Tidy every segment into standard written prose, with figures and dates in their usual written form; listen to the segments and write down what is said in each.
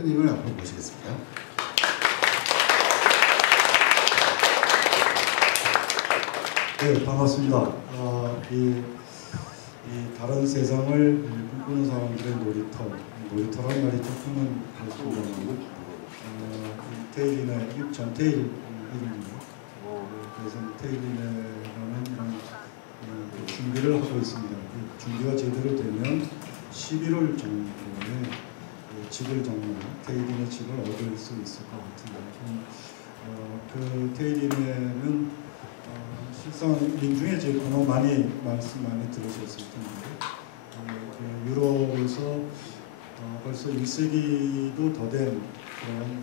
대표님을 앞으로 모시겠습니다. 네, 반갑습니다. 이 다른 세상을 꿈꾸는 사람들의 놀이터란 말이 조금은 그렇습니다만, 테일리네, 전테일 이름입니다. 그래서 테일리네라는 이런 준비를 하고 있습니다. 준비가 제대로 되면 11월 정도에 집을 정말 테일리네 집을 얻을 수 있을 것 같은데, 그 테일리네는 실상 민중의 집 말씀 많이 들으셨을 텐데, 유럽에서 벌써 1세기도 더 된 그런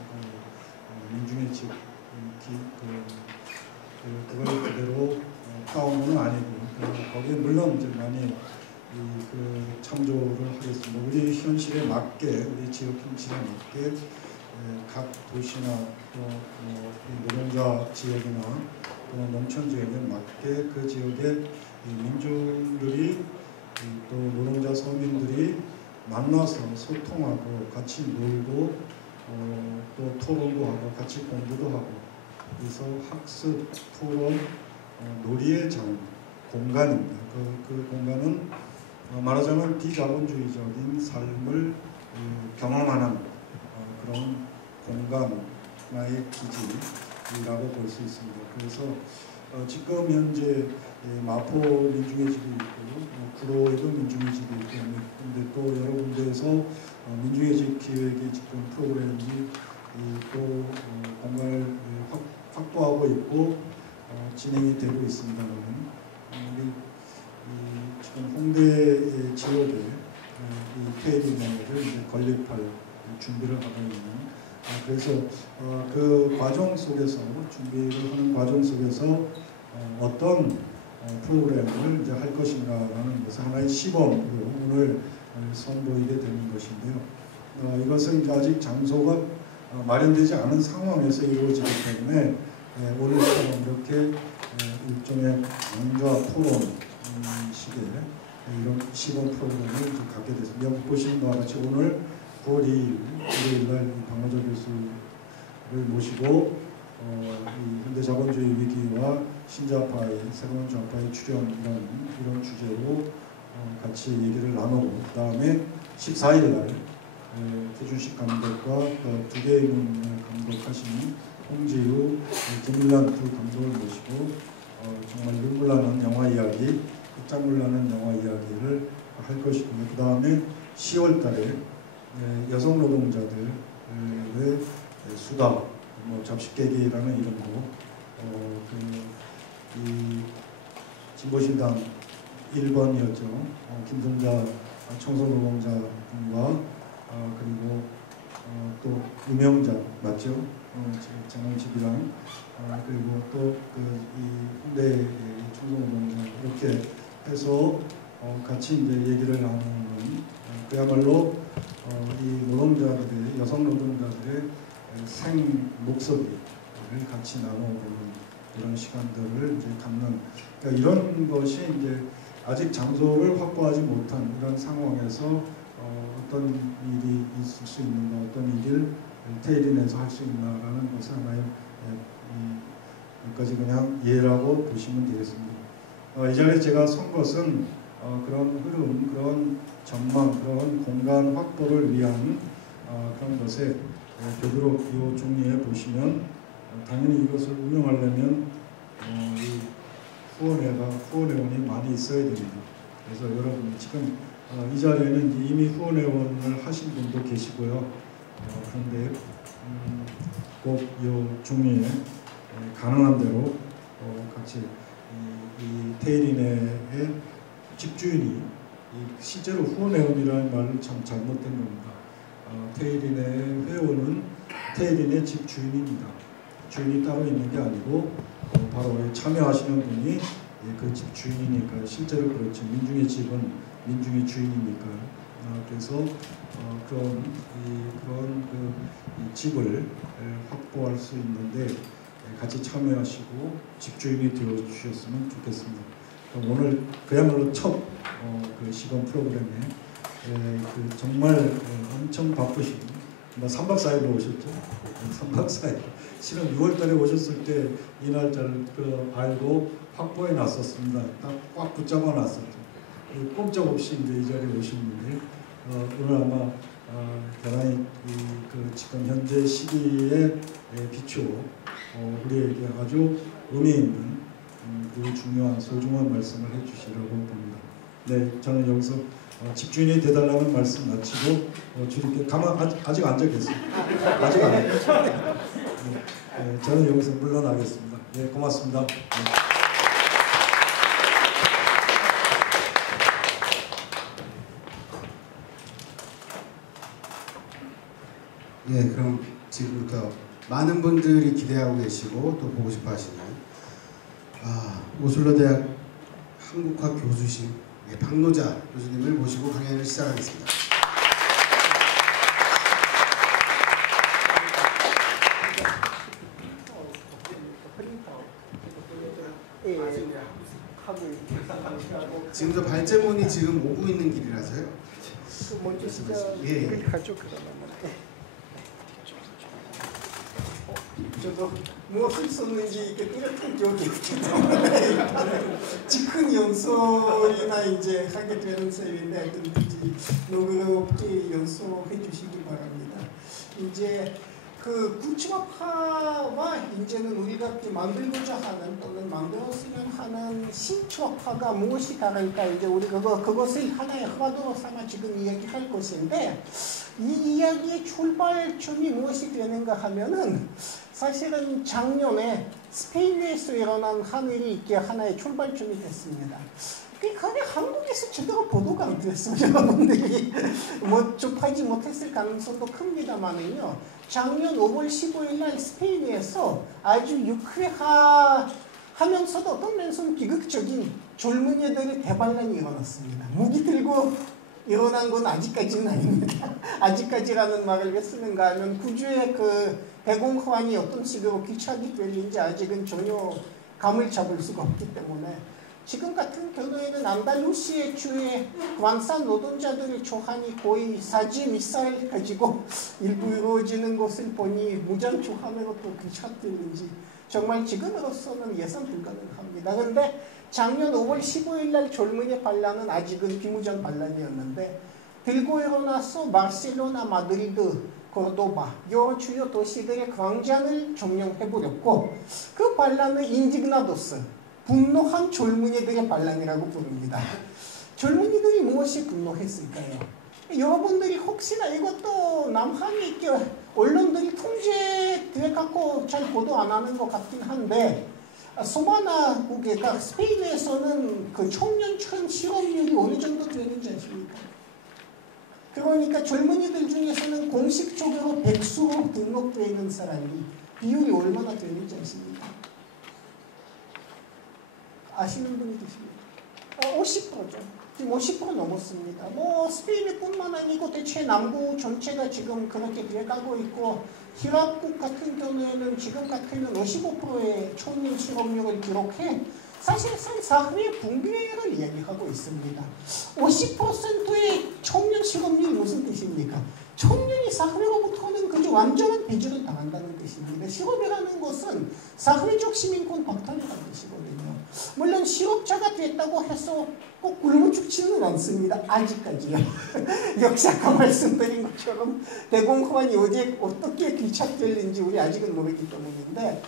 민중의 집, 그걸 그대로 따온 건 아니고, 거기에 물론 이제 많이 참조를 하겠습니다. 우리 현실에 맞게, 우리 지역 현실에 맞게 각 도시나 또 노동자 지역이나 또는 농촌 지역에 맞게 그 지역의 민중들이 또 노동자 서민들이 만나서 소통하고 같이 놀고 또 토론도 하고 같이 공부도 하고, 그래서 학습, 토론, 놀이의 장, 공간입니다. 그 공간은 말하자면 비자본주의적인 삶을 경험하는 그런 공간의 기지라고 볼 수 있습니다. 그래서 지금 현재 마포 민중의 집이 있고 구로에도 민중의 집이 있고, 근데 또 여러 군데에서 민중의 집 기획의 집권 프로그램이 또 공간을 확보하고 있고 진행이 되고 있습니다만, 지금 홍대 지역에 이 테일리네를 건립할 준비를 하고 있는, 그래서 그 과정 속에서, 준비를 하는 과정 속에서 어떤 프로그램을 이제 할 것인가라는 것을 하나의 시범으로 오늘 선보이게 되는 것인데요. 이것은 이제 아직 장소가 마련되지 않은 상황에서 이루어지기 때문에 오늘처럼 이렇게 일종의 강좌 토론 식의 이런 시범 프로그램을 갖게 됐습니다. 여기 보시는 바와 같이 오늘 9월 2일 일요일날 박노조 교수를 모시고 이 현대자본주의 위기와 신자파의 새로운 좌파의 출현, 이런 주제로 같이 얘기를 나누고, 그 다음에 14일날 태준식 감독과 두 개의 문을 감독하신 홍지유, 김일란 두 감독을 모시고 정말 눈물 나는 영화 이야기, 콧장물 나는 영화 이야기를 할 것이고요. 그 다음에 10월달에 여성 노동자들의 수다, 잡식깨기라는 이름으로 이 진보신당 1번이었죠. 김동자 청소노동자 분과 그리고 또 유명자 맞죠? 장원집이랑 그리고 또 이 홍대 청소노동자 이렇게 해서 같이 이제 얘기를 나누는, 그야말로 이 노동자들의, 여성 노동자들의 생 목소리를 같이 나눠보는 이런 시간들을 이제 갖는, 그러니까 이런 것이 이제 아직 장소를 확보하지 못한 이런 상황에서 어떤 일이 있을 수 있는가, 어떤 일을 테일리네에서 할 수 있나라는 것을 하나의 여기까지 그냥 예라고 보시면 되겠습니다. 이 자리에 제가 선 것은 그런 흐름, 그런 전망, 그런 공간 확보를 위한 그런 것에 되도록 이 종이에 보시면 당연히 이것을 운영하려면 이 후원회원이 많이 있어야 됩니다. 그래서 여러분 지금 이 자리에는 이미 후원회원을 하신 분도 계시고요. 그런데 꼭 이 종이에 가능한 대로 같이 이 테일리네의 집주인이, 실제로 후원회원이라는 말은 참 잘못된 겁니다. 테일리네 회원은 테일리네 집주인입니다. 주인이 따로 있는 게 아니고 바로 참여하시는 분이 그 집주인이니까, 실제로 그렇죠. 민중의 집은 민중의 주인이니까. 그래서 그런 이 집을 확보할 수 있는데 같이 참여하시고 집주인이 되어 주셨으면 좋겠습니다. 오늘 그야말로 첫 그 시범 프로그램에 정말 엄청 바쁘신 뭐 3박 4일로 오셨죠. 3박 4일. 실은 6월달에 오셨을 때 이 날짜를 알고 확보해 놨었습니다. 딱 꽉 붙잡아 놨었죠. 꼼짝없이 이제 이 자리에 오셨는데 오늘 아마 대단히 지금 현재 시기에 비추어 우리에게 아주 의미 있는 그리고 중요한 소중한 말씀을 해주시려고 봅니다. 네, 저는 여기서 집주인이 되달라는 말씀 마치고 주님께 아직 앉아 계세요. 아직 안 해요. 네, 저는 여기서 물러나겠습니다. 네, 고맙습니다. 네. 예, 그럼 지금부터 많은 분들이 기대하고 계시고 또 보고 싶어 하시는 오슬로 대학 한국학 교수신 박노자 교수님을 모시고 강연을 시작하겠습니다. 지금도 발제문이 지금 오고 있는 길이라서요. 먼저 시작. 예. 가죠 그러면. 저도 무엇을 썼는지 이렇게 뚜렷한 기억이 없기 때문에 즉흥 연설이나 이제 하게 되는 셈인데 하여튼 너그럽게 연설해 주시기 바랍니다. 이제 그 구축학파와 이제는 우리가 만들고자 하는 또는 만들었으면 하는 신축학파가 무엇이 다를까 이제 우리 그것을 하나의 화두로 삼아 지금 이야기할 것인데 이 이야기의 출발점이 무엇이 되는가 하면은 사실은 작년에 스페인에서 일어난 한 일이 있게 하나의 출발점이 됐습니다. 그게 한국에서 제대로 보도가 안 됐어요. 여러분들이 뭐 접하지 못했을 가능성도 큽니다만은요. 작년 5월 15일 날 스페인에서 아주 유쾌하면서도 어떤 면에서는 비극적인 젊은이들의 대반란이 일어났습니다. 무기 들고 일어난 건 아직까지는 아닙니다. 아직까지라는 말을 왜 쓰는가 하면 구주의 그 대공환이 어떤 식으로 귀착이 될는지 아직은 전혀 감을 잡을 수가 없기 때문에 지금 같은 경우에는 안달루시아 주의 광산 노동자들의 조한이 거의 사지 미사일 가지고 일부 이루어지는 것을 보니 무장 조한으로 또 귀착되는지 정말 지금으로서는 예상 불가능합니다. 그런데 작년 5월 15일 날 젊은이 반란은 아직은 비무장 반란이었는데 들고 일어나서 바르셀로나, 마드리드, 코르도바 여러 주요 도시들의 광장을 점령해버렸고 그 반란을 인디그나도스 분노한 젊은이들의 반란이라고 부릅니다. 젊은이들이 무엇이 분노했을까요? 여러분들이 혹시나 이것도 남한이 이렇게 언론들이 통제돼 갖고 잘 보도 안 하는 것 같긴 한데 소마나국에 그러니까 스페인에서는 그 청년층 실업률이 어느 정도 되는지 아십니까? 그러니까 젊은이들 중에서는 공식적으로 백수로 등록되어 있는 사람이 비율이 얼마나 되는지 아십니까? 아시는 분이 계십니까? 50%죠. 지금 50% 넘었습니다. 뭐 스페인뿐만 아니고 대체 남부 전체가 지금 그렇게 돼가고 있고 히랍국 같은 경우에는 지금 같으면 55%의 청년 실업률을 기록해 사실상 사회 붕괴를 이야기하고 있습니다. 50%의 청년 실업률이 무슨 뜻입니까? 청년이 사회로부터는 그저 완전한 배제를 당한다는 뜻입니다. 실업이라는 것은 사회적 시민권 박탈이라는 뜻이거든요. 물론 실업자가 됐다고 해서 꼭 굶어 죽지는 않습니다. 아직까지요. 역시 아까 말씀드린 것처럼 대공환이 어제 어떻게 귀착될는지 우리 아직은 모르기 때문인데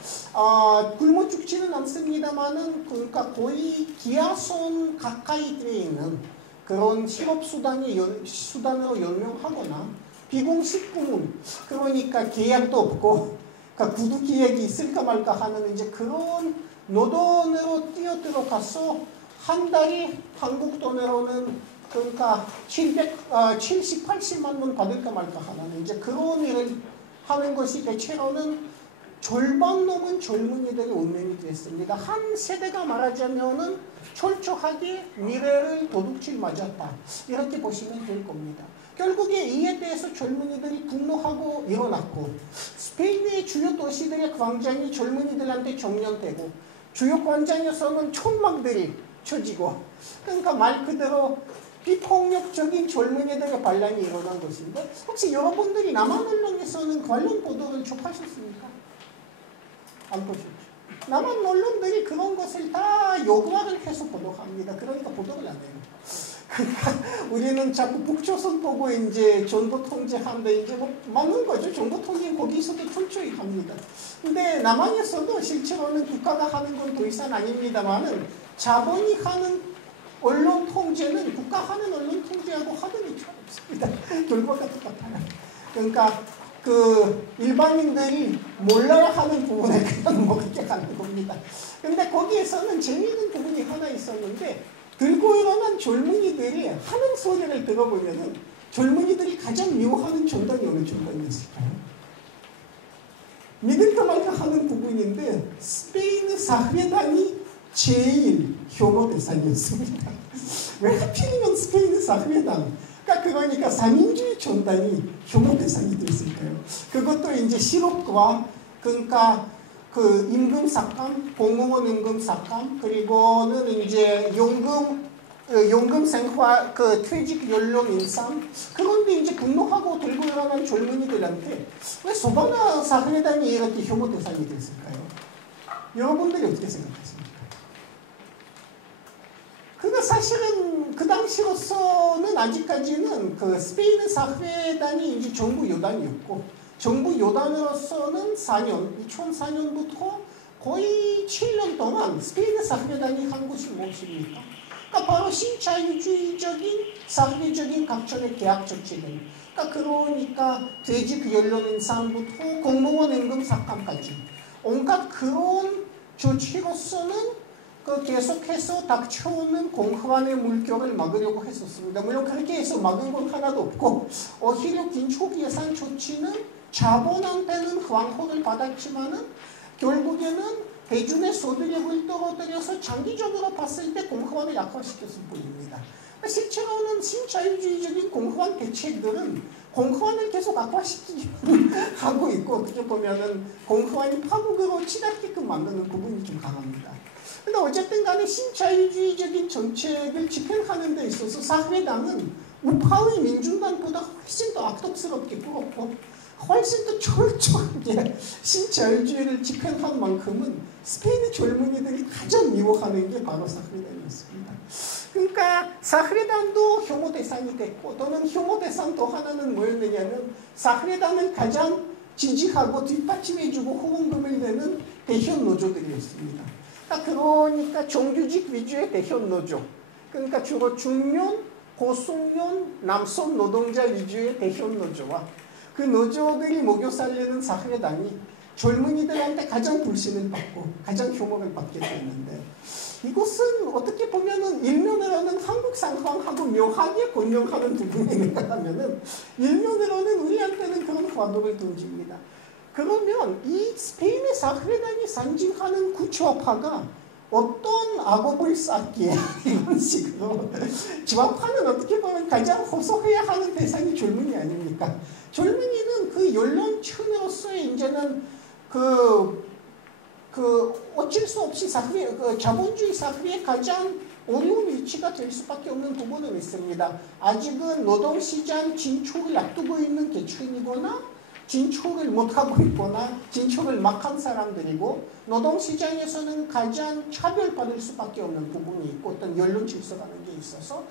굶어 죽지는 않습니다만은 그러니까 거의 기아손 가까이 되어 있는 그런 실업수단으로 연명하거나 비공식 부문 그러니까 계약도 없고 그러니까 구두 계약이 있을까 말까 하는 이제 그런 노동으로 뛰어들어가서 한 달에 한국 돈으로는 그러니까 70, 80만 원 받을까 말까 하는 이제 그런 일을 하는 것이 대체로는 절반 넘은 젊은이들의 운명이 됐습니다. 한 세대가 말하자면은 철저하게 미래를 도둑질 맞았다. 이렇게 보시면 될 겁니다. 결국에 이에 대해서 젊은이들이 분노하고 일어났고 스페인의 주요 도시들의 광장이 젊은이들한테 점령되고 주요 광장에서는 천막들이 쳐지고 그러니까 말 그대로 비폭력적인 젊은이들의 반란이 일어난 것인데 혹시 여러분들이 남한 언론에서 남한에서는 관련 보도를 접하셨습니까? 안 보셨죠? 남한 언론들이 그런 것을 다 요구를 해서 보도합니다. 그러니까 보도를 안 해요. 그러니까 우리는 자꾸 북조선 보고 이제 정보 통제하는데 이제 뭐 맞는 거죠. 정보 통제 거기서도 철저히 합니다. 근데 남한에서도 실제로는 국가가 하는 건 더 이상 아닙니다만은 자본이 하는 언론 통제는 국가 하는 언론 통제하고 하더니 참 없습니다. 결과가 똑같아요. 그러니까 그 일반인들이 몰라야 하는 부분에 그냥 뭐 그렇게 가는 겁니다. 근데 거기에서는 재미있는 부분이 하나 있었는데 들고 일어난 젊은이들이 하는 소리를 들어보면은 젊은이들이 가장 미워하는 전단이 어느 전단이었을까요? 믿을까 말까 하는 부분인데 스페인 사회당이 제일 혐오 대상이었습니다. 왜 하필이면 스페인 사회당? 그러니까 삼인주의 전단이 혐오 대상이 됐을까요? 그것도 이제 실업과 그러니까 그 임금 삭감, 공무원 임금 삭감, 그리고는 이제 연금 생활, 그 퇴직 연령 인상. 그런데 이제 분노하고 들고 일어난 젊은이들한테 왜 소바나 사회당이 이렇게 혐오 대상이 됐을까요? 여러분들이 어떻게 생각하십니까? 그거 사실은 그 당시로서는 아직까지는 그 스페인 사회당이 이제 정부 여당이었고 정부 여당으로서는 2004년부터 거의 7년 동안 스페인 사회당이 한 것이 무엇입니까? 그러니까 바로 신자유주의적인 사회적인 각종의 계약 조치들. 그러니까 퇴직 연령 인상부터 공무원 임금 삭감까지 온갖 그런 조치로서는 계속해서 닥쳐오는 공화의 물결을 막으려고 했었습니다. 물론 그렇게 해서 막은 건 하나도 없고 오히려 긴축 예산 조치는 자본한테는 광호를 받았지만은 결국에는 대중의 소비력을 떨어뜨려서 장기적으로 봤을 때 공화를 약화시켰을 뿐입니다. 실제로는 신자유주의적인 공화 대책들은 공화를 계속 악화시키기만 하고 있고 어떻게 보면은 공화의 파국으로 치닫게끔 만드는 부분이 좀 강합니다. 근데 어쨌든 간에 신자유주의적인 정책을 집행하는 데 있어서 사회당은 우파의 민중당보다 훨씬 더 악독스럽게 굴었고 훨씬 더 철저하게 신자유주의를 집행한 만큼은 스페인의 젊은이들이 가장 미워하는 게 바로 사회당이었습니다. 그러니까 사회당도 혐오 대상이 됐고 또는 혐오 대상 또 하나는 뭐였느냐면 사회당을 가장 지지하고 뒷받침해주고 후원금을 내는 대현 노조들이었습니다. 그러니까 정규직 위주의 대현 노조, 그러니까 주로 중년, 고숙련, 남성 노동자 위주의 대현 노조와 그 노조들이 먹여 살리는 사회당이 젊은이들한테 가장 불신을 받고 가장 혐오를 받게 되는데 이것은 어떻게 보면은 일면으로는 한국 상황하고 묘하게混용하는 부분이 있는가 하면은 일면으로는 우리한테는 그런 화두를 던집니다. 그러면 이 스페인의 사회당이 상징하는 구좌파가 어떤 악업을 쌓기에 이런 식으로 좌파는 어떻게 보면 가장 호소해야 하는 대상이 젊은이 아닙니까? 젊은이는 그 연령층으로서의 이제는 어쩔 수 없이 자본주의 사회의 가장 어려운 위치가 될 수밖에 없는 부분은 있습니다. 아직은 노동시장 진출을 앞두고 있는 계층이거나 진출을 못하고 있거나 진출을 막 한 사람들이고 노동시장에서는 가장 차별받을 수밖에 없는 부분이 있고 어떤 연륜 질서라는 게 있어서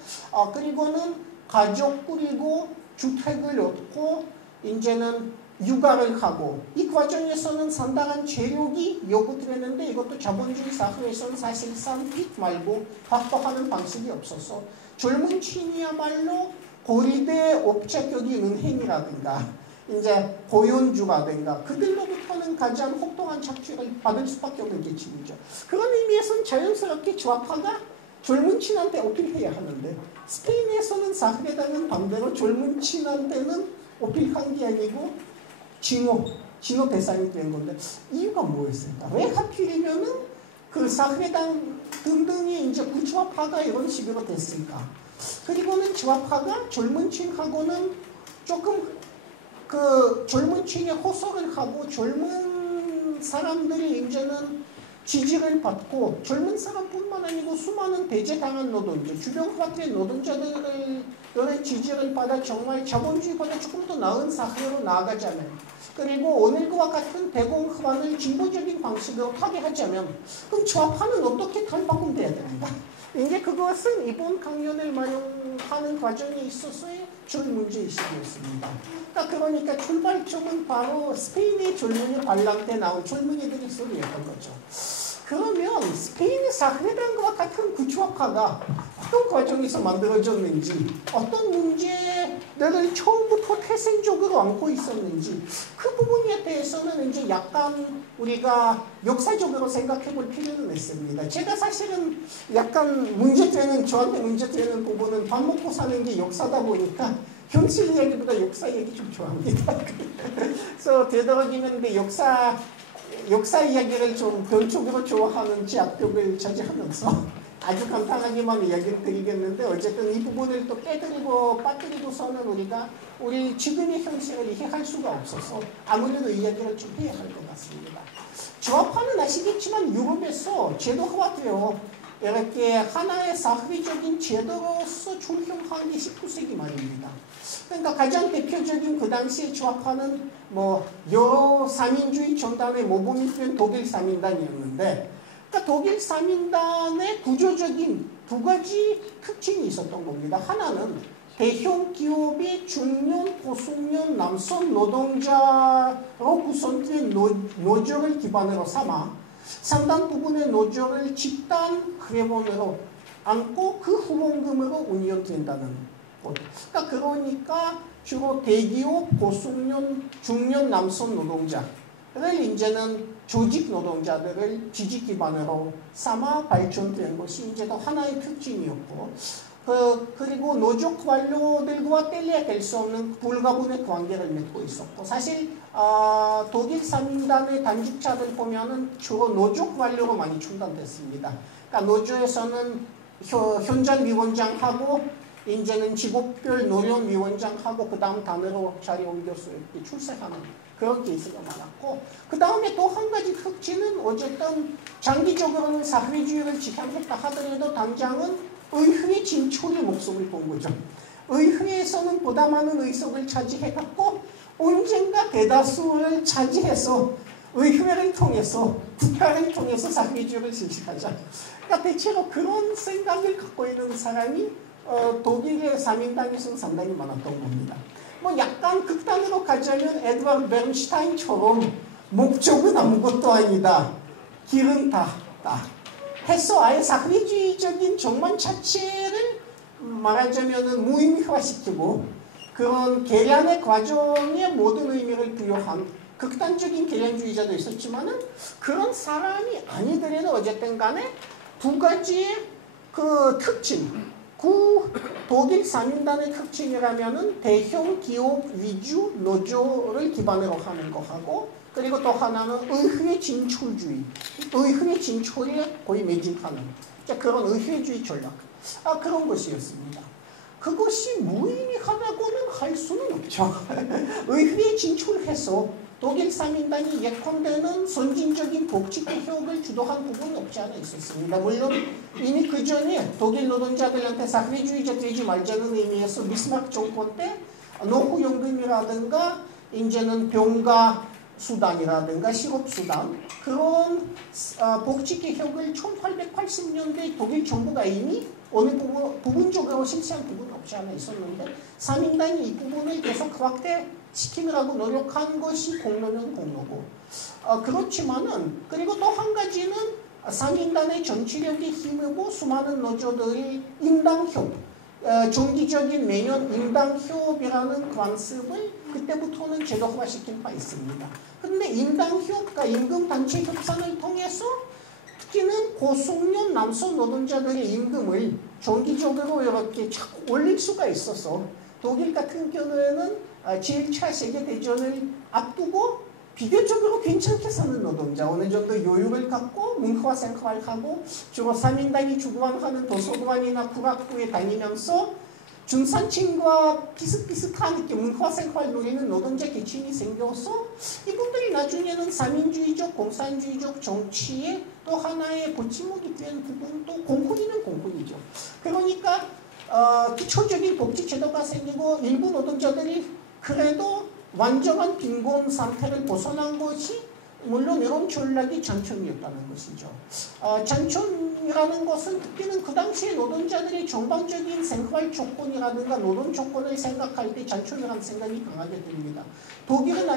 그리고는 가족 꾸리고 주택을 얻고 이제는 육아를 하고 이 과정에서는 상당한 재력이 요구되는데 이것도 자본주의 사회에서는 사실상 빚 말고 확보하는 방식이 없어서 젊은 층이야말로 고리대 업자격인 은행이라든가 이제 고연주라든가 그들로부터는 가장 혹독한 착취를 받을 수밖에 없는 계층이죠. 그런 의미에서는 자연스럽게 좌파가 젊은 층한테 어필해야 하는데 스페인에서는 사회당은 반대로 젊은 층한테는 어필한 게 아니고 진호 대상이 된 건데 이유가 뭐였을까? 왜 하필이면은 그 사회당 등등이 이제 구좌파가 이런 식으로 됐을까? 그리고는 좌파가 젊은 층하고는 조금 그 젊은 층에 호소를 하고 젊은 사람들이 이제는 지지를 받고 젊은 사람뿐만 아니고 수많은 배제당한 노동자, 주변 파트의 노동자들을 그런 지지를 받아 정말 자본주의보다 조금 더 나은 사회로 나아가자면, 그리고 오늘과 같은 대공흡환을 진보적인 방식으로 파괴하자면, 그럼 좌파는 어떻게 탈바꿈돼야 됩니다. 이제 그것은 이번 강연을 마련하는 과정에 있어서의 전 문제의식이었습니다. 그러니까 출발점은 바로 스페인의 젊은이 반란 때 나온 젊은이들의 소리였던 거죠. 그러면 스페인의 사회당과 같은 구조화가 어떤 과정에서 만들어졌는지, 어떤 문제들을 처음부터 태생적으로 안고 있었는지, 그 부분에 대해서는 이제 약간 우리가 역사적으로 생각해 볼 필요는 있습니다. 제가 사실은 약간 저한테 문제되는 부분은 밥 먹고 사는 게 역사다 보니까 현실 이야기보다 역사 얘기 좀 좋아합니다. 그래서 되도록이면 근데 역사 이야기를 좀 변쪽으로 좋아하는지 악벽을 차지하면서 아주 간단하게만 이야기를 드리겠는데, 어쨌든 이 부분을 또 빠뜨리고서는 우리 지금의 현실을 이해할 수가 없어서 아무래도 이야기를 좀 해야 할 것 같습니다. 좌파는 아시겠지만 유럽에서 제도화되어 이렇게 하나의 사회적인 제도로서 출현한 게 19세기 말입니다. 그러니까 가장 대표적인 그 당시의 좌파는 여러 사민주의 전단의 모범이 된 독일 사민당이었는데, 그러니까 독일 사민당의 구조적인 두 가지 특징이 있었던 겁니다. 하나는 대형 기업의 중년, 고숙련, 남성 노동자로 구성된 노조를 기반으로 삼아 상당 부분의 노조를 집단 회원으로 안고 그 후원금으로 운영된다는 것. 그러니까 주로 대기업, 고숙련, 중년 남성 노동자를 이제는 조직 노동자들을 지지 기반으로 삼아 발전된 것이 이제 또 하나의 특징이었고, 그리고 노조 관료들과 뗄래야 될 수 없는 불가분의 관계를 맺고 있었고, 사실 독일 사민당의 단직자들 보면은 주로 노조 관료로 많이 충당됐습니다. 그러니까 노조에서는 현장 위원장하고 이제는 직업별 노련 위원장하고 그 다음 단으로 자리 옮겨서 이렇게 출세하는 그런 케이스가 많았고, 그 다음에 또 한 가지 특징은 어쨌든 장기적으로는 사회주의를 지향했다 하더라도 당장은 의회의 진출의 목숨을 본 거죠. 의회에서는 보다 많은 의석을 차지해갖고 언젠가 대다수를 차지해서 의회를 통해서, 국가를 통해서 사회주의를 실시하자. 그러니까 대체로 그런 생각을 갖고 있는 사람이 독일의 사민당에서는 상당히 많았던 겁니다. 약간 극단으로 가자면 에드와르드 베른슈타인처럼 목적은 아무것도 아니다, 길은 다다 해서 아예 사회주의적인 정말 자체를 말하자면 무의미화시키고 그런 계량의 과정에 모든 의미를 부여한 극단적인 계량주의자도 있었지만은, 그런 사람이 아니더라도 어쨌든 간에 두 가지의 그 특징, 독일 사민당의 특징이라면은 대형 기업 위주 노조를 기반으로 하는 거하고, 그리고 또 하나는 의회 진출주의, 의회 진출에 거의 매진하는 그런 의회주의 전략, 그런 것이었습니다. 그것이 무의미하다고는 할 수는 없죠. 의회에 진출해서 독일 사민당이 예컨대는 선진적인 복지개혁을 주도한 부분은 없지 않아 있었습니다. 물론 이미 그 전에 독일 노동자들한테 사회주의자 되지 말자는 의미에서 비스마르크 정권 때 노후연금이라든가 이제는 병가 수단이라든가 실업수단, 그런 복지개혁을 1880년대 독일 정부가 이미 어느 부분적으로 실시한 부분은 없지 않아 있었는데, 사민당이 이 부분을 계속 확대시키느라고 노력한 것이 공로는 공로고, 그렇지만은, 그리고 또 한 가지는 사민당의 정치력에 힘입고 수많은 노조들이 인당협, 정기적인 매년 인당협이라는 관습을 그때부터는 제도화시킨 바 있습니다. 그런데 인당협과 임금단체 협상을 통해서 특히는 고숙련 남성 노동자들의 임금을 정기적으로 이렇게 올릴 수가 있어서, 독일 같은 경우에는 제1차 세계대전을 앞두고 비교적으로 괜찮게 사는 노동자, 어느 정도 여유를 갖고 문화 생활하고 주로 사민당이 주관하는 도서관이나 국악부에 다니면서 중산층과 비슷비슷한 이렇게 문화 생활 누리는 노동자 계층이 생겨서 이분들이 나중에는 사민주의적, 공산주의적 정치의 또 하나의 버팀목이 된 부분도 공헌이는 공헌이죠. 그러니까 기초적인 복지제도가 생기고 일부 노동자들이 그래도 완전한 빈곤 상태를 벗어난 것이 물론 이런 전략이 장천이었다는 것이죠. 장천이라는 것은 특히는 그 당시에 노동자들이 전반적인 생활 조건이라든가 노동 조건을 생각할 때 장천이라는 생각이 강하게 듭니다. 독일은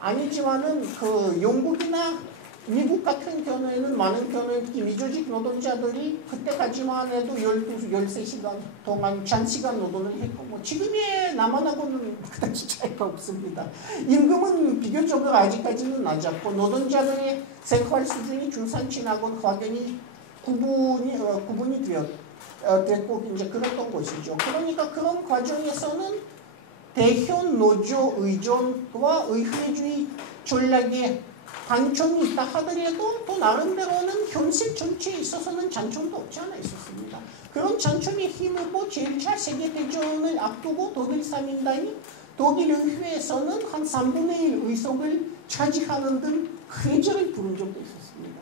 아니지만은 그 영국이나 미국 같은 경우에는 많은 경우에 특히 미조직 노동자들이 그때까지만 해도 12, 13시간 동안 장시간 노동을 했고 뭐 지금의 남한하고는 그다지 차이가 없습니다. 임금은 비교적으로 아직까지는 낮았고 노동자들의 생활 수준이 중산층하고는 확연히 구분이 됐고 이제 그랬던 것이죠. 그러니까 그런 과정에서는 대현 노조 의존과 의회주의 전략의 단점이 있다 하더라도 또 나름대로는 현실 전체에 있어서는 장점도 없지 않아 있었습니다. 그런 장점에 힘입어 제1차 세계대전을 앞두고 독일 3인당이 독일 의회에서는 한 3분의 1 의석을 차지하는 등 회제를 부른 적도 있었습니다.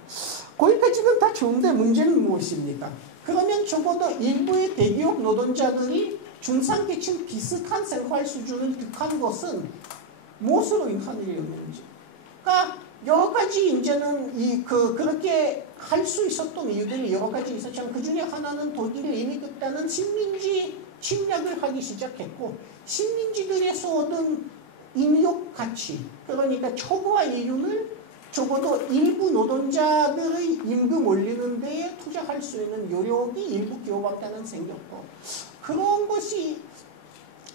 거기까지는 다 좋은데 문제는 무엇입니까? 그러면 적어도 일부의 대기업 노동자들이 중산계층 비슷한 생활 수준을 득한 것은 무엇으로 인한 일이었는지. 그러니까 여러 가지 이제는 그렇게 할 수 있었던 이유들이 여러 가지 있었지만 그 중에 하나는 독일이 이미 그때는 식민지 침략을 하기 시작했고 식민지들에서 얻은 인력 가치 그러니까 처구와 이윤을 적어도 일부 노동자들의 임금 올리는 데에 투자할 수 있는 여력이 일부 기업한테는 생겼고 그런 것이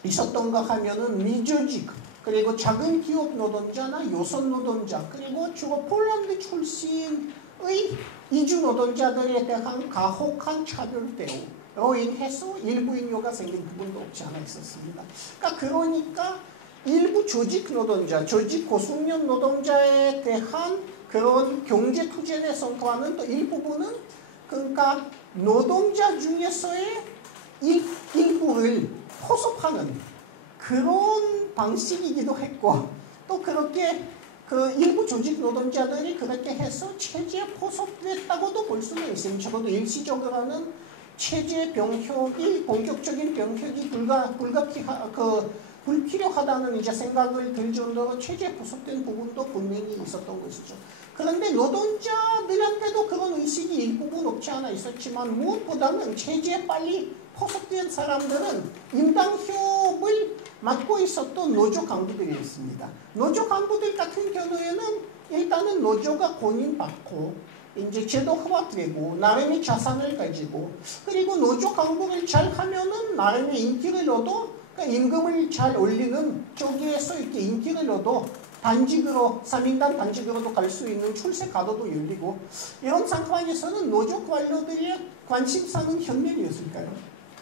있었던가 하면은 미조직 그리고 작은 기업 노동자나 요선 노동자 그리고 주로 폴란드 출신의 이주 노동자들에 대한 가혹한 차별 대우로 인해서 일부 인요가 생긴 부분도 없지 않아 있었습니다. 그러니까 일부 조직 노동자, 조직 고숙련 노동자에 대한 그런 경제 투쟁의 성과는 또 일부분은 그러니까 노동자 중에서의 일부를 포섭하는 그런 방식이기도 했고 또 그렇게 그 일부 조직 노동자들이 그렇게 해서 체제에 포섭됐다고도 볼 수는 있습니다. 적어도 일시적으로는 체제 병혁이 본격적인 병혁이 불필요하다는 이제 생각을 들 정도로 체제에 포섭된 부분도 분명히 있었던 것이죠. 그런데 노동자들한테도 그런 의식이 일부분 없지 않아 있었지만 무엇보다는 체제에 빨리 포섭된 사람들은 임당협을 맡고 있었던 노조 간부들이었습니다. 노조 간부들 같은 경우에는 일단은 노조가 공인받고 이제 제도화되고 나름의 자산을 가지고 그리고 노조 간부를 잘 하면은 나름의 인기를 얻어 그러니까 임금을 잘 올리는 쪽에서 이렇게 인기를 얻어 단직으로 3인당 단직으로도 갈 수 있는 출세 가도도 열리고 이런 상황에서는 노조 관료들의 관심사는 현면이었을까요?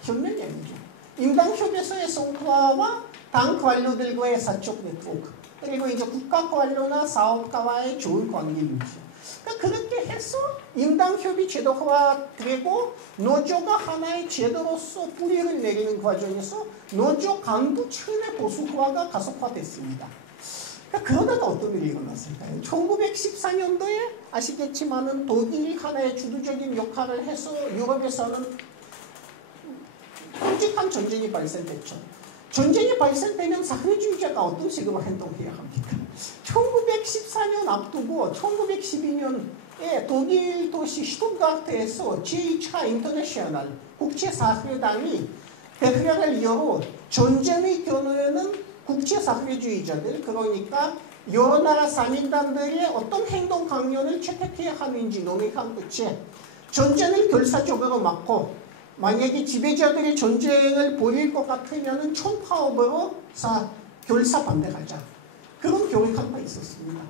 현면이 아니죠. 임당협에서의 성과와 당 관료들과의 사적 네트워크 그리고 이제 국가 관료나 사업가와의 좋은 관계 유지 그러니까 그렇게 해서 임당협이 제도화되고 노조가 하나의 제도로서 뿌리를 내리는 과정에서 노조 간부층의 보수화가 가속화됐습니다. 그러다가 어떤 일이 일어났을까요? 1914년도에 아시겠지만은 독일이 하나의 주도적인 역할을 해서 유럽에서는 끔찍한 전쟁이 발생됐죠. 전쟁이 발생되면 사회주의자가 어떤 식으로 행동해야 합니까? 1914년 앞두고 1912년에 독일 도시 슈투트가르트에서 제2차 인터내셔널 국제사회당이 대회를 열어 전쟁의 경우에는 국제사회주의자들 그러니까 여러 나라 3인단들의 어떤 행동 강령을 채택해야 하는지 논의한 끝에 전쟁을 결사적으로 막고 만약에 지배자들이 전쟁을 벌일 것 같으면 총파업으로 결사 반대하자. 그런 교육한 바 있었습니다.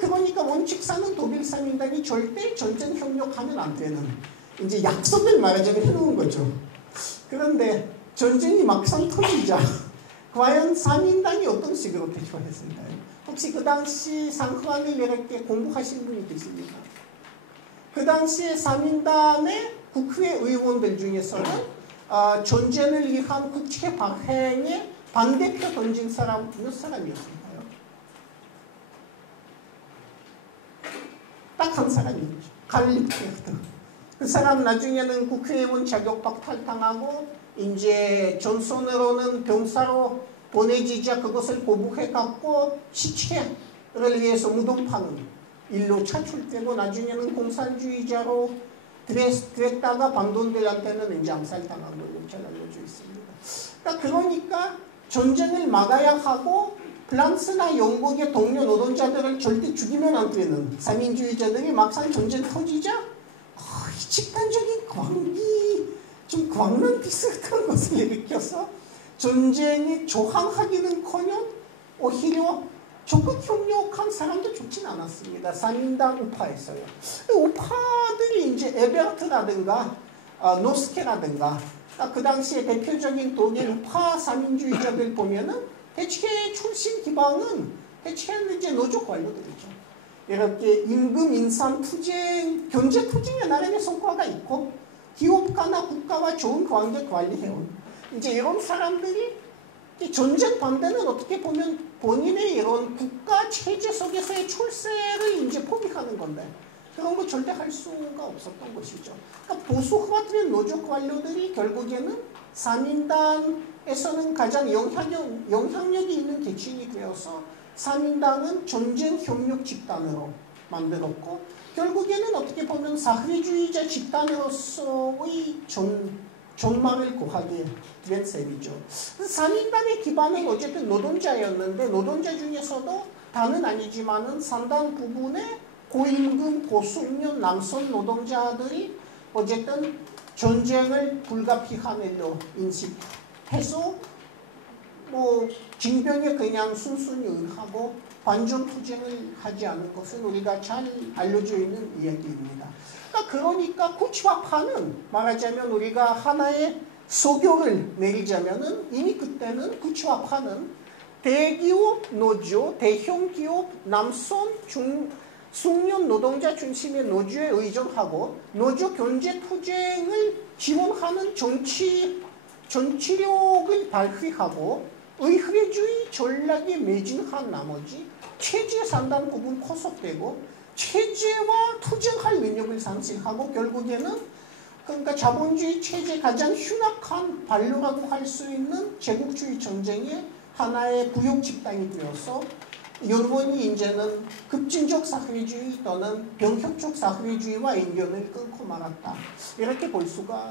그러니까 원칙상은 독일 3인당이 절대 전쟁 협력하면 안 되는 이제 약속을 말하자면 해놓은 거죠. 그런데 전쟁이 막상 터지자 과연 3인당이 어떤 식으로 대처했을까요? 혹시 그 당시 상황을 이렇게 공부하신 분이 계십니까? 그 당시에 3인당의 국회 의원들 중에서는 전쟁을 위한 국회 발행에 반대표 던진 사람 몇 사람이었을까요? 딱 한 사람이었죠. 갈립 테흐트. 그 사람 나중에는 국회의원 자격 박탈당하고 이제 전선으로는 병사로 보내지자 그것을 보복해갖고 시체를 위해서 무덤 파는 일로 차출되고 나중에는 공산주의자로 됐다가 반돈들한테는 이제 암살당한 걸로 잘 알려져 있습니다. 그러니까 전쟁을 막아야 하고 프랑스나 영국의 동료 노동자들을 절대 죽이면 안 되는 사민주의자들이 막상 전쟁 터지자 거의 집단적인 광기, 좀 광란 비슷한 것을 일으켜서 전쟁이 조항하기는커녕 오히려 적극 협력한 사람도 좋진 않았습니다. 사민당 우파에서요. 우파들이 이제 에베르트라든가 노스케라든가 그 당시에 대표적인 독일 우파 사민주의자들 보면은 대체 출신 기반은 대체는 이제 노조 관료들이죠. 이렇게 임금 인상 투쟁, 경제 투쟁에 나름의 성과가 있고 기업가나 국가와 좋은 관계 관리해온 이제 이런 사람들이 전쟁 반대는 어떻게 보면 본인의 이런 국가 체제 속에서의 출세를 이제 포기하는 건데 그런 거 절대 할 수가 없었던 것이죠. 그러니까 보수화된 노조 관료들이 결국에는 사민당에서는 가장 영향력이 있는 계층이 되어서 사민당은 전쟁 협력 집단으로 만들었고 결국에는 어떻게 보면 사회주의자 집단으로서의 전망을 구하게 된 셈이죠. 사민당의 기반은 어쨌든 노동자였는데 노동자 중에서도 다는 아니지만은 상당 부분의 고임금, 고숙련, 남성 노동자들이 어쨌든 전쟁을 불가피한 일로 인식해서 뭐 징병에 그냥 순순히 응하고 반전 투쟁을 하지 않은 것은 우리가 잘 알려져 있는 이야기입니다. 그러니까 구치화파는 말하자면 우리가 하나의 소교를 내리자면은 이미 그때는 구치화파는 대기업 노조, 대형기업, 남성, 숙련 노동자 중심의 노조에 의존하고 노조 경제 투쟁을 지원하는 정치력을 발휘하고 의회주의 전략에 매진한 나머지 체제의 상당 부분 포섭되고 체제와 투쟁할 능력을 상실하고 결국에는 그러니까 자본주의 체제 가장 흉악한 반려라고 할 수 있는 제국주의 전쟁의 하나의 부역 집단이 되어서 영원히 이제는 급진적 사회주의 또는 병혁적 사회주의와 인연을 끊고 말았다. 이렇게 볼 수가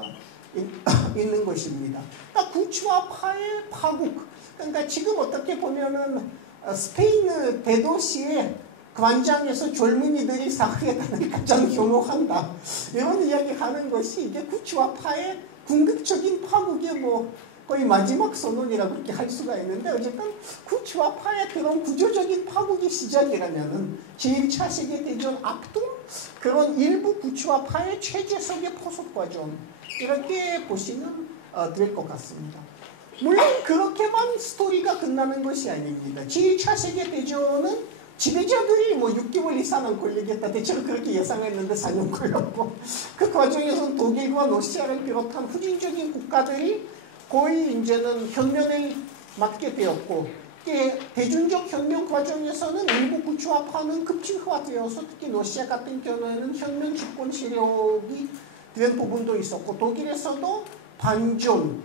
있는 것입니다. 그러니까 구치화파의 파국. 그러니까 지금 어떻게 보면은 스페인 대도시의 관장에서 젊은이들이 사회단을 가장 혐오한다. 이런 이야기 하는 것이 이게 구치화파의 궁극적인 파국의 뭐 거의 마지막 선언이라고 그렇게 할 수가 있는데 어쨌든 구치화파의 그런 구조적인 파국의 시작이라면은 제1차 세계대전 앞둔 그런 일부 구치화파의 체제 속의 포섭 과정 이렇게 보시면 될 것 같습니다. 물론 그렇게만 스토리가 끝나는 것이 아닙니다. 제1차 세계대전은 지배자들이 뭐 6개월 이상은 걸리겠다. 대체로 그렇게 예상했는데 4년 걸렸고 그 과정에서는 독일과 러시아를 비롯한 후진적인 국가들이 거의 이제는 현면을 맞게 되었고 대중적 현면 과정에서는 일부 구치화파는 급진화되어서 특히 러시아 같은 경우에는 현면 집권 세력이 된 부분도 있었고 독일에서도 반전,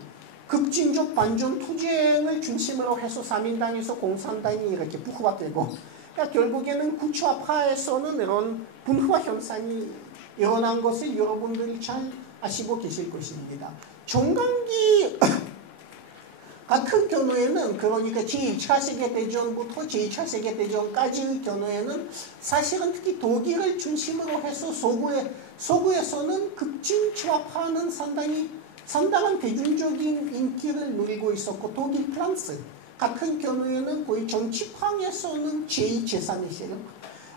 급진적 반전 투쟁을 중심으로 해서 사민당에서 공산당이 이렇게 부화되고 그러니까 결국에는 구치화파에서는 이런 분화 현상이 일어난 것을 여러분들이 잘 아시고 계실 것입니다. 정강기 같은 경우에는 그러니까 제1차 세계대전부터 제2차 세계대전까지의 경우에는 사실은 특히 독일을 중심으로 해서 서구에서는 급진화파는 상당한 대중적인 인기를 누리고 있었고 독일, 프랑스 같은 경우에는 거의 정치판에서는 제2, 제3의 세력.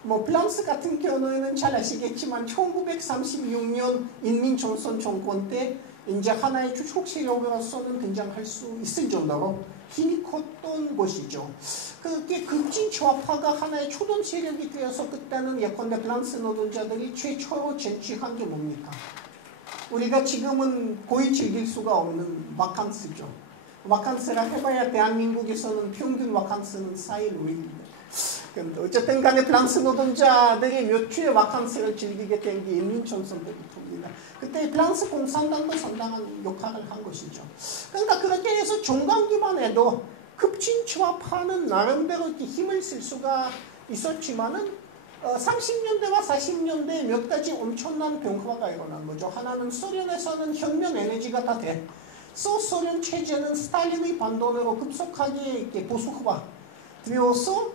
뭐 프랑스 같은 경우에는 잘 아시겠지만 1936년 인민전선 정권 때 이제 하나의 주축 세력으로서는 등장할 수 있을 정도로 힘이 컸던 것이죠. 그게 급진좌파가 하나의 초동 세력이 되어서 그때는 예컨대 프랑스 노동자들이 최초로 쟁취한 게 뭡니까? 우리가 지금은 거의 즐길 수가 없는 바캉스죠. 바캉스라 해봐야 대한민국에서는 평균 바캉스는 4일 5일입니다. 어쨌든 간에 프랑스 노동자들이 몇 주의 바캉스를 즐기게 된 게 인민전선 때부터입니다. 있었습니다. 그때 프랑스 공산당도 상당한 역할을 한 것이죠. 그러니까 그렇게 해서 종강기만 해도 급진추합하는 나름대로 이렇게 힘을 쓸 수가 있었지만은 30년대와 40년대에 몇 가지 엄청난 변화가 일어난 거죠. 하나는 소련에서는 혁명 에너지가 다 돼. 소련 체제는 스탈린의 반동으로 급속하게 이렇게 보수화 되어서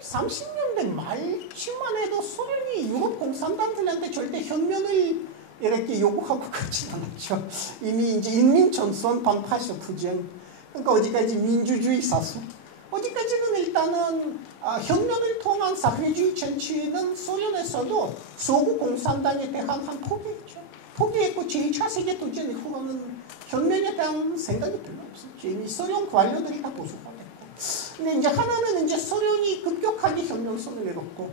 30년대 말쯤만 해도 소련이 유럽 공산당들한테 절대 혁명을 이렇게 요구하고 그러진 않았죠. 이미 이제 인민전선 반파쇼 투쟁, 그러니까 어디까지 민주주의 사수, 어디까지는 일단은 혁명을 통한 사회주의 정치는 소련에서도 소구 공산당에 대한 한 포기했고 제2차 세계대전 이후로는 혁명에 대한 생각이 별로 없었죠. 이미 소련 관료들이 다 보수화했고. 근데 이제 하나는 이제 소련이 급격하게 혁명성을 내렸고,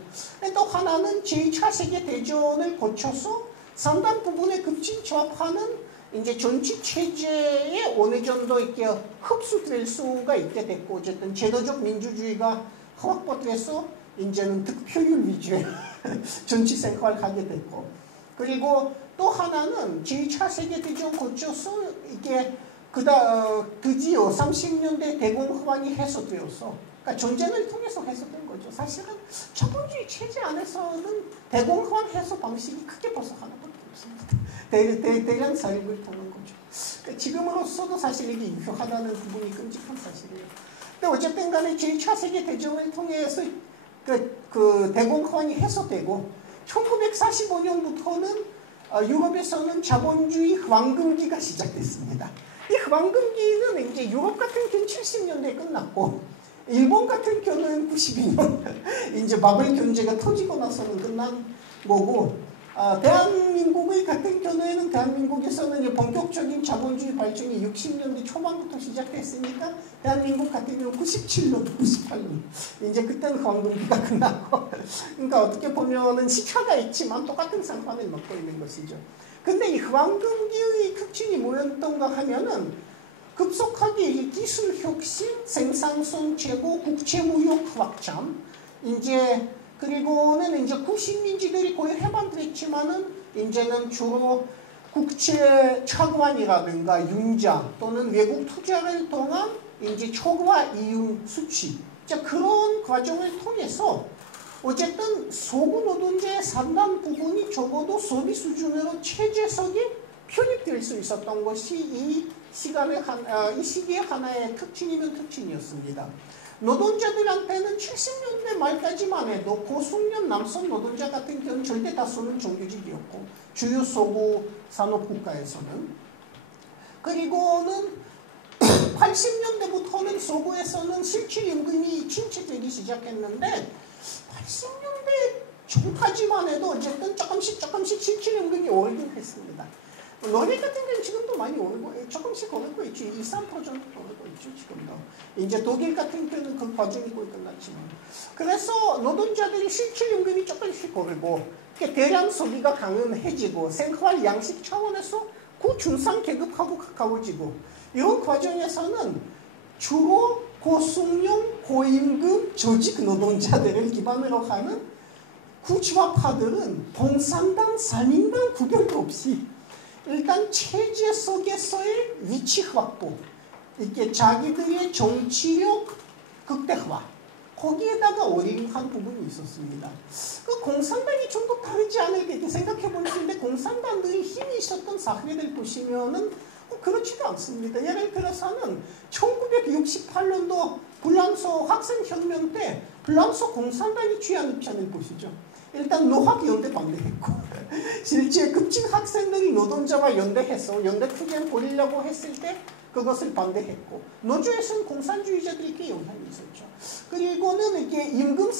또 하나는 제2차 세계대전을 거쳐서 상당 부분에 급진조합하는 이제 정치 체제에 어느 정도 이렇게 흡수될 수가 있게 됐고, 어쨌든 제도적 민주주의가 확보돼서 이제는 득표율 위주의 정치 생활을 하게 됐고, 그리고 또 하나는 제2차 세계대전 거쳐서 이게 드디어 30년대 대공황이 해소되어서, 그러니까 전쟁을 통해서 해소된 거죠. 사실은 자본주의 체제 안에서는 대공황 해소 방식이 크게 벌써 하나밖에 없습니다. 대량 사립을 통한 거죠. 그러니까 지금으로서도 사실 이게 유효하다는 부분이 끔찍한 사실이에요. 근데 어쨌든 간에 제2차 세계대전을 통해서 그 대공황이 해소되고 1945년부터는 유럽에서는 자본주의 황금기가 시작됐습니다. 이 황금기는 이제 유럽 같은 경우는 70년대에 끝났고, 일본 같은 경우는 92년 이제 바벨 경제가 터지고 나서는 끝난 거고, 대한민국의 같은 경우에는 대한민국에서는 이제 본격적인 자본주의 발전이 60년대 초반부터 시작됐으니까 대한민국 같은 경우는 97년, 98년 이제 그때는 황금기가 끝났고, 그러니까 어떻게 보면은 시차가 있지만 똑같은 상황을 먹고 있는 것이죠. 근데 이 황금기의 특징이 뭐였던가 하면은 급속하게 기술 혁신, 생산성 제고, 국제무역 확장, 이제 그리고는 이제 구식민지들이 거의 해방됐지만은 이제는 주로 국제 차관이라든가 융자 또는 외국 투자를 통한 이제 초과 이윤 수치, 자 그런 과정을 통해서 어쨌든 소구 노동자의 상당 부분이 적어도 소비 수준으로 체제 속에 편입될 수 있었던 것이 이 시기의 하나의 특징이면 특징이었습니다. 노동자들한테는 70년대 말까지만 해도 고숙련 남성 노동자 같은 경우는 절대 다수는 정규직이었고, 주요 소구 산업국가에서는. 그리고는 80년대부터는 소구에서는 실질임금이 침체되기 시작했는데 80년대 전까지만 해도 어쨌든 조금씩 실질임금이 오르긴 했습니다. 노래 같은 경우는 지금도 많이 오르고 조금씩 오르고 있죠. 2, 3% 정도 오르고 있죠. 지금도. 이제 독일 같은 경우는 그 과정이 거의 끝났지만. 그래서 노동자들이 실질임금이 조금씩 오르고 대량 소비가 강해지고 생활 양식 차원에서 고중상 계급하고 가까워지고, 이런 과정에서는 주로 고숙련, 고임금, 조직 노동자들을 기반으로 하는 구조화파들은 공산당, 사민당 구별도 없이 일단 체제 속에서의 위치 확보, 이렇게 자기들의 정치력 극대화, 거기에다가 올인한 부분이 있었습니다. 그 공산당이 좀 더 다르지 않을까 이렇게 생각해 볼 수 있는데, 공산당들이 힘이 있었던 사회를 보시면은 그렇지도 않습니다. 예를 들어서는 1968년도 불란서 학생혁명 때 불란서 공산당이 취한 입장을 보시죠. 일단 노학연대 반대했고, 실제 급진 학생들이 노동자와 연대해서 연대 투쟁 벌이려고 했을 때 그것을 반대했고, 노조에서는 공산주의자들이 꽤 영향이 있었죠. 그리고는 이렇게 임금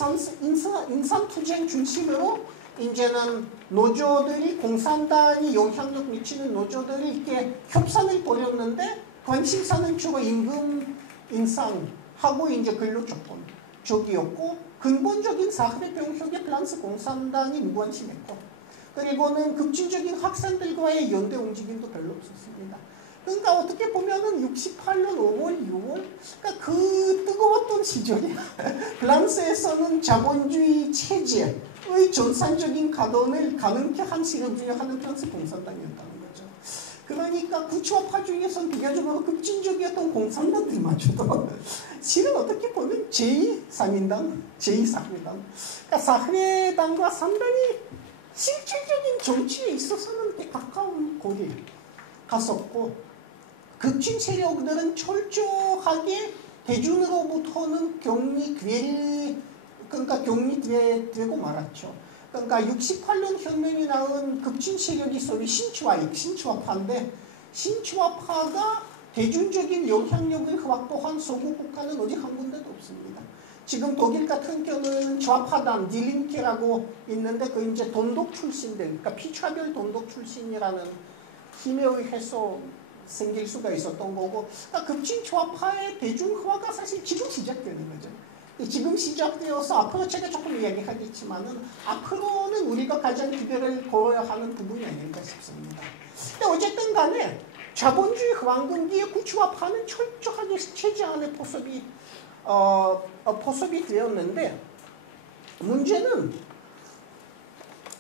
인상 투쟁 중심으로 이제는 노조들이, 공산당이 영향력 미치는 노조들이 이렇게 협상을 벌였는데, 관심사는 주로 임금 인상하고 이제 근로 조건 쪽이었고, 근본적인 사회 병역에 프랑스 공산당이 무관심했고, 그리고는 급진적인 학생들과의 연대 움직임도 별로 없었습니다. 그러니까 어떻게 보면은 68년 5월, 6월, 그러니까 그 뜨거웠던 시절이야. 프랑스에서는 자본주의 체제의 전산적인 가동을 가능케 한 세력이 하는 프랑스 공산당이었다는 거죠. 그러니까 구치와파 중에서는 비교적으로 급진적이었던 공산당들마저도 실은 어떻게 보면 제2사민당, 제2사회당, 그러니까 사회당과 상당히 실질적인 정치에 있어서는 꽤 가까운 거리에 갔었고, 급진 세력들은 철저하게 대중으로부터는 격리되고 말았죠. 그러니까 68년 혁명이 낳은 급진 세력이 소위 신치와파인데, 신치와파가 대중적인 영향력을 확보한 소국 국가는 오직 한 군데도 없습니다. 지금 독일 같은 경우는 좌파당 딜링케라고 있는데, 그 이제 돈독 출신들, 그러니까 피차별 돈독 출신이라는 힘에 의해서 생길 수가 있었던 거고, 그러니까 급진 좌파의 대중화가 사실 지금 시작되는 거죠. 지금 시작되어서 앞으로 제가 조금 이야기하겠지만은 앞으로는 우리가 가장 기대를 걸어야 하는 부분이 아닐까 싶습니다. 근데 어쨌든 간에 자본주의 황금기의 구치와파는 철저하게 체제 안에 포섭이 되었는데, 문제는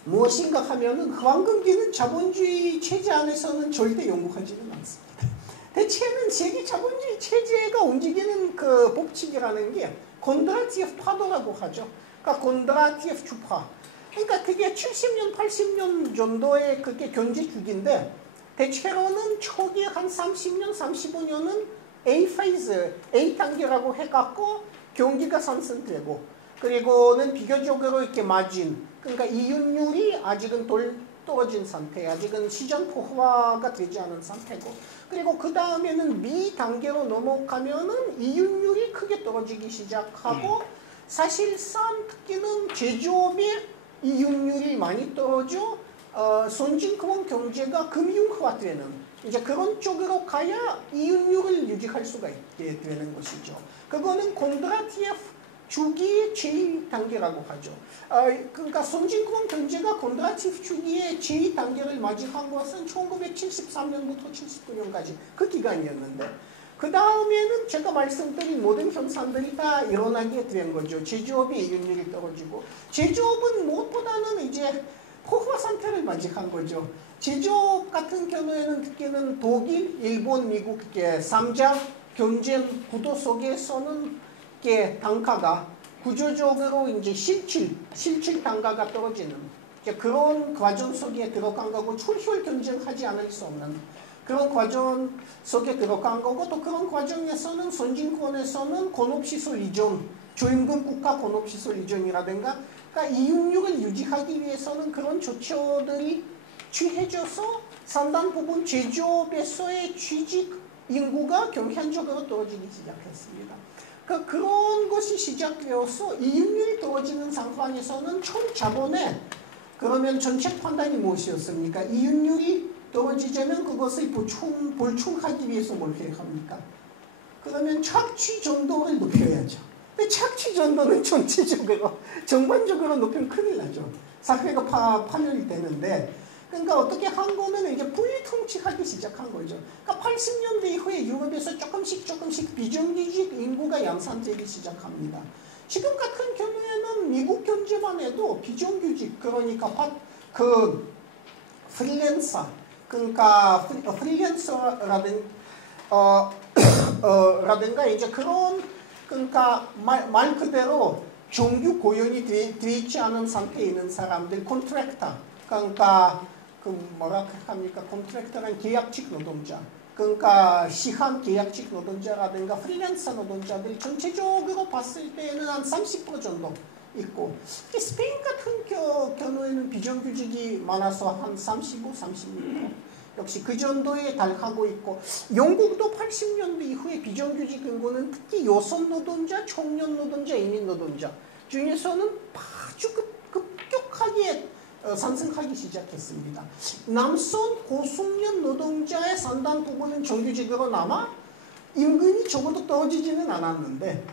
무엇인가 하면은 황금기는 자본주의 체제 안에서는 절대 영구하지는 않습니다. 대체는 세계 자본주의 체제가 움직이는 그 법칙이라는 게 곤드라티에프 파도라고 하죠. 그러니까 곤드라티에프 주파. 그러니까 그게 70년, 80년 정도의 그게 경제 주기인데, 대체로는 초기 한 30년, 35년은 A 페이즈, A 단계라고 해갖고 경기가 상승되고, 그리고는 비교적으로 이렇게 마진, 그러니까 이윤율이 아직은 떨어진 상태, 아직은 시장 포화가 되지 않은 상태고, 그리고 그 다음에는 B 단계로 넘어가면은 이윤율이 크게 떨어지기 시작하고, 사실상 특히는 제조업의 이윤율이 많이 떨어져 선진국 경제가 금융화되는 이제 그런 쪽으로 가야 이윤율을 유지할 수가 있게 되는 것이죠. 그거는 곤드라티에프 주기의 제2단계라고 하죠. 그러니까 선진국 경제가 곤드라티에프 주기의 제2단계를 맞이한 것은 1973년부터 79년까지 그 기간이었는데, 그 다음에는 제가 말씀드린 모든 현상들이 다 일어나게 된 거죠. 제조업의 이윤율이 떨어지고, 제조업은 무엇보다는 이제 포화 상태를 맞이한 거죠. 제조업 같은 경우에는 특히는 독일, 일본, 미국 3자 경쟁 구도 속에서는 단가가 구조적으로 이제 실질 단가가 떨어지는 그런 과정 속에 들어간 거고, 출혈 경쟁하지 않을 수 없는 그런 과정 속에 들어간 거고, 또 그런 과정에서는 선진권에서는 공업시설 이전, 조임금 국가 공업시설 이전이라든가, 그러니까 이윤율을 유지하기 위해서는 그런 조처들이 취해져서 상당 부분 제조업에서의 취직 인구가 경향적으로 떨어지기 시작했습니다. 그런 것이 시작되어서 이윤율이 떨어지는 상황에서는 총 자본의 그러면 정책 판단이 무엇이었습니까? 이윤율이 떨어지자면 그것을 보충하기 위해서 뭘 해야 합니까? 그러면 착취 정도를 높여야죠. 근데 착취 정도는 전체적으로 전반적으로 높이면 큰일 나죠. 사회가 파멸이 되는데, 그러니까 어떻게 한 거는 이제 불통치하기 시작한 거죠. 그러니까 80년대 이후에 유럽에서 조금씩 비정규직 인구가 양산되기 시작합니다. 지금 같은 경우에는 미국 경제만 해도 비정규직, 그러니까 그 프리랜서, 그러니까 프리랜서라든가 이제 그런, 그러니까 말 그대로 정규 고용이 돼 있지 않은 상태에 있는 사람들, 컨트랙터, 그러니까 그 뭐라 합니까? 컨트랙터는 계약직 노동자, 그러니까 시한 계약직 노동자라든가 프리랜서 노동자들이 전체적으로 봤을 때는 한 30% 정도 있고, 스페인 같은 경우에는 비정규직이 많아서 한 35, 36% 역시 그 정도에 달하고 있고, 영국도 80년대 이후에 비정규직 인구는 특히 여성 노동자, 청년 노동자, 이민 노동자 중에서는 아주 급격하게 상승하기 시작했습니다. 남성 고숙련 노동자의 상당 부분은 정규직으로 남아 임금이 적어도 떨어지지는 않았는데,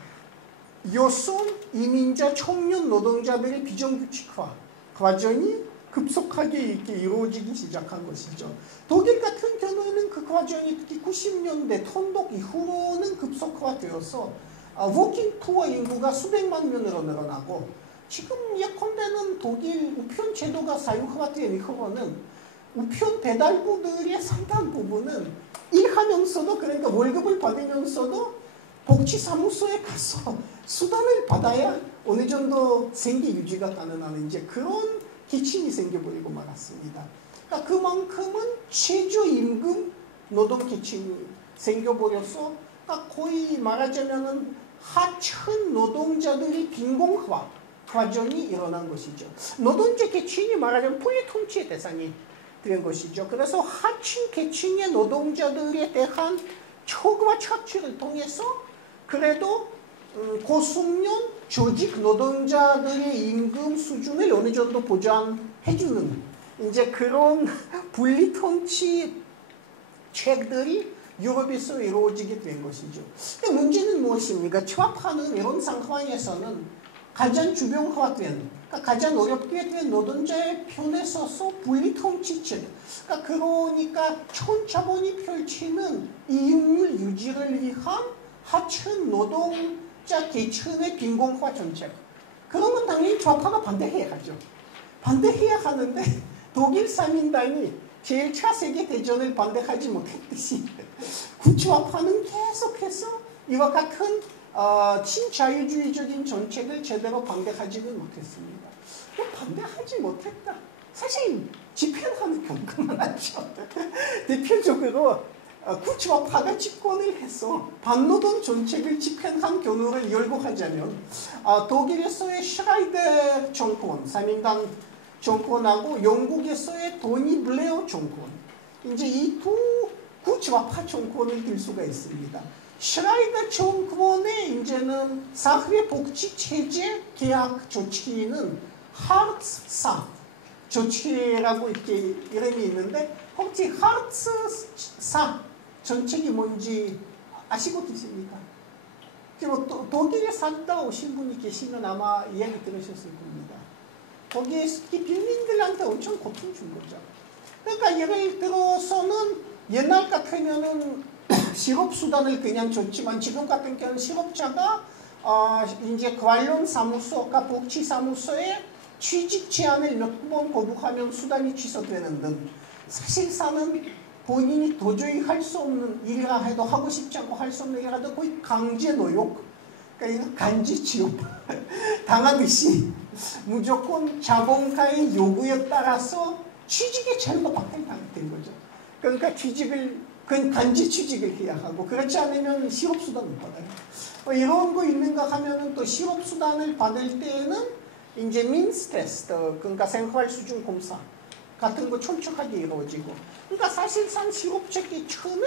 여성, 이민자, 청년 노동자들의 비정규직화 과정이 급속하게 이렇게 이루어지기 시작한 것이죠. 독일 같은 경우에는 그 과정이 특히 90년대 통독 이후로는 급속화되어서 워킹 푸어 인구가 수백만 명으로 늘어나고 지금 예컨대는 독일 우편 제도가 사유화된 이후로는 우편 배달부들의 상당 부분은 일하면서도 그러니까 월급을 받으면서도 복지사무소에 가서 수당을 받아야 어느 정도 생계 유지가 가능한 이제 그런 기침이 생겨버리고 말았습니다. 그러니까 그만큼은 최저임금 노동 기침이 생겨버려서 그러니까 거의 말하자면은 하층 노동자들이 빈곤화 과정이 일어난 것이죠. 노동자 계층이 말하자면 분리 통치의 대상이 된 것이죠. 그래서 하층 계층의 노동자들에 대한 초과 착취를 통해서 그래도 고숙련 조직 노동자들의 임금 수준을 어느 정도 보장해주는 이제 그런 분리 통치 책들이 유럽에서 이루어지게 된 것이죠. 문제는 무엇입니까? 취업하는 이런 상황에서는 가장 주변화된, 그러니까 가장 어렵게 된 노동자의 편에 서서 분리 통치책, 그러니까 촌자본이 펼치는 이익률 유지를 위한 하층 노동자 계층의 빈곤화 정책. 그러면 당연히 좌파가 반대해야 하죠. 반대해야 하는데 독일 사민당이 제1차 세계대전을 반대하지 못했듯이 구좌파는 계속해서 이와 같은 친자유주의적인 정책을 제대로 반대하지는 못했습니다. 반대하지 못했다. 사실 집행하는 경우가 많았죠. 대표적으로 구좌파가 집권을 해서 반노동 정책을 집행한 경우를 열거하자면 독일에서의 슈라이더 정권, 3인당 정권하고 영국에서의 토니 블레어 정권, 이제 이 두 구좌파 정권을 들 수가 있습니다. 슈라이더 정권의 이제는 사회 복지 체제 계약 조치는 하르츠사 조치라고 이렇게 이름이 있는데 혹시 하르츠사 정책이 뭔지 아시고 계십니까? 그리고 독일에 살다 오신 분이 계시면 아마 이야기 들으셨을 겁니다. 거기에 빈민들한테 엄청 고통 준 거죠. 그러니까 예를 들어서는 옛날 같으면은 실업수단을 그냥 줬지만 지금 같은 경우는 실업자가 이제 관련 사무소가 복지사무소에 취직 제한을 몇 번 거부하면 수당이 취소되는 등 사실상은 본인이 도저히 할 수 없는 일이라 해도 하고 싶지 않고 할 수 없는 일이라 해도 거의 강제 노역, 그러니까 간지 취업 당하듯이 무조건 자본가의 요구에 따라서 취직의 자유가 박탈된 거죠. 그러니까 간지 취직을 해야 하고 그렇지 않으면 실업수단을 받아요. 이런 거 있는가 하면은 또 실업수단을 받을 때에는 이제 민스 테스트, 그러니까 생활 수준 검사 같은 거 촘촘하게 이루어지고, 그러니까 사실상 실업자 계층을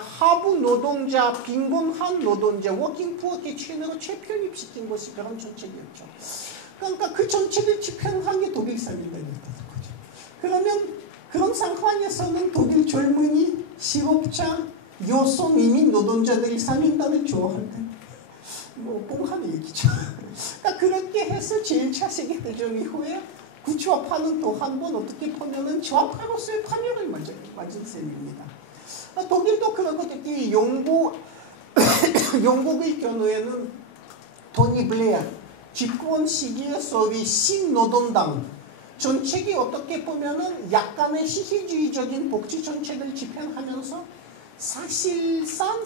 하부 노동자, 빈곤한 노동자, 워킹 푸어 계층으로 재편입시킨 것이 그런 정책이었죠. 그러니까 그 정책을 집행한 게 독일 사민당이었다는 거죠. 그러면 그런 상황에서는 독일 젊은이, 실업자, 여성 이민 노동자들이 사민당을 좋아한다. 뭐 뽕하는 얘기죠. 그러니까 그렇게 해서 제1차 세계대전 이후에 구좌파는 또 한 번 어떻게 보면은 좌파로서의 파멸을 맞은 셈입니다. 독일도 그렇고 특히 영국의 경우에는 토니 블레어 집권 시기에서의 신노동당 정책이 어떻게 보면은 약간의 시기주의적인 복지 정책을 집행하면서 사실상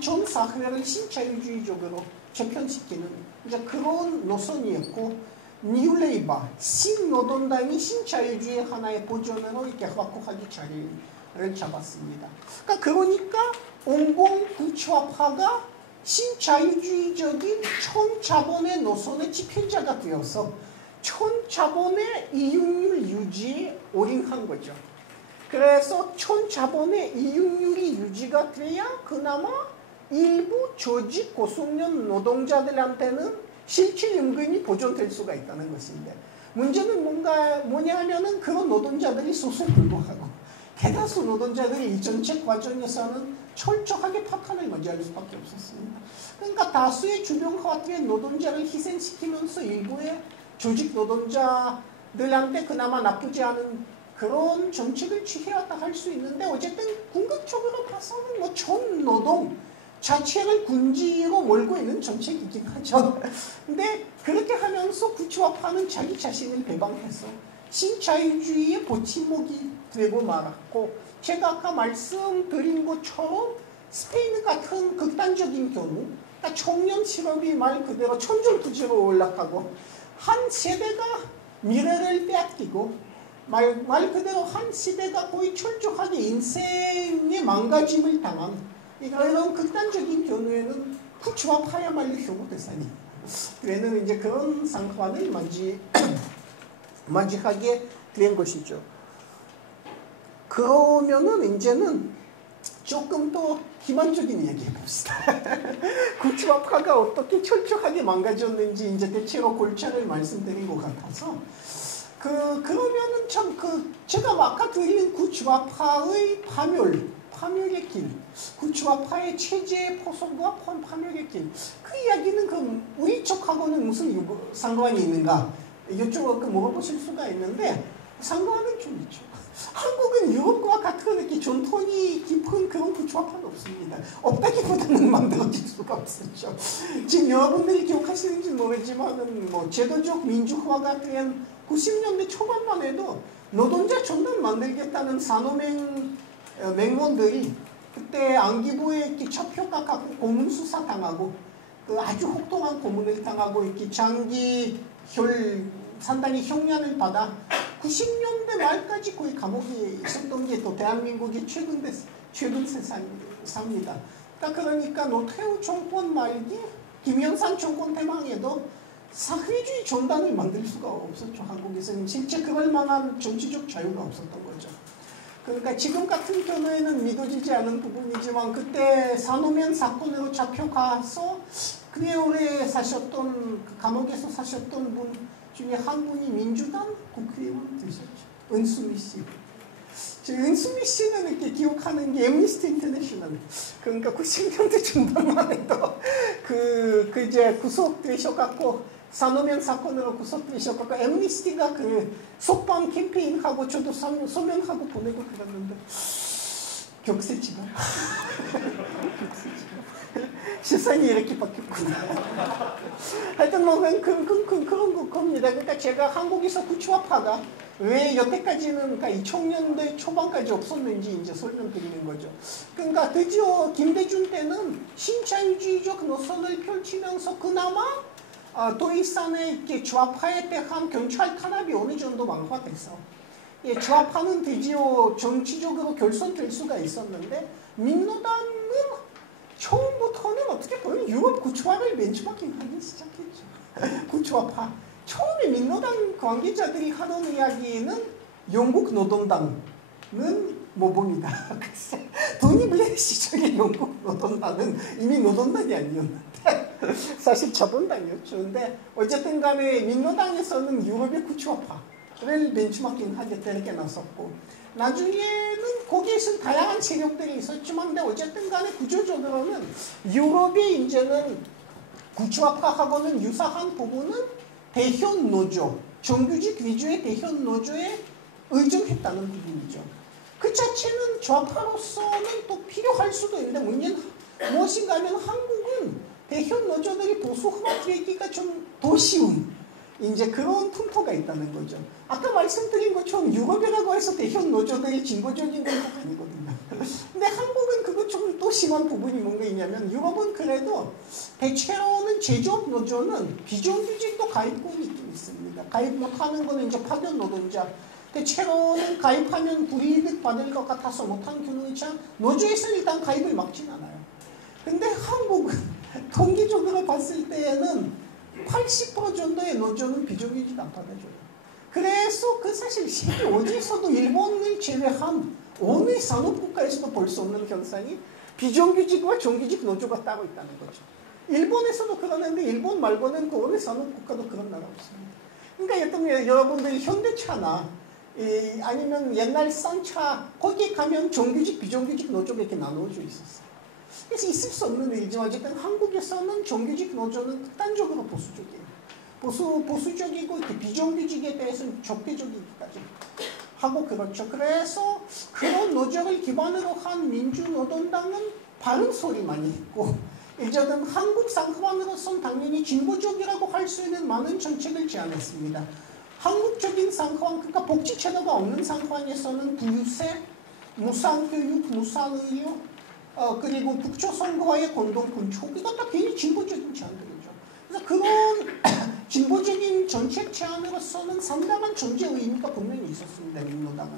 전 사회를 신자유주의적으로 재편시키는 이제 그런 노선이었고, 뉴레이버 신노동당이 신자유주의 하나의 보존으로 이렇게 확고하게 자리를 잡았습니다. 그러니까 온공구좌파가 신자유주의적인 촌자본의 노선의 집행자가 되어서 촌자본의 이익률 유지에 올인한 거죠. 그래서 촌자본의 이익률이 유지가 돼야 그나마 일부 조직 고숙련 노동자들한테는 실질 임금이 보존될 수가 있다는 것인데, 문제는 뭐냐 하면은 그런 노동자들이 소수불구하고 대다수 노동자들이 이 정책 과정에서는 철저하게 파탄을 맞이할 수밖에 없었습니다. 그러니까 다수의 주변화된 노동자를 희생시키면서 일부의 조직 노동자 노동자들한테 그나마 나쁘지 않은 그런 정책을 취해왔다 할 수 있는데 어쨌든 궁극적으로 봐서는 뭐 전 노동 자체를 군지로 몰고 있는 정책이긴 하죠. 근데 그렇게 하면서 구치화파는 자기 자신을 배방해서 신자유주의의 버팀목이 되고 말았고, 제가 아까 말씀드린 것처럼 스페인 같은 극단적인 경우, 그러니까 청년 실업이 말 그대로 천정부지로 올라가고 한 세대가 미래를 빼앗기고 말 그대로 한 시대가 거의 철저하게 인생의 망가짐을 당한 이런 극단적인 경우에는 구치화파야말로 혐오 대상이. 그래는 이제 그런 상황을 맞이하게 된 것이죠. 그러면은 이제는 조금 더 희망적인 얘기 해봅시다. 구치화파가 어떻게 철저하게 망가졌는지 이제 대체로 골자를 말씀드린 것 같아서 그러면은 참 제가 아까 드린 구치화파의 파멸의 길, 구치화파의 체제 포석과 파멸의 길, 그 이야기는 우리 쪽하고는 무슨 상관이 있는가 이쪽으로 물어보실 수가 있는데 상관은 좀 있죠. 한국은 유럽과 같은 이렇게 전통이 깊은 그런 구치화파는 없습니다. 없다기보다는 만들어질 수가 없었죠. 지금 여러분들이 기억하시는지 모르지만은 뭐 제도적 민주화가 된 90년대 초반만 해도 노동자 전단 만들겠다는 산업맹원들이 그때 안기부에 이렇게 잡혀가 갖고 고문 수사 당하고 아주 혹독한 고문을 당하고 이렇게 상당히 형량을 받아 90년대 말까지 거의 감옥에 있었던 게 또 대한민국의 최근 세상입니다. 그러니까 노태우 정권 말기 김영삼 정권 대망에도 사회주의 전단을 만들 수가 없었죠. 한국에서는 실제 그럴 만한 정치적 자유가 없었던 거죠. 그러니까 지금 같은 경우에는 믿어지지 않은 부분이지만 그때 산호면 사건으로 잡혀가서 꽤 오래 사셨던 감옥에서 사셨던 분 중에 한 분이 민주당 국회의원 되셨죠. 은수미 씨. 은수미 씨는 이렇게 기억하는 게 애미니스티 인터내셔널. 그러니까 90년대 중반만 해도 이제 구속되셔갖고 산호면 사건으로 구속되셔갖고 애미니스티가 속방 캠페인하고 저도 소면하고 보내고 그랬는데 격세지가 세상이 이렇게 바뀌었구나. 하여튼 뭐 그런 겁니다. 그러니까 제가 한국에서 구치화파가 왜 여태까지는 그러니까 2000년대 초반까지 없었는지 이제 설명드리는 거죠. 그러니까 드디어 김대중 때는 신자유주의적 노선을 펼치면서 그나마 도의산의 이렇게 좌파에 대한 경찰 탄압이 어느 정도 완화돼서 좌파는 드디어 정치적으로 결선될 수가 있었는데 민노당은 처음부터는 어떻게 보면 유럽 구치화를 벤치마킹하기 시작했죠. 구치화파. 처음에 민노당 관계자들이 하던 이야기는 영국 노동당은 모범이다. 토니 블레어 시절의 영국 노동당은 이미 노동당이 아니었는데 사실 자본당이었죠. 근데 어쨌든 간에 민노당에서는 유럽의 구치화파를 벤치마킹하겠다 이렇게 나섰고 나중에는 거기에서 다양한 세력들이 있었지만 근데 어쨌든 간에 구조적으로는 유럽의 이제는 구치화파하고는 유사한 부분은 대현 노조, 정규직 위주의 대현 노조에 의존했다는 부분이죠. 그 자체는 좌파로서는 또 필요할 수도 있는데 문제는 무엇인가 하면 한국은 대현 노조들이 보수화되기가 좀 더 쉬운 이제 그런 풍토가 있다는 거죠. 아까 말씀드린 것처럼 유럽이라고 해서 대현 노조들이 진보적인 건 아니거든요. 근데 한국은 그거 좀 또 심한 부분이 뭔가 있냐면 유럽은 그래도 대체로는 제조업 노조는 비정규직도 가입권이 좀 있습니다. 가입 못하는 거는 이제 파견 노동자. 대체로는 가입하면 불이익 받을 것 같아서 못한 경우에 참 노조에서 일단 가입을 막진 않아요. 근데 한국은 통계적으로 봤을 때에는 80% 정도의 노조는 비정규직 안 받아줘요. 그래서 사실 세계 어디서도 일본을 제외한 어느 산업국가에서도 볼 수 없는 현상이 비정규직과 정규직 노조가 따로 있다는 거죠. 일본에서도 그러는데 일본 말고는 그 어느 산업국가도 그런 나라 없습니다. 그러니까 여러분들이 현대차나 아니면 옛날 쌍차 거기 가면 정규직 비정규직 노조가 이렇게 나누어져 있었어요. 그래서 있을 수 없는 일이지만 어쨌든 한국에서는 정규직 노조는 극단적으로 보수적이에요. 보수적이고 이렇게 비정규직에 대해서는 적대적이기까지 하고 그렇죠. 그래서 그런 노조를 기반으로 한 민주노동당은 바른 소리 많이 했고 이제는 한국 상황으로선 당연히 진보적이라고 할 수 있는 많은 정책을 제안했습니다. 한국적인 상황, 그러니까 복지 제도가 없는 상황에서는 부유세, 무상교육, 무상의료, 그리고 국조선거와의 공동군축, 이것도 괜히 진보적인 제안들이죠. 그래서 그런 진보적인 정책 제안으로서는 상당한 존재 의미가 분명히 있었습니다. 민노당은.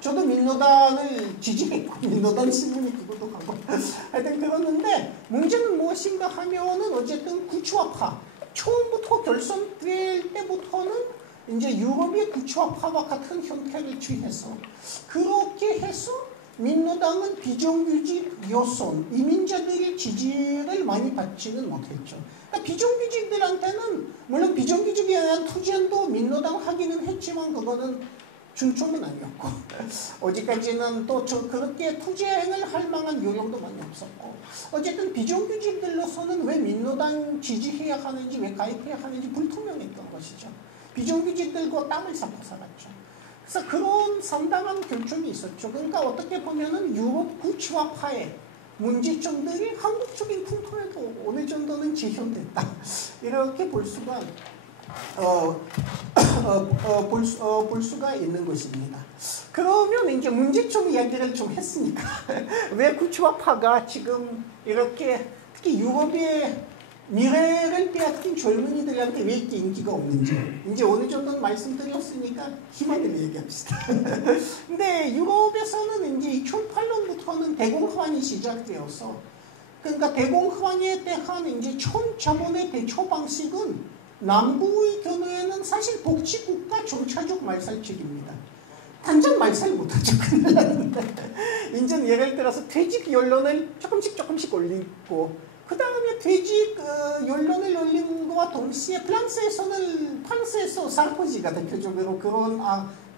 저도 민노당을 지지했고 민노당 신문에 기고도 하고 하여튼 그러는데 문제는 무엇인가 하면은 어쨌든 구치화파 처음부터 결선될 때부터는 이제 유럽의 구치화파와 같은 형태를 취해서 그렇게 해서 민노당은 비정규직 여성, 이민자들의 지지를 많이 받지는 못했죠. 그러니까 비정규직들한테는 물론 비정규직에 대한 투쟁도 민노당 하기는 했지만 그거는 중점은 아니었고 어디까지는 또 그렇게 투쟁을 할 만한 요령도 많이 없었고 어쨌든 비정규직들로서는 왜 민노당 지지해야 하는지 왜 가입해야 하는지 불투명했던 것이죠. 비정규직들과 땀을 쌓고 살았죠. 그래서 그런 상당한 결점이 있었죠. 그러니까 어떻게 보면은 유럽 구치화파의 문제점들이 한국적인 풍토에도 어느 정도는 재현됐다. 이렇게 볼 수가 볼 수가 있는 것입니다. 그러면 이제 문제점 이야기를 좀 했으니까 왜 구치화파가 지금 이렇게 특히 유럽의 미래를 빼앗긴 젊은이들한테 왜 이렇게 인기가 없는지 이제 어느 정도는 말씀드렸으니까 희망을 얘기합시다. 근데 유럽에서는 이제 2008년부터는 대공환이 시작되어서 그러니까 대공환에 대한 이제 촌자본의 대처 방식은 남부의 경우에는 사실 복지국가 정차적 말살책입니다. 단전 말살 못하죠. 큰일 나는데 이제 예를 들어서 퇴직 연령을 조금씩 올리고 그 다음에 퇴직 연령을 올리는 것과 동시에 프랑스에서 사르코지가 대표적으로 그런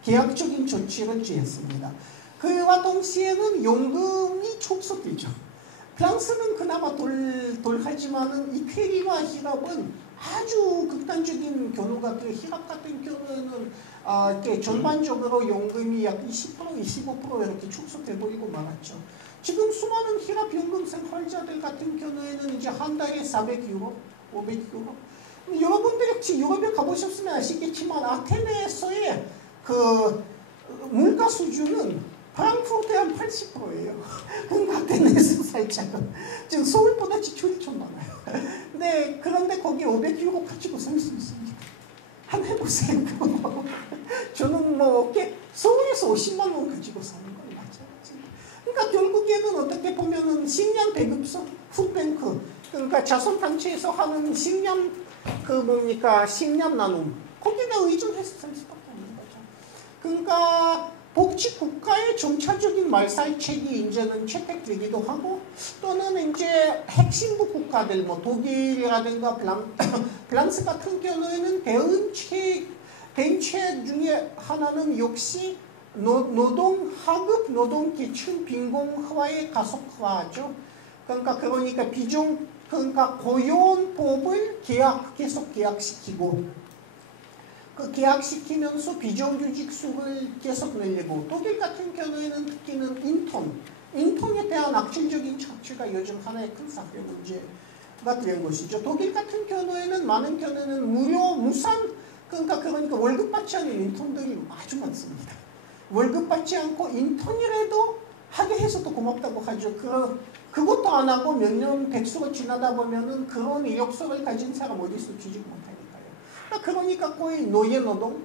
계약적인 조치를 취했습니다. 그와 동시에는 연금이 축소되죠. 프랑스는 그나마 덜하지만은 이태리와 히랍은 아주 극단적인 경우가 그 히랍 같은 경우에는 이렇게 전반적으로 연금이 약 20%, 25% 이렇게 축소돼버리고 말았죠. 지금 수많은 히랍 연금 생활자들 같은 경우에는 이제 한 달에 400유로, 500유로. 여러분들이 혹시 유럽에 가보셨으면 아시겠지만 아테네에서의 그 물가 수준은 프랑크푸르트에 한 80%예요. 그러니까 아테네에서 살자면 지금 서울보다 지출이 좀 많아요. 네, 그런데 거기 500유로 가지고 살 수 있습니다. 한번 해보세요. 저는 뭐 이렇게 서울에서 50만 원 가지고 사는 걸 맞아요. 그러니까 결국에는 어떻게 보면은 식량 배급소, 푸드뱅크, 그러니까 자선단체에서 하는 식량 식량 나눔 거기다 의존해서 살 수밖에 없는 거죠. 그러니까 복지국가의 정차적인 말살책이 이제는 채택되기도 하고 또는 이제 핵심부 국가들 뭐 독일이라든가 프랑스 같은 경우에는 대응책 중에 하나는 역시 하급 노동계층 빈곤화의 가속화죠. 그러니까 고용법을 계속 계약시키고 그 계약시키면서 비정규직 수를 계속 늘리고 독일 같은 경우에는 특히는 인턴에 대한 악질적인 착취가 요즘 하나의 큰 사회 문제가 된 것이죠. 독일 같은 경우에는 많은 경우에는 무상 그러니까 월급 받지 않는 인턴들이 아주 많습니다. 월급 받지 않고 인턴이라도 하게 해서도 고맙다고 하죠. 그것도 안 하고 몇 년 백수가 지나다 보면은 그런 이력서를 가진 사람 어디서 취직 못하니까요. 그러니까 거의 노예 노동,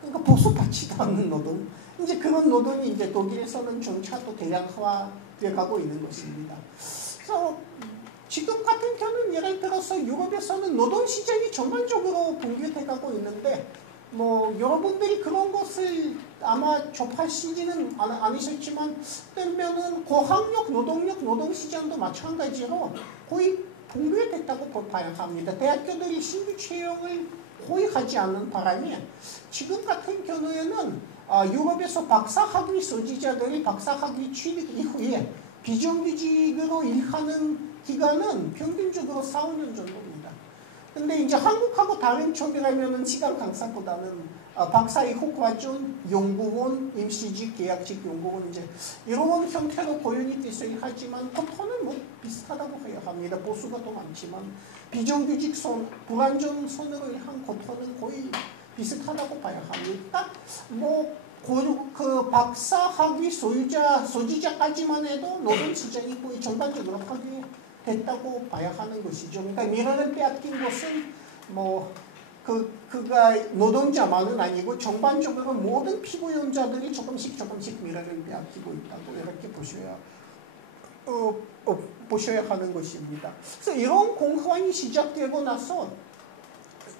그러니까 보수받지도 않는 노동. 이제 그런 노동이 이제 독일에서는 점차 또 대량화되어 가고 있는 것입니다. 그래서 지금 같은 경우는 예를 들어서 유럽에서는 노동 시장이 전반적으로 붕괴돼 가고 있는데 뭐 여러분들이 그런 것을 아마 접하시지는 않으셨지만 때면은 고학력 노동력 노동시장도 마찬가지로 거의 붕괴됐다고 봐야 합니다. 대학교들이 신규 채용을 거의 하지 않는 바람에 지금 같은 경우에는 유럽에서 박사학위 소지자들이 박사학위 취득 이후에 비정규직으로 일하는 기간은 평균적으로 4, 5년 정도입니다. 근데 이제 한국하고 다른 점이라면은 시간 강사보다는 박사 이후 과정, 연구원, 임시직, 계약직 연구원 이제 이런 형태로 고용이 됐어야 하지만 고토는 뭐 비슷하다고 해야 합니다. 보수가 더 많지만 비정규직 선, 불안정 선으로 한 고토는 거의 비슷하다고 봐야 합니다. 뭐 그 박사 학위 소지자까지만 해도 노동 시장이 거의 전반적으로 파괴됐다고 봐야 하는 것이죠. 그러니까 미래를 빼앗긴 것은 뭐 그가 노동자만은 아니고 전반적으로 모든 피고용자들이 조금씩 미래를 빼앗기고 있다고 이렇게 보셔야 하는 것입니다. 그래서 이런 공황이 시작되고 나서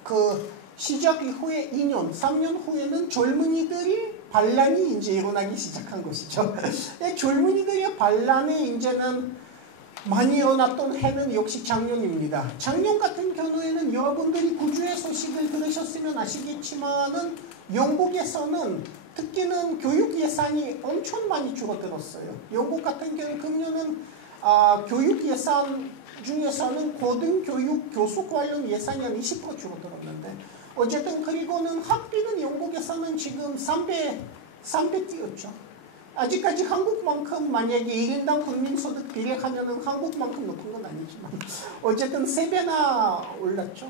그 시작 이후에 2년, 3년 후에는 젊은이들이 반란이 이제 일어나기 시작한 것이죠. 젊은이들의 반란에 이제는 많이 일어났던 해는 역시 작년입니다. 작년 같은 경우에는 여러분들이 구주의 소식을 들으셨으면 아시겠지만은 영국에서는 특히는 교육 예산이 엄청 많이 줄어들었어요. 영국 같은 경우 금년은 교육 예산 중에서는 고등교육 교수 관련 예산이 한 20% 줄어들었는데 어쨌든 그리고는 학비는 영국에서는 지금 3배 뛰었죠. 아직까지 한국만큼 만약에 1인당 국민소득 비례하면은 한국만큼 높은 건 아니지만 어쨌든 3배나 올랐죠.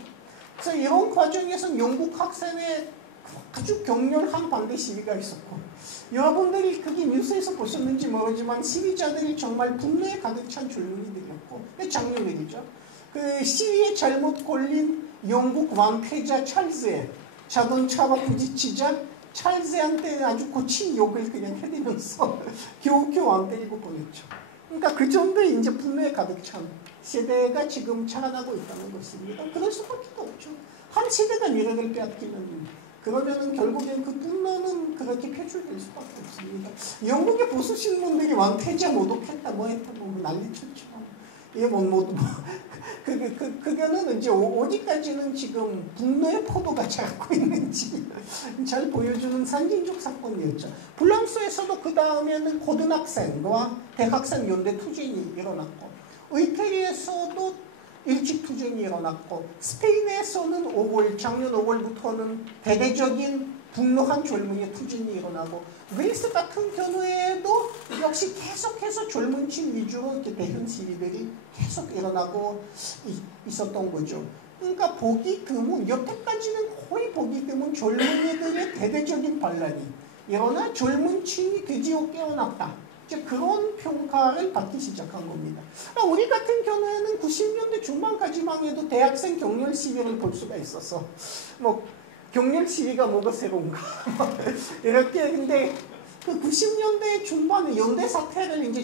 그래서 이런 과정에서 영국 학생의 아주 격렬한 반대 시위가 있었고 여러분들이 그게 뉴스에서 보셨는지 모르지만 시위자들이 정말 분노에 가득 찬 젊은이들이었고 작년일이죠. 그 시위에 잘못 걸린 영국 왕패자 찰스의 자동차와 부딪히자 찰스한테 아주 고친 욕을 그냥 해대면서 겨우겨우 안 때리고 보냈죠. 그러니까 그 정도의 이제 분노에 가득 찬 세대가 지금 자라나고 있다는 것입니다. 그럴 수밖에 없죠. 한 세대가 미래를 빼앗기는 그러면은 결국엔 그 분노는 그렇게 표출될 수밖에 없습니다. 영국의 보수 신문들이 왕패자 모독했다 뭐 했다 뭐 난리쳤죠. 이게 그거는 이제 어디까지는 지금 분노의 포도가 자고 있는지 잘 보여주는 상징적 사건이었죠. 프랑스에서도 그 다음에는 고등학생과 대학생 연대 투쟁이 일어났고, 이태리에서도 일찍 투쟁이 일어났고, 스페인에서는 작년 5월부터는 대대적인 분노한 젊은이의 투쟁이 일어나고, 그리스 같은 경우에도 역시 계속해서 젊은 층 위주로 이렇게 대형 시위들이 계속 일어나고 있었던 거죠. 그러니까 보기 드문, 여태까지는 거의 보기 드문 젊은이들의 대대적인 반란이 일어나 젊은 층이 드디어 깨어났다. 이제 그런 평가를 받기 시작한 겁니다. 그러니까 우리 같은 경우에는 90년대 중반까지만 해도 대학생 격렬 시위를 볼 수가 있었어. 뭐 격렬 시위가 뭐가 새로운가 이렇게. 근데 그 90년대 중반에 연대 사태를 이제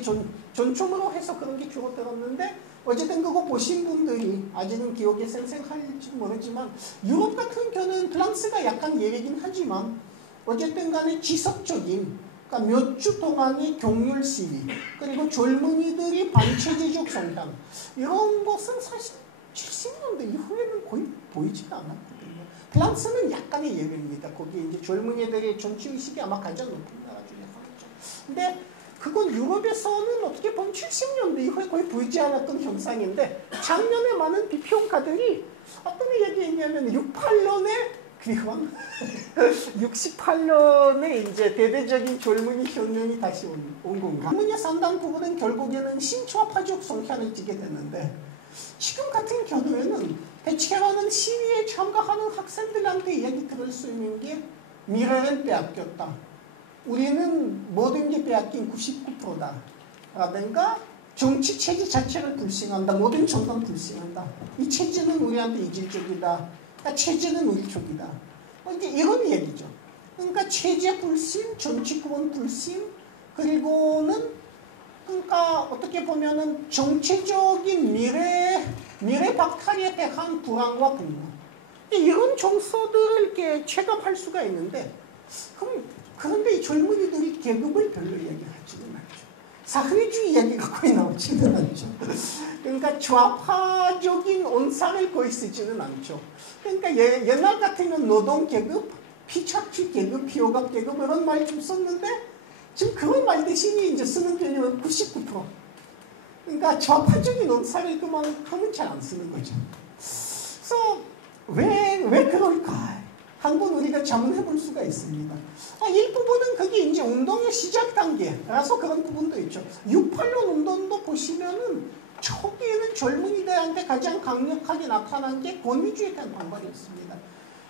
전총으로 해서 그런 게 줄어들었는데, 어쨌든 그거 보신 분들이 아직은 기억에 생생할지 모르지만 유럽 같은 경우는 프랑스가 약간 예외긴 하지만 어쨌든 간에 지속적인, 그러니까 몇 주 동안의 격렬 시위, 그리고 젊은이들이 반체제적 성장, 이런 것은 사실 70년대 이후에는 거의 보이지가 않았거든요. 프랑스는 약간의 예외입니다. 거기에 이제 젊은이들의 정치의식이 아마 가장 높은 나라 중에 하나죠. 근데 그건 유럽에서는 어떻게 보면 70년대 이후에 거의 보이지 않았던 현상인데, 작년에 많은 비평가들이 어떤 얘기했냐면 68년에 이제 대대적인 젊은이 혁명이 다시 온 건가. 젊은이의 상당 부분은 결국에는 신좌파적 성향을 띠게 되는데, 지금 같은 경우에는 대체로는 시위에 참가하는 학생들한테 이야기 들을 수 있는 게 미래를 빼앗겼다. 우리는 모든 게 빼앗긴 99%다. 라든가 정치 체제 자체를 불신한다. 모든 정당 불신한다. 이 체제는 우리한테 이질적이다. 그러니까 체제는 우리 쪽이다. 이제 이런 얘기죠. 그러니까 체제 불신, 정치권 불신, 그리고는 그러니까 어떻게 보면은 정치적인 미래 박탈에 대한 불안과 분노. 이런 정서들을 이렇게 체감할 수가 있는데, 그런데 이 젊은이들이 계급을 별로 이야기하지는 않죠. 사회주의 이야기가 거의 나오지는 않죠. 그러니까 좌파적인 언상을 거의 쓰지는 않죠. 그러니까 옛날 같으면 노동계급, 피착취 계급, 피오갑 계급 이런 말 좀 썼는데, 지금 그런 말 대신에 이제 쓰는 개념은 99%. 그러니까 좌파적인 언사를 그만큼은 잘 안 쓰는 거죠. 그래서 왜 그럴까? 한번 우리가 자문해 볼 수가 있습니다. 일부분은 그게 이제 운동의 시작 단계라서 그런 부분도 있죠. 686 운동도 보시면은 초기에는 젊은이들한테 가장 강력하게 나타난 게 권위주의에 대한 반발이었습니다.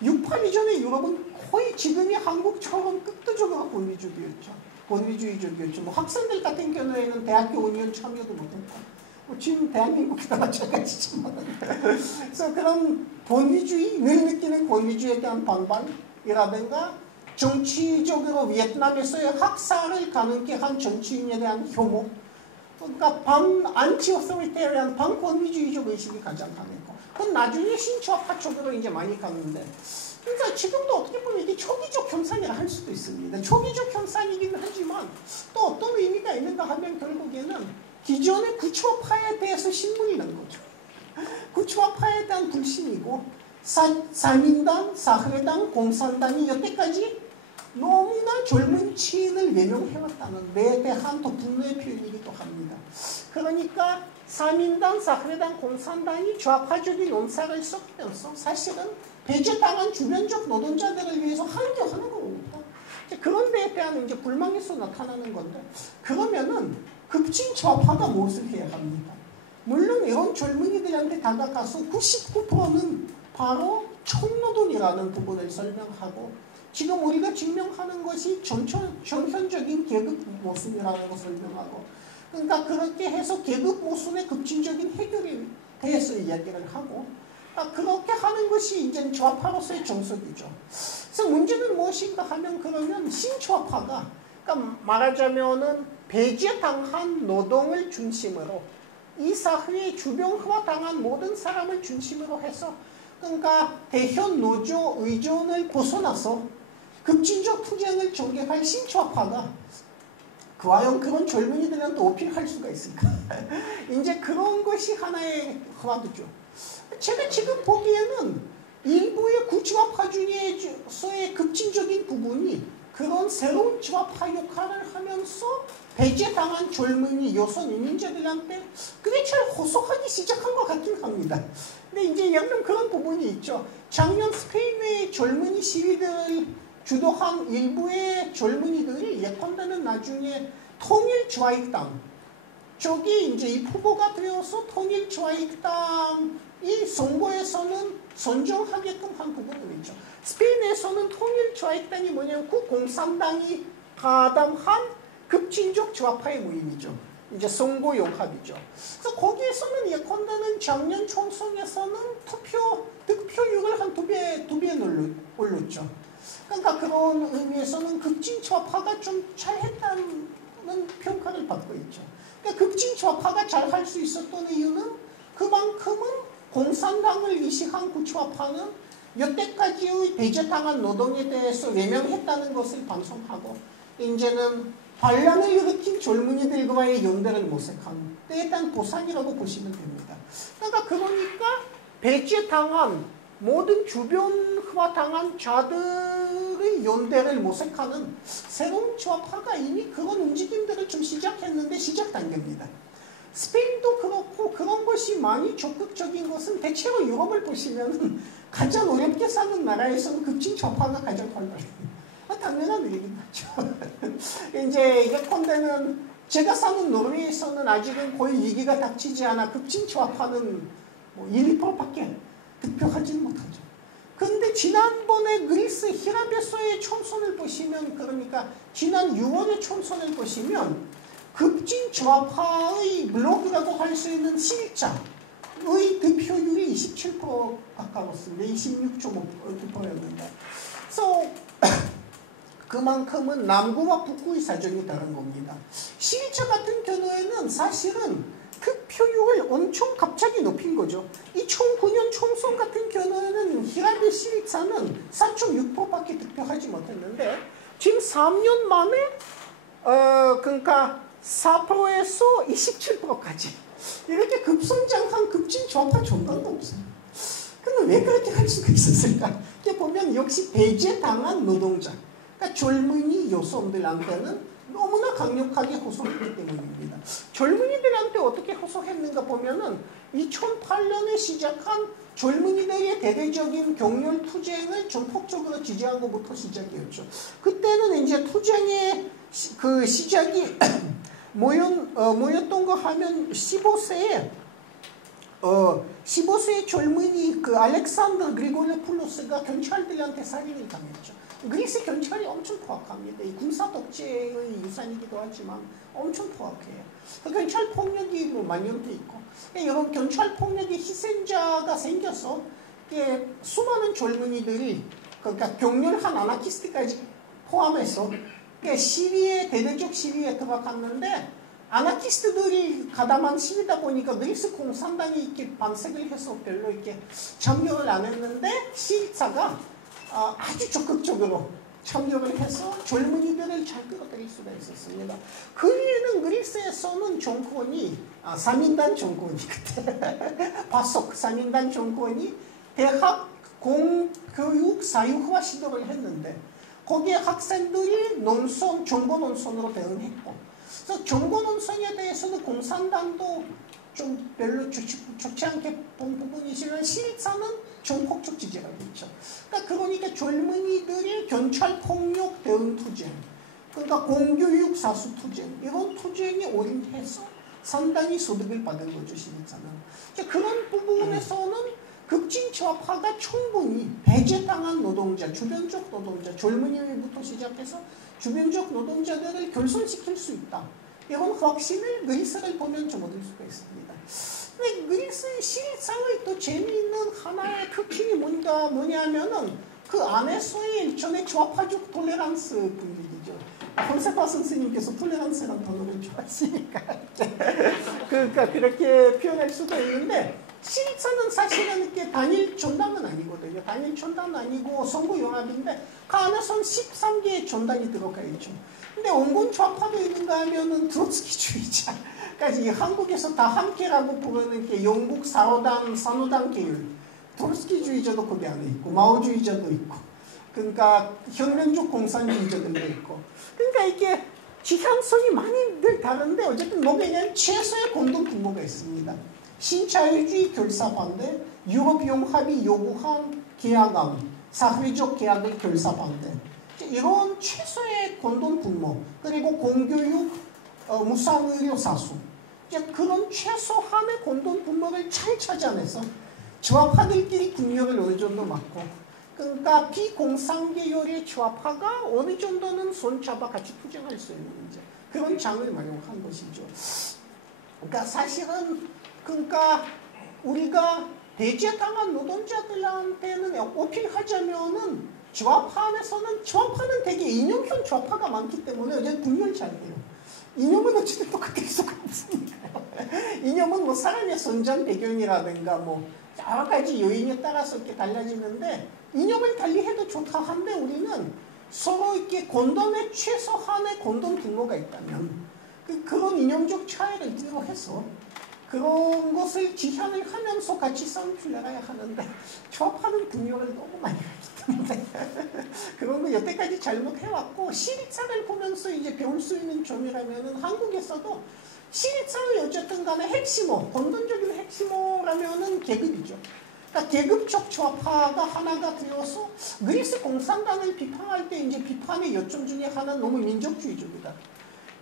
6.8 이전의 유럽은 거의 지금의 한국처럼 끝도적으로 권위주의적이었죠. 뭐 학생들 같은 경우에는 대학교 5년 참여도 못했고, 지금 대한민국이나 마찬가지지만 그래서 그런 권위주의, 늘 느끼는 권위주의에 대한 반발이라든가 정치적으로 베트남에서의 학살을 가능케 한 정치인에 대한 혐오, 그러니까 안티-어서리테리안 반권위주의적 의식이 가장 강했고, 그건 나중에 신조합파 쪽으로 이제 많이 갔는데, 그러니까 지금도 어떻게 보면 이게 초기적 현상이라 할 수도 있습니다. 초기적 현상이긴 하지만 또 어떤 의미가 있는가 하면 결국에는 기존의 구초파에 대해서 신문이 난 거죠. 구초파에 대한 불신이고, 사민당, 사회당, 공산당이 여태까지 너무나 젊은 치인을 외면해왔다는 데에 대한 또 분노의 표현이기도 합니다. 그러니까 사민당, 사회당, 공산당이 좌파적인 논사를 섞으면서 사실은 배제당한 주변적 노동자들을 위해서 한겨하는 겁니다. 그런 데에 대한 이제 불만에서 나타나는 건데, 그러면은 급진 좌파가 무엇을 해야 합니까? 물론 이런 젊은이들한테 다가가서 99%는 바로 총노동이라는 부분을 설명하고, 지금 우리가 증명하는 것이 전현적인 계급 모순이라는 것을 설명하고, 그러니까 그렇게 해서 계급 모순의 급진적인 해결에 대해서 이야기를 하고, 그렇게 하는 것이 이제 좌파로서의 정석이죠. 그래서 문제는 무엇인가 하면, 그러면 신좌파가, 그러니까 말하자면은 배제당한 노동을 중심으로 이 사회의 주변화당한 모든 사람을 중심으로 해서, 그러니까 대현 노조 의존을 벗어나서 급진적 투쟁을 전개할 신좌파가 과연 그런 젊은이들한테 어필할 수가 있을까? 이제 그런 것이 하나의 화두죠. 제가 지금 보기에는 일부의 구좌파 중에서의 급진적인 부분이 그런 새로운 좌파 역할을 하면서 배제당한 젊은이 여성 이민자들한테 그게 잘 호소하기 시작한 것 같긴 합니다. 근데 이제 약간 그런 부분이 있죠. 작년 스페인의 젊은이 시위들을 주도한 일부의 젊은이들이 예컨대는 나중에 통일좌익당 저기 이제 이 후보가 되어서 통일좌익당이 선거에서는 선정하게끔 한 부분들이죠. 스페인에서는 통일좌익당이 뭐냐면 공산당이 가담한 급진적 좌파의 모임이죠. 이제 선거 용합이죠. 그래서 거기에서는 예컨대는 작년 총선에서는 득표율을 한 두 배 올렸죠. 그러니까 그런 의미에서는 급진 좌파가 좀 잘했다는 평가를 받고 있죠. 그러니까 급진 좌파가 잘할 수 있었던 이유는 그만큼은 공산당을 위시한 구좌파는 여태까지의 배제당한 노동에 대해서 외면했다는 것을 반성하고, 이제는 반란을 일으킨 젊은이들과의 연대를 모색한 때에 대한 보상이라고 보시면 됩니다. 그러니까 배제당한 모든 주변화당한 자들의 연대를 모색하는 새로운 좌파가 이미 그런 움직임들을 좀 시작했는데 시작 단계입니다. 스페인도 그렇고, 그런 것이 많이 적극적인 것은 대체로 유럽을 보시면 가장 어렵게 사는 나라에서는 급진 좌파가 가장 활발해요. 당연한 얘기죠. 이제 예컨대는 제가 사는 노르웨이에서는 아직은 거의 위기가 닥치지 않아 급진 좌파는 뭐 1~2%밖에 득표하지는 못하죠. 그런데 지난번에 그리스 히라베소의 총선을 보시면, 그러니까 지난 6월의 총선을 보시면 급진 좌파의 블로그라고 할 수 있는 실자의 득표율이 27% 가까웠습니다. 26.5%였는데. 그래서 그만큼은 남구와 북구의 사정이 다른 겁니다. 실자 같은 경우에는 사실은 득표율을 엄청 갑자기 높인 거죠. 2009년 총선 같은 경우에는 히라베 실자는 4.6%밖에 득표하지 못했는데 지금 3년 만에 그러니까 4%에서 27%까지 이렇게 급성장한 급진 좌파 정당도 없어요. 근데 왜 그렇게 할 수가 있었을까? 이렇게 보면 역시 배제당한 노동자, 그러니까 젊은이 여성들한테는 너무나 강력하게 호소했기 때문입니다. 젊은이들한테 어떻게 호소했는가 보면은 2008년에 시작한 젊은이들의 대대적인 경렬 투쟁을 전폭적으로 지지한 것부터 시작이었죠. 그때는 이제 투쟁의 그 시작이 뭐였던 거 하면 15세에 젊은이 그 알렉산더 그리고리오플로스가 경찰들한테 살인을 당했죠. 그리스 경찰이 엄청 포악합니다. 이 군사 독재의 유산이기도 하지만 엄청 포악해요. 경찰 폭력이 뭐 만연돼 있고 이런 경찰 폭력의 희생자가 생겨서 수많은 젊은이들이 그러니까 격렬한 아나키스트까지 포함해서 시위에 대대적 시위에 들어갔는데 아나키스트들이 가담한 시위다 보니까 그리스 공산당이 이렇게 반색을 해서 별로 이렇게 참여를 안 했는데 시위사가 아주 적극적으로 참여를 해서 젊은이들을 잘 끌어들일 수가 있었습니다. 그 위에는 그리스에서는 정권이 3인단 정권이 그때 바속 3인단 정권이 대학 공교육 사유화 시도를 했는데 거기에 학생들이 논선, 정보 논선으로 대응했고 그래서 정보 논선에 대해서는 공산당도 좀 별로 좋지 않게 본 부분이지만 시립사는 전폭적 지지가 있죠. 그러니까 젊은이들이 경찰 폭력 대응 투쟁, 그러니까 공교육 사수 투쟁 이런 투쟁에 올인해서 상당히 소득을 받은 거죠 시립사는. 그런 부분에서는 극진 좌파가 충분히 배제당한 노동자, 주변적 노동자, 젊은이부터 시작해서 주변적 노동자들을 결손시킬 수 있다. 이런 확신을 그리스를 보면 좀 얻을 수가 있습니다. 근데 그리스의 시립상의 또 재미있는 하나의 특징이 뭐냐면은 그 안에서의 일종의 좌파적 톨레란스 분위기죠. 콘세파 선생님께서 톨레란스라는 단어를 좋아하시니까 그러니까 그렇게 표현할 수도 있는데 시립사는 사실은 이렇게 단일 전당은 아니거든요. 단일 전당은 아니고 선거연합인데 그 안에서는 13개의 전당이 들어가 있죠. 근데 온건 좌파도 있는가 하면은 트로츠키주의자. 그러니까 한국에서 다 함께라고 부르는 게 영국 산호당 계열. 트로츠키주의자도 거기 안에 있고 마오주의자도 있고. 그러니까 혁명적 공산주의자들도 있고. 그러니까 이게 지향성이 많이 늘 다른데 어쨌든 뭐냐면 최소의 공동 분모가 있습니다. 신자유주의 결사 반대, 유럽용 합의 요구한 계약안, 사회적 계약을 결사 반대. 이런 최소의 공동 분모, 그리고 공교육, 무상의료 사수. 그런 최소한의 공동 분모를 잘 찾아내서 좌파들끼리 국력을 어느 정도 막고, 그러니까 비공산계열의 좌파가 어느 정도는 손잡아 같이 투쟁할 수 있는 이제 그런 장을 마련한 것이죠. 그러니까 사실은 그러니까 우리가 배제당한 노동자들한테는 어필하자면은 좌파는 되게 이념형 좌파가 많기 때문에 어제 분열 잘 돼요. 이념은 어쨌든 똑같을 수가 없으니까요. 이념은 뭐 사람의 선전 배경이라든가 뭐 여러 가지 요인에 따라서 이렇게 달라지는데 이념을 달리해도 좋다 한데 우리는 서로 이렇게 공동의 최소한의 공동 분모가 있다면 그런 이념적 차이를 필요해서 그런 것을 지향을 하면서 같이 싸움을 나가야 하는데 좌파는 분열을 너무 많이 하기 때문에 그런 거 여태까지 잘못해왔고 시립사를 보면서 이제 배울 수 있는 점이라면은 한국에서도 시립사의 어쨌든 간에 핵심어, 본론적인 핵심어라면은 계급이죠. 그러니까 계급적 좌파가 하나가 되어서 그리스 공산당을 비판할 때 이제 비판의 요점 중에 하나는 너무 민족주의적이다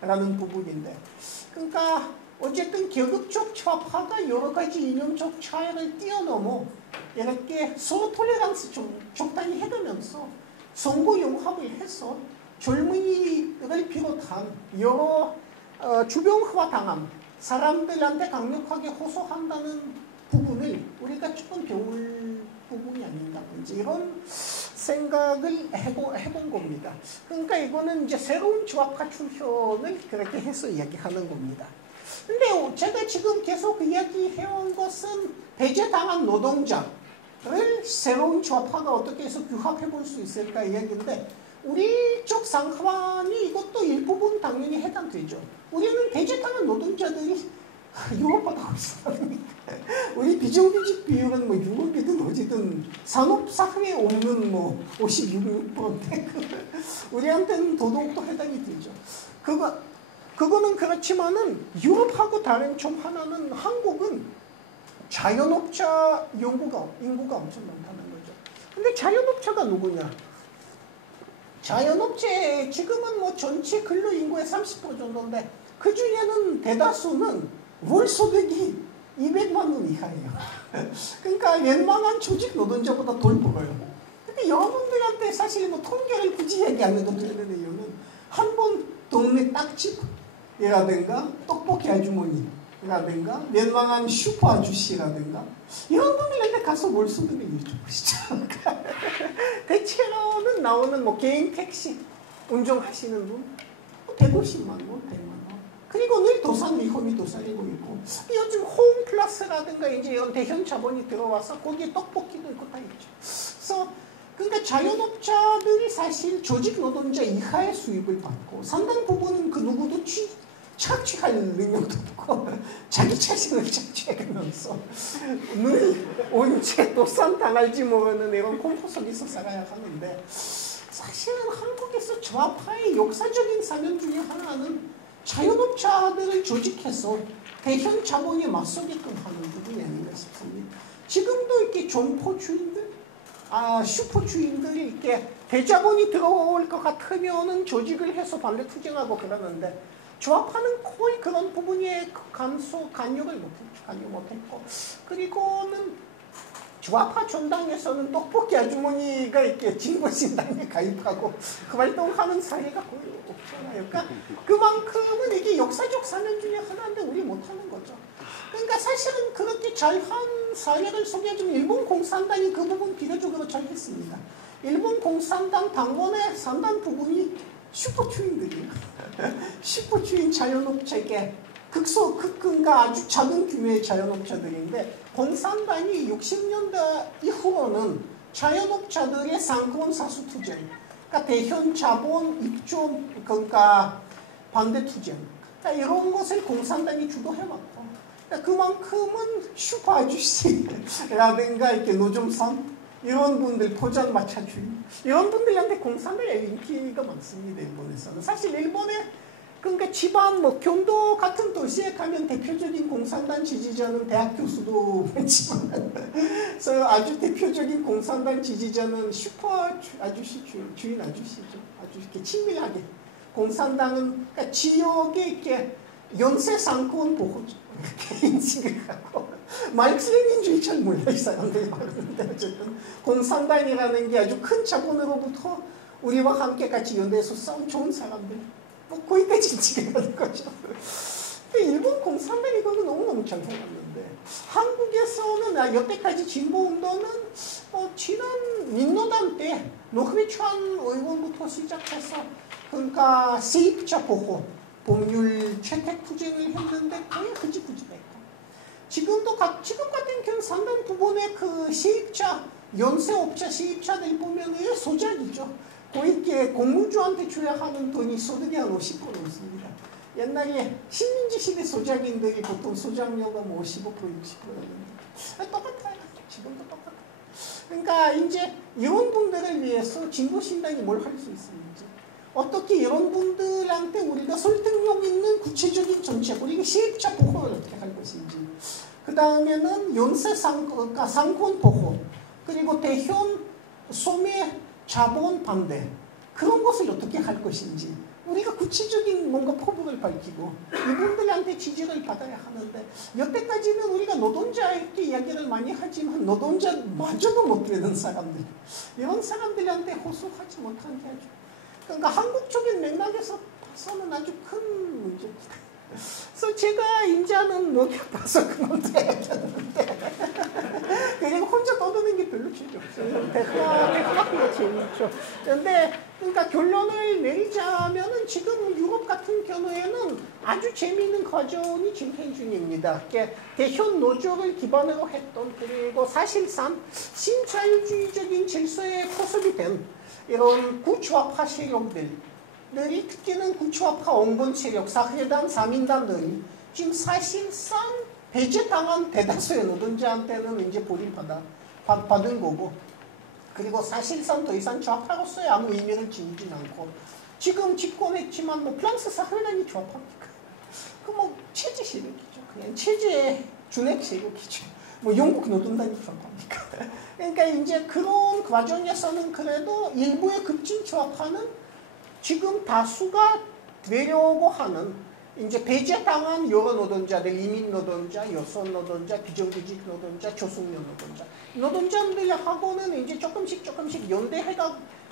라는 부분인데 그러니까 어쨌든 계급적 좌파가 여러 가지 이념적 차이를 뛰어넘어 이렇게 서로 톨레란스 좀 적당히 해가면서 선거 융합을 해서 젊은이를 비롯한 여러 주변화 당한 사람들한테 강력하게 호소한다는 부분을 우리가 조금 배울 부분이 아닌가 이제 이런 생각을 해본 겁니다. 그러니까 이거는 이제 새로운 좌파 출현을 그렇게 해서 이야기하는 겁니다. 근데 제가 지금 계속 이야기해온 것은 배제당한 노동자를 새로운 좌파가 어떻게 해서 규합해 볼 수 있을까 이야기인데 우리 쪽 상황이 이것도 일부분 당연히 해당되죠. 우리는 배제당한 노동자들이 유럽보다 훨씬 많으니까 우리 비정규직 비율은 뭐 유럽이든 어디든 산업사회에 없는 뭐 56%인데 우리한테는 더더욱더 해당이 되죠. 그거는 그렇지만은 유럽하고 다른 점 하나는 한국은 자영업자 인구가 엄청 많다는 거죠. 근데 자영업자가 누구냐? 자영업체 지금은 뭐 전체 근로인구의 30% 정도인데 그 중에는 대다수는 월 소득이 200만 원 이하예요. 그러니까 웬만한 조직 노동자보다 덜 벌어요. 근데 여러분들한테 사실 뭐 통계를 굳이 얘기 안 해도 되는 이유는 한 번 동네 딱집이라든가 떡볶이 아주머니라든가 웬만한 슈퍼 아저씨라든가 이런 분들한테 가서 월 소득을 여쭤보시죠. 대체로는 나오는 뭐 개인 택시 운전하시는 분 150만 원, 100만 원. 그리고 늘 도산 위험이 도사리고 있고 요즘 홈플러스라든가 이제 이런 대형 자본이 들어와서 거기에 떡볶이도 있고 다 있죠. 그래서 그러니까 자영업자들이 사실 조직 노동자 이하의 수입을 받고 상당 부분은 그 누구도 착취할 능력도 없고 자기 자신을 착취하면서 늘 언제 도산당할지 모르는 이런 공포 속에서 살아야 하는데 사실은 한국에서 좌파의 역사적인 사명 중에 하나는 자영업자들을 조직해서 대형 자본에 맞서게끔 하는 부분이 아닌가 싶습니다. 지금도 이렇게 점포 주인들, 슈퍼 주인들이 이렇게 대자본이 들어올 것 같으면은 조직을 해서 반대 투쟁하고 그러는데 좌파는 거의 그런 부분에 간섭을 못했고 그리고는 좌파 정당에서는 떡볶이 아주머니가 이렇게 진보신당에 가입하고 그 활동하는 사례가 거의 없잖아요. 그러니까 그만큼은 이게 역사적 사명 중에 하나인데 우리 못하는 거죠. 그러니까 사실은 그렇게 잘한 사례를 소개해주면 일본 공산당이 그 부분 비교적으로 잘했습니다. 일본 공산당 당원의 상당 부분이 슈퍼주인들이에요. 슈퍼주인 자영업자에게 극근과 아주 작은 규모의 자영업자들인데 공산당이 60년대 이후로는 자영업자들의 상권 사수 투쟁, 그러니까 대형 자본 입주 그러니까 반대 투쟁, 그러니까 이런 것을 공산당이 주도해왔고, 그러니까 그만큼은 슈퍼 아저씨라든가 이렇게 노점상 이런 분들 포장마차 주인 이런 분들한테 공산당의 인기가 많습니다. 일본에서는 사실 일본의 그러니까 집안 뭐 경도 같은 도시에 가면 대표적인 공산당 지지자는 대학 교수도 많지만 그래서 아주 대표적인 공산당 지지자는 슈퍼 아저씨 주인 아저씨죠. 아주 이렇게 친밀하게 공산당은 그러니까 지역에 이렇게 연쇄 상권 보호죠. 이렇게 인식을 하고 마르크스 레닌주의 잘 몰라 이 사람들이 그러는데 어쨌든 공산당이라는 게 아주 큰 자본으로부터 우리와 함께 같이 연대해서 싸운 좋은 사람들 뭐 거기까지 인식을 하는 거죠. 일본 공산당 이거는 너무너무 잘 해놨는데 한국에서는 여태까지 진보운동은 지난 민노당 때 노회찬 의원부터 시작해서 그러니까 세입자 보호 법률 채택 투쟁을 했는데 거의 흐지부지했고 지금 같은 경우 상당 부분의 그 세입자 연쇄업자 세입자들 보면 소작이죠. 거의 이렇게 공무주한테 줘야 하는 돈이 소득의 한 50% 넘습니다. 옛날에 식민지 시대 소작인들이 보통 소작료가 뭐 55%, 60%였는데 똑같아요. 지금도 똑같아요. 그러니까 이제 이런 분들을 위해서 진보신당이 뭘 할 수 있습니까? 어떻게 이런 분들한테 우리가 설득력 있는 구체적인 정책, 우리가 세입자 보호를 어떻게 할 것인지, 그 다음에는 연쇄 상권 보호, 그리고 대형 소매 자본 반대, 그런 것을 어떻게 할 것인지 우리가 구체적인 뭔가 포부를 밝히고 이분들한테 지지를 받아야 하는데 여태까지는 우리가 노동자에게 이야기를 많이 하지만 노동자마저도 못 되는 사람들, 이런 사람들한테 호소하지 못한 게 아주 그러니까 한국적인 맥락에서 봐서는 아주 큰 문제입니다. 그래서 제가 인자는 못 봐서 그만둬야겠는데 그리고 혼자 떠드는 게 별로 재미없어요. 대화가 재미있죠. 그런데 그러니까 결론을 내리자면은 지금 유럽 같은 경우에는 아주 재미있는 과정이 진행 중입니다. 대형 노조를 기반으로 했던 그리고 사실상 신자유주의적인 질서에 포섭이 된 이런 구좌파 세력들 이 특히는 구좌파 온건 세력, 사회당, 사민당들이 지금 사실상 배제당한 대다수의 노동자한테는 이제 받은 거고 그리고 사실상 더 이상 좌파로서의 아무 의미를 지니진 않고 지금 집권했지만 뭐 프랑스 사회당이 좌파입니까? 그 뭐 체제 세력이죠. 그냥 체제의 준핵 세력이죠. 뭐 영국 노동당이 그런 겁니까? 그러니까 이제 그런 과정에서는 그래도 일부의 급진 조합하는 지금 다수가 되려고 하는 이제 배제당한 여러 노동자들, 이민 노동자, 여성 노동자, 비정규직 노동자, 조숙련 노동자들하고는 이제 조금씩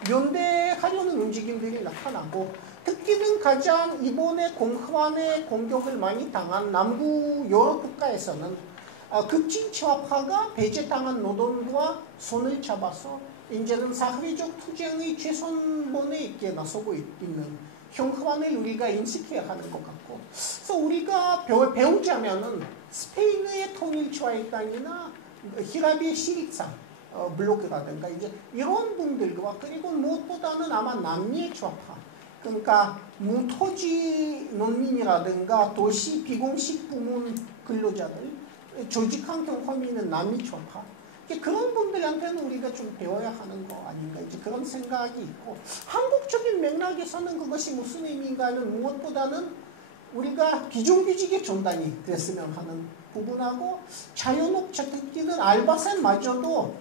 연대하려는 움직임들이 나타나고, 특히는 가장 이번에 공화의 공격을 많이 당한 남부 여러 국가에서는 급진 조합화가 배제당한 노동과 손을 잡아서 이제는 사회적 투쟁의 최선본에 있게 나서고 있는 현황을 우리가 인식해야 하는 것 같고, 그래서 우리가 배우자면은 스페인의 통일조합당이나 히라비의 시립상 블로그라든가 이제 이런 분들과, 그리고 무엇보다는 아마 남미의 조합화, 그러니까 무토지 농민이라든가 도시 비공식 부문 근로자들, 조직환경 혐의는 남미 조합화, 그런 분들한테는 우리가 좀 배워야 하는 거 아닌가, 이제 그런 생각이 있고, 한국적인 맥락에서는 그것이 무슨 의미인가는 무엇보다는 우리가 비정규직의 전단이 됐으면 하는 부분하고, 자영업자 특기는 알바생마저도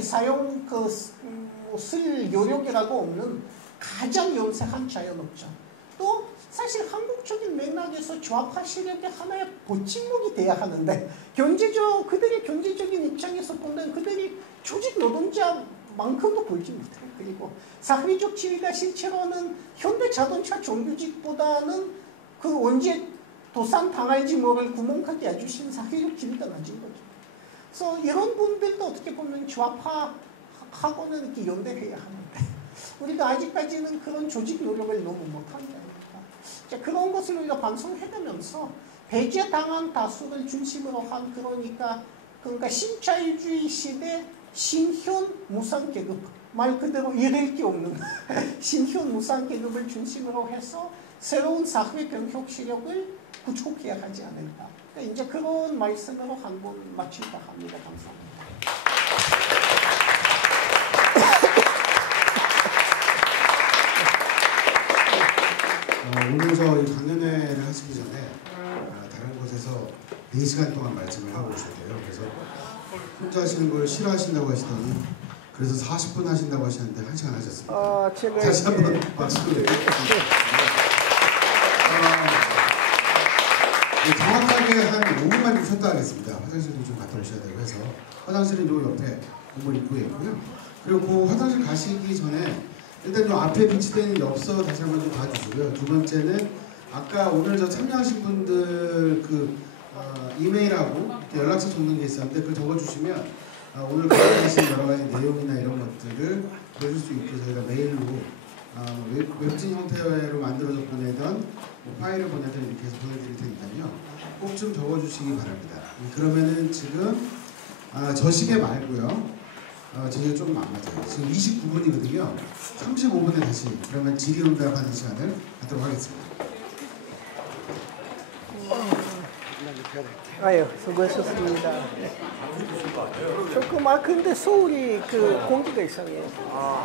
사용 쓸 여력이라고 없는 가장 염색한 자영업자, 또 사실 한국적인 맥락에서 조합화 실력의 하나의 보충목이 돼야 하는데, 그들의 경제적인 입장에서 본다면 그들이 조직 노동자만큼도 벌지 못해요. 그리고 사회적 지위가 실제로는 현대 자동차 정규직보다는 그 언제 도산 당할지 모를 구멍가게 해주신 사회적 지위가 낮은 거죠. 그래서 이런 분들도 어떻게 보면 조합화하고는 이렇게 연대해야 하는데, 우리가 아직까지는 그런 조직 노력을 너무 못한다. 그런 것을 우리가 반성해가면서 배제당한 다수를 중심으로 한, 그러니까 신자유주의 시대 신현 무상계급, 말 그대로 잃을 게 없는 신현 무상계급을 중심으로 해서 새로운 사회 변혁 시력을 구축해야 하지 않을까. 그러니까 이제 그런 말씀으로 한번 마칠까 합니다. 감사합니다. 오늘 저희 강연회를 하시기 전에 다른 곳에서 4시간 동안 말씀을 하고 오셨대요. 그래서 혼자 하시는 걸 싫어하신다고 하시더니 그래서 40분 하신다고 하시는데 1시간 하셨습니다. 제가 다시 한번 박수 드립니다. 정확하게 한 5분만 좀 쉬었다 하겠습니다. 화장실도 좀 갔다 오셔야 되고 해서, 화장실은 요 옆에 건물 입구에 있고요. 그리고 그 화장실 가시기 전에 일단 요 앞에 비치되어 있는 엽서 다시 한번 좀 봐주시고요. 두 번째는 아까 오늘 저 참여하신 분들 이메일하고 연락처 적는 게 있었는데 그걸 적어주시면 오늘 강의하신 여러 가지 내용이나 이런 것들을 보실 수 있게 저희가 메일로 웹진 형태로 만들어서 보내던 파일을 보내든 이렇게 해서 보내드릴 테니까요. 꼭 좀 적어주시기 바랍니다. 그러면은 지금 저 시계 말고요. 저희가 좀 안 맞아요. 지금 29분이거든요. 35분에 다시 그러면 질의응답하는 시간을 갖도록 하겠습니다. 아유, 수고하셨습니다. 조금 근데 서울이 그 공기가 이상해요.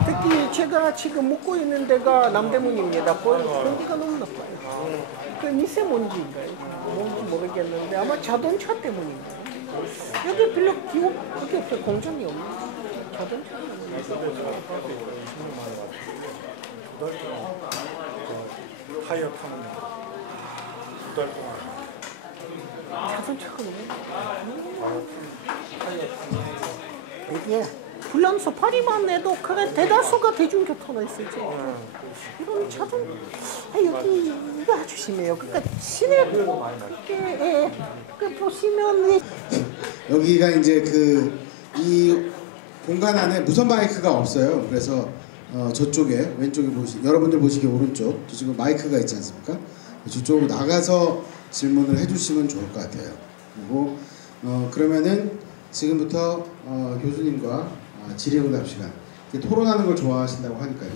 특히 제가 지금 묵고 있는 데가 남대문입니다. 공기가 너무 나빠요. 그 미세먼지인가요? 뭔지 모르겠는데 아마 자동차 때문인가요? 여기 별로 그게 없어요. 공정이 없는 자동차. 타이어 타는 두달 동안 자동차가 너무 이게 불량소 파리만 내도 그래 대다수가 대중교통을 쓰죠. 이런 자동 여기 이거 아주 심해요. 그러니까 시내 그 보시면 여기가 이제 이 공간 안에 무선 마이크가 없어요. 그래서 저쪽에 왼쪽에 여러분들 보시기에 오른쪽 저 지금 마이크가 있지 않습니까? 저쪽으로 나가서 질문을 해주시면 좋을 것 같아요. 그리고 그러면은 지금부터 교수님과 질의응답 시간, 토론하는 걸 좋아하신다고 하니까요.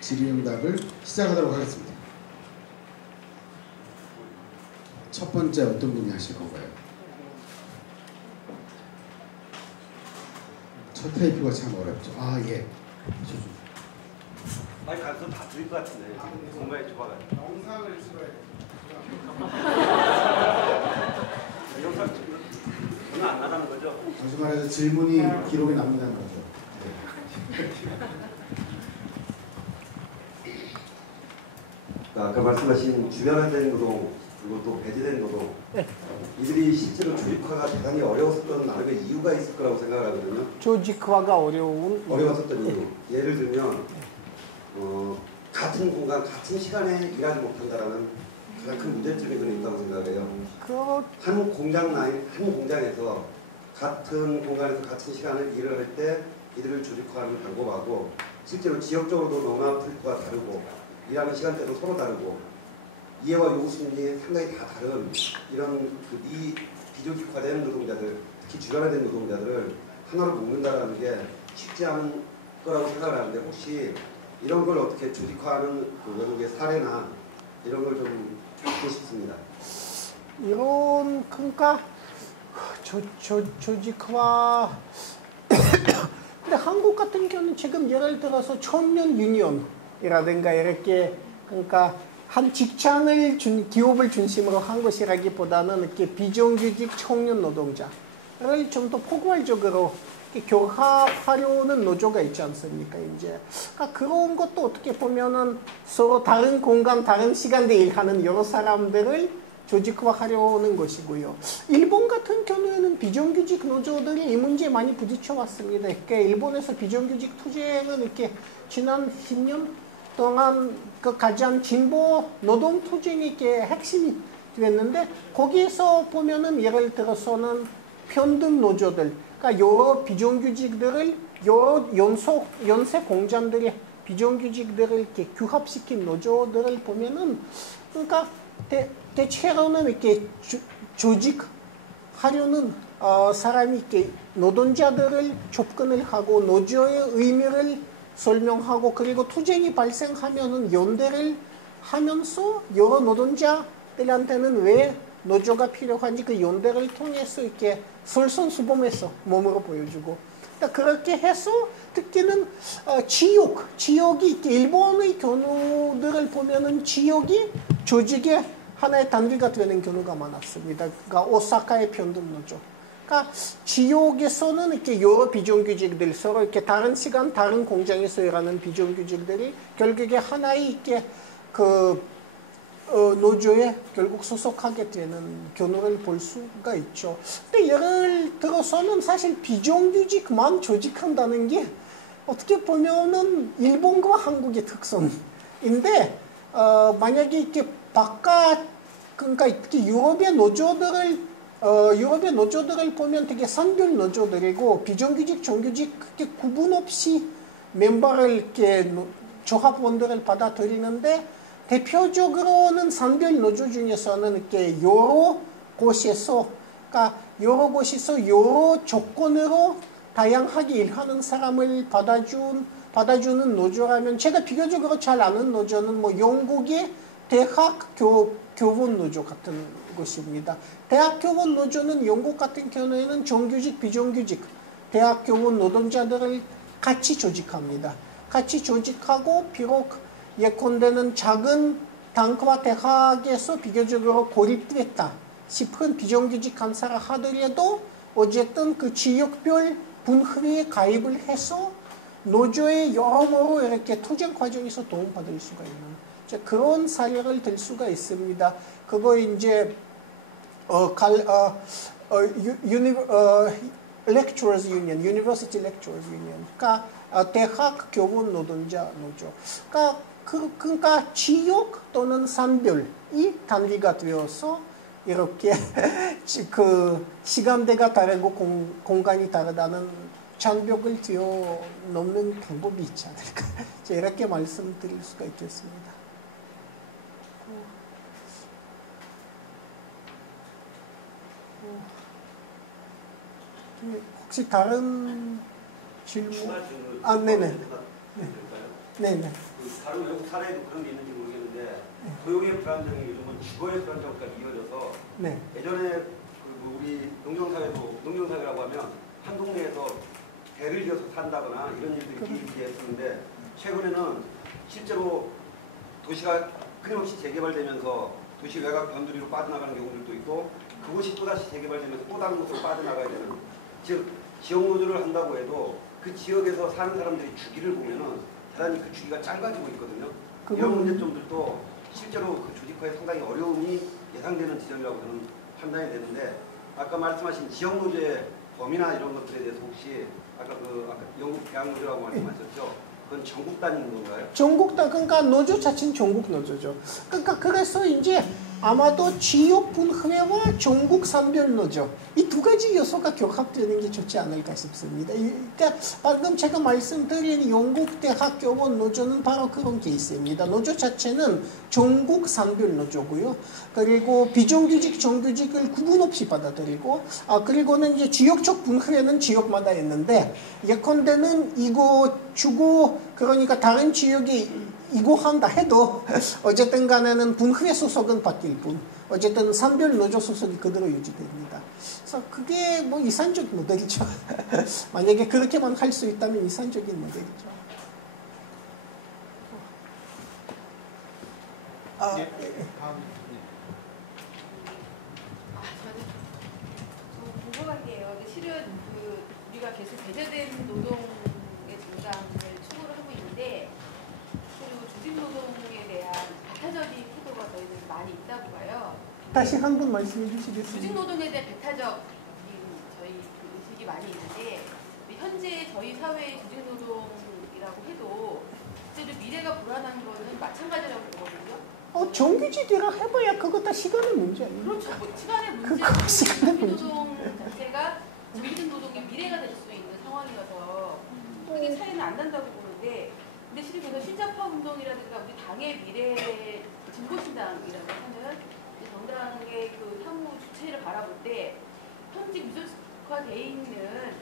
질의응답을 시작하도록 하겠습니다. 첫 번째 어떤 분이 하실 건가요? 첫 테이프가 참 어렵죠. 예. 마이크 안서 다 들릴 것 같은데 정말 좋아가지고. 영상을 찍어야 영상 저는 안 나가는 거죠? 다시 말해서 질문이 기록에 남는다는 거죠. 아까 말씀하신 주변화된 노동 그리고 또 배제된 노동 이들이 실제로 조직화가 대단히 어려웠었던 나름의 이유가 있을 거라고 생각하거든요. 조직화가 어려웠던 이유. 예를 들면 같은 공간, 같은 시간에 일하지 못한다라는 가장 큰 문제점이 그는 있다고 생각해요. 한 공장에서 같은 공간에서 같은 시간을 일을 할 때 이들을 조직화하는 방법하고 실제로 지역적으로도 농업 풀도가 다르고 일하는 시간대도 서로 다르고 이해와 요구 수준이 상당히 다 다른 이런 비조직화된 노동자들, 특히 주변화된 노동자들을 하나로 묶는다라는 게 쉽지 않은 거라고 생각을 하는데 혹시 이런 걸 어떻게 조직화하는 그 외국의 사례나 이런 걸 좀 듣고 싶습니다. 이런 그러니까 조직화 근데 한국 같은 경우는 지금 예를 들어서 청년 유니온이라든가 이렇게 그러니까 한 직장을 기업을 중심으로 한 것이라기보다는 이렇게 비정규직 청년 노동자를 좀 더 포괄적으로 결합하려는 노조가 있지 않습니까? 이제 그러니까 그런 것도 어떻게 보면은 서로 다른 공간, 다른 시간대 일하는 여러 사람들을 조직화하려는 것이고요. 일본 같은 경우에는 비정규직 노조들이 이 문제에 많이 부딪혀 왔습니다. 그러니까 일본에서 비정규직 투쟁은 이렇게 지난 10년 동안 그 가장 진보 노동 투쟁이 이렇게 핵심이 됐는데 거기에서 보면은 예를 들어서는 편등 노조들, 그러니까 여러 비정규직들을 여러 연쇄 공장들이 비정규직들을 이렇게 규합시킨 노조들을 보면은 그러니까 대체로는 이렇게 조직하려는 사람이 이렇게 노동자들을 접근을 하고 노조의 의미를 설명하고 그리고 투쟁이 발생하면은 연대를 하면서 여러 노동자들한테는 왜 노조가 필요한지 그 연대를 통해서 이렇게 솔선수범해서 몸으로 보여주고 그렇게 해서 특히는 지역이 이렇게 일본의 경우들을 보면은 지역이 조직의 하나의 단위가 되는 경우가 많았습니다. 그러니까 오사카의 편등 노조. 그러니까 지역에서는 이렇게 여러 비정규직들 서로 이렇게 다른 시간 다른 공장에서 일하는 비정규직들이 결국에 하나의 이렇게 노조에 결국 소속하게 되는 경우를 볼 수가 있죠. 근데 예를 들어서는 사실 비정규직만 조직한다는 게 어떻게 보면은 일본과 한국의 특성인데 만약에 이렇게 그러니까 특히 유럽의 노조들을 보면 되게 산별 노조들이고 비정규직, 정규직 그렇게 구분 없이 멤버를 이렇게 조합원들을 받아들이는데 대표적으로는 산별 노조 중에서는 이렇게 여러 곳에서 여러 조건으로 다양하게 일하는 사람을 받아주는 노조라면 제가 비교적으로 잘 아는 노조는 뭐 영국의 대학 교원 노조 같은 것입니다. 대학 교원 노조는 영국 같은 경우에는 정규직, 비정규직 대학 교원 노동자들을 같이 조직합니다. 같이 조직하고 비록 예컨대는 작은 단과 대학에서 비교적으로 고립됐다 싶은 비정규직 간사를 하더라도 어쨌든 그 지역별 분회에 가입을 해서 노조의 여러모로 이렇게 투쟁 과정에서 도움받을 수가 있는 그런 사례를 들 수가 있습니다. 그거 이제 Lecturers Union, University Lecturers Union, 그러니까 대학 교원 노동자 노조. 그러니까 지역 또는 산별이 단위가 되어서 이렇게 그 시간대가 다르고 공간이 다르다는 장벽을 뛰어넘는 방법이 있지 않을까. 이렇게 말씀드릴 수가 있겠습니다. 혹시 다른 질문? 네네. 네네. 다른 외국 사례도 그런 게 있는지 모르겠는데 고용의 불안정이 요즘은 주거의 불안정까지 이어져서 예전에 우리 농경사회라고 하면 한 동네에서 배를 이어서 산다거나 이런 일들이 있었는데 최근에는 실제로 도시가 끊임없이 재개발되면서 도시 외곽 변두리로 빠져나가는 경우들도 있고 그곳이 또다시 재개발되면서 또 다른 곳으로 빠져나가야 되는 즉 지역 노조를 한다고 해도 그 지역에서 사는 사람들이 주기를 보면은 대단히 그 주기가 짧아지고 있거든요. 이런 문제점들도 실제로 그 조직화에 상당히 어려움이 예상되는 지점이라고 저는 판단이 되는데, 아까 말씀하신 지역 노조의 범위나 이런 것들에 대해서 혹시 아까 영국 대학 노조라고 말씀하셨죠? 그건 전국 단위인 건가요? 전국 단, 그러니까 노조 자체는 전국 노조죠. 그러니까 그래서 이제 아마도 지역 분회와 전국 산별 노조 이 두 가지 요소가 결합되는 게 좋지 않을까 싶습니다. 그러니까 방금 제가 말씀드린 영국 대학교원 노조는 바로 그런 케이스입니다. 노조 자체는 전국 산별 노조고요. 그리고 비정규직, 정규직을 구분 없이 받아들이고, 그리고는 이제 지역적 분회는 지역마다 있는데, 예컨대는 이거 주고 그러니까 다른 지역이 이거 한다 해도 어쨌든 간에는 분회 소속은 바뀔 뿐 어쨌든 산별 노조 소속이 그대로 유지됩니다. 그래서 그게 뭐 이산적인 모델이죠. 만약에 그렇게만 할 수 있다면 이산적인 모델이죠. 저는 궁금한 게요. 실은 우리가 계속 배제된 노동의 증강을 추구를 하고 있는데, 그리고 조직 노동에 대한 배타적인 태도가 저희는 많이 있다고 봐요. 다시 한 번 말씀해 주시겠습니까? 조직 노동에 대한 배타적인 저희 의식이 많이 있는데, 현재 저희 사회의 조직 노동이라고 해도 실제로 미래가 불안한 거는 마찬가지라고 보거든요. 정규직이라 해봐야 그거 다 시간의 문제 아니에요? 그렇죠. 뭐 시간의 문제, 조직 노동 자체가 조직 노동의 미래가 될 수 있는 상황이어서 크게 차이는 안 난다고 보는데, 근데 실은 그래서 신자파 운동이라든가 우리 당의 미래, 진보신당이라고 하는 정당의 그 향후 주체를 바라볼 때 현직 미조직화되어 있는 그런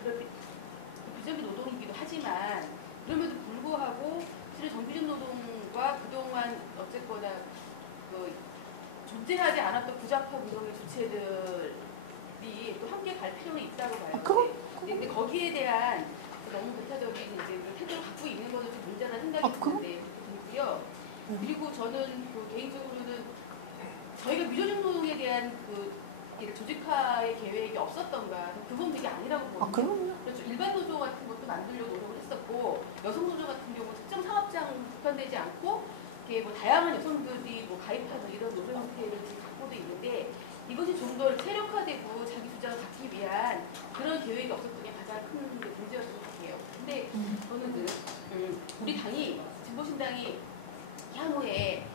비정규 노동이기도 하지만, 그럼에도 불구하고 실은 정규직 노동과 그동안 어쨌거나 존재하지 않았던 부작파 운동의 주체들이 또 함께 갈 필요는 있다고 봐요. 근데 거기에 대한 너무 배타적인 이제 태도를 갖고 있는 것은 좀 문제나 생각이 드는데 들고요. 그리고 저는 개인적으로는 저희가 미조직 노동에 대한 조직화의 계획이 없었던가, 그건 되게 아니라고 보거든요. 그렇죠. 일반 노조 같은 것도 만들려고 노력을 했었고, 여성 노조 같은 경우는 특정 사업장 국한되지 않고 이렇게 뭐 다양한 여성들이 뭐 가입하는 이런 노조 형태를 지금 갖고도 있는데, 이것이 좀 더 세력화되고 자기 주장을 갖기 위한 그런 계획이 없었던 게 가장 큰 문제였던 것 같아요. 근데 저는 우리 당이, 진보신당이 향후에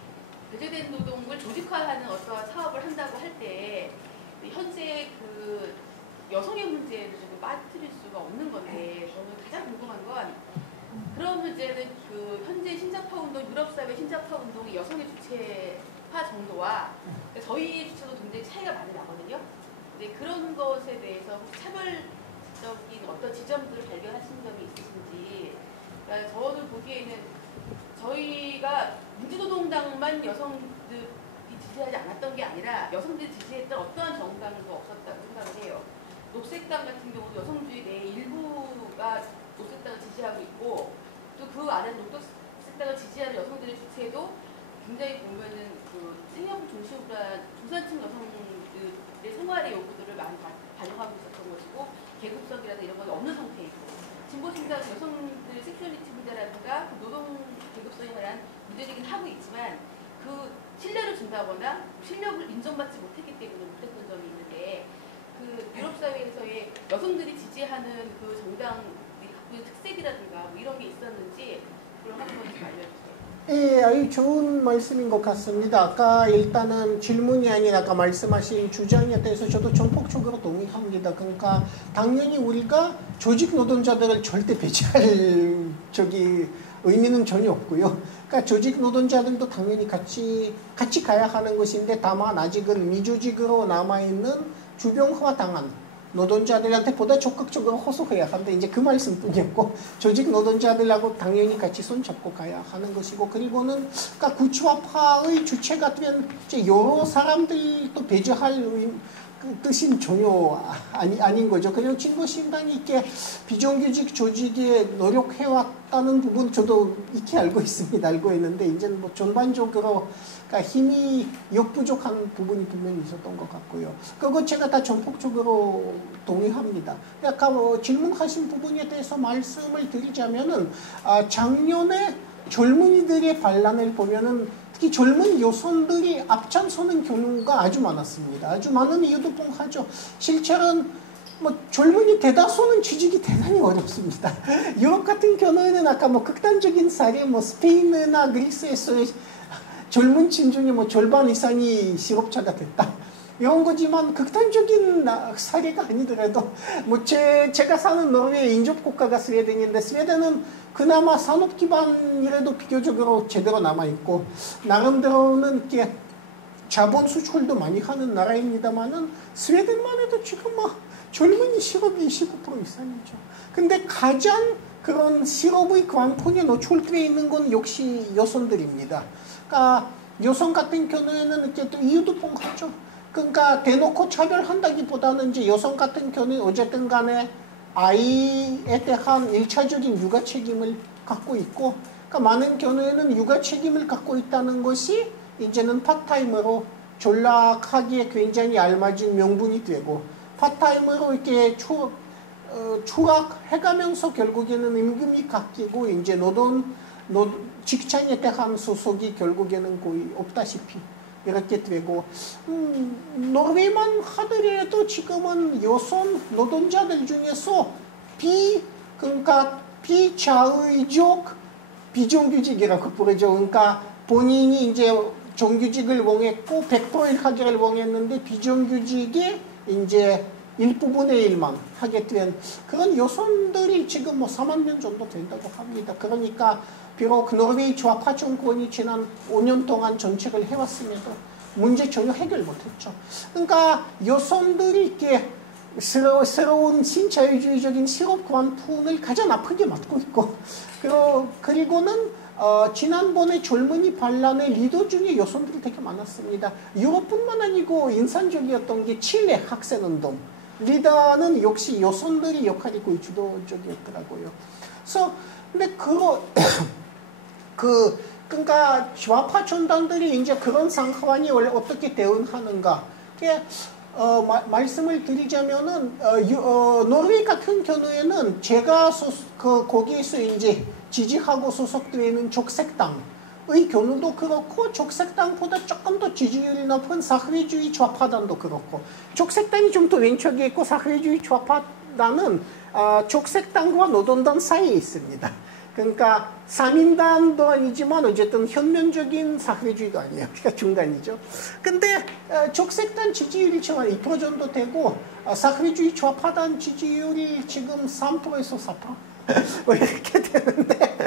배제된 노동을 조직화하는 어떠한 사업을 한다고 할 때 현재 여성의 문제를 좀 빠뜨릴 수가 없는 건데, 저는 가장 궁금한 건 그런 문제는 현재 신자파 운동, 유럽사회 신자파 운동의 여성의 주체화 정도와 저희의 주체도 굉장히 차이가 많이 나거든요. 근데 그런 것에 대해서 혹시 차별적인 어떤 지점들을 발견하신 점이 있으신지. 그러니까 저는 보기에는 저희가 민주노동당만 여성들이 지지하지 않았던 게 아니라 여성들이 지지했던 어떠한 정당도 없었다고 생각을 해요. 녹색당 같은 경우도 여성주의 내 일부가 녹색당을 지지하고 있고, 또 그 안에 녹색당을 지지하는 여성들의 주체도 굉장히 보면은 생협 중심으로 한 중산층 여성들의 생활의 요구들을 많이 반영하고 있었던 것이고, 계급성이라든가 이런 건 없는 상태이고, 진보신당 여성들의 섹슈얼리티 문제라든가 노동 계급성에 관한 문제제기는 하고 있지만 신뢰를 준다거나 실력을 인정받지 못했기 때문에 못했던 점이 있는데, 유럽 사회에서의 여성들이 지지하는 정당이 갖고 있는 특색이라든가 뭐 이런 게 있었는지 그걸 한번 좀 알려주세요. 예, 아주 좋은 말씀인 것 같습니다. 아까 일단은 질문이 아닌 아까 말씀하신 주장에 대해서 저도 전폭적으로 동의합니다. 그러니까 당연히 우리가 조직 노동자들을 절대 배제할 의미는 전혀 없고요. 그러니까 조직 노동자들도 당연히 같이 가야 하는 것인데, 다만 아직은 미조직으로 남아있는 주병화 당한 노동자들한테 보다 적극적으로 호소해야 하는데, 이제 그 말씀뿐이었고, 조직 노동자들하고 당연히 같이 손잡고 가야 하는 것이고, 그리고는 그러니까 구조화파의 주체가 된 여러 사람들도 배제할 그 뜻은 전혀 아닌 거죠. 그냥 진보신당이 이렇게 비정규직 조직에 노력해왔다는 부분 저도 익히 알고 있습니다. 알고 있는데 이제 뭐 전반적으로 그러니까 힘이 역부족한 부분이 분명히 있었던 것 같고요. 그거 제가 다 전폭적으로 동의합니다. 아까 뭐 질문하신 부분에 대해서 말씀을 드리자면은 작년에 젊은이들의 반란을 보면은 특히 젊은 여성들이 앞장서는 경우가 아주 많았습니다. 아주 많은 이유도 뽕하죠. 실제로는 뭐 젊은이 대다수는 취직이 대단히 어렵습니다. 유럽 같은 경우에는 아까 뭐 극단적인 사례, 뭐 스페인이나 그리스에서의 젊은 층 중에 뭐 절반 이상이 실업자가 됐다. 이런 거지만 극단적인 사례가 아니더라도 뭐 제가 사는 노르웨이 인접 국가가 스웨덴인데 스웨덴은 그나마 산업 기반이라도 비교적으로 제대로 남아 있고 나름대로는 이렇게 자본 수출도 많이 하는 나라입니다만은 스웨덴만 해도 지금 뭐 젊은이 실업이 25% 이상이죠. 근데 가장 그런 실업의 광풍에 노출되어 있는 건 역시 여성들입니다. 그러니까 여성 같은 경우에는 이렇게 또 이유도 뽕하죠. 그러니까 대놓고 차별한다기보다는 이제 여성 같은 경우에 어쨌든 간에 아이에 대한 1차적인 육아 책임을 갖고 있고, 그러니까 많은 경우에는 육아 책임을 갖고 있다는 것이 이제는 파타임으로 전락하기에 굉장히 알맞은 명분이 되고, 파타임으로 이렇게 추락해가면서 결국에는 임금이 깎이고 이제 직장에 대한 소속이 결국에는 거의 없다시피 이렇게 되고, 노르웨이만 하더라도 지금은 여성 노동자들 중에서 그러니까 비자의적 비정규직이라고 부르죠. 그러니까 본인이 이제 정규직을 원했고 100% 일하기를 원했는데 비정규직이 이제 1/1 1만 하게 된 그런 여성들이 지금 뭐 4만 명 정도 된다고 합니다. 그러니까 비록 노르웨이 좌파 정권이 지난 5년 동안 정책을 해왔음에도 문제 전혀 해결 못했죠. 그러니까 여성들이 이렇게 새로운 신자유주의적인 실업 광풍을 가장 아프게 맞고 있고, 그리고는 지난번에 젊은이 반란의 리더 중에 여성들이 되게 많았습니다. 유럽뿐만 아니고 인상적이었던 게 칠레 학생운동. 리더는 역시 여성들이 역할이 거의 주도적이었더라고요. 그래서 근데 그러니까 좌파 전단들이 이제 그런 상황이 어떻게 대응하는가? 말씀을 드리자면은 노르웨이 같은 경우에는 제가 거기에서 이제 지지하고 소속되어 있는 적색당의 경우도 그렇고 적색당보다 조금 더 지지율이 높은 사회주의 좌파당도 그렇고, 적색당이 좀 더 왼쪽에 있고 사회주의 좌파당은 적색당과 노동당 사이에 있습니다. 그러니까 3인당도 아니지만 어쨌든 현면적인 사회주의가 아니에요. 그러니까 중간이죠. 근데 적색당 지지율이 지금 2% 정도 되고 사회주의 좌파당 지지율이 지금 3%에서 4%? 이렇게 되는데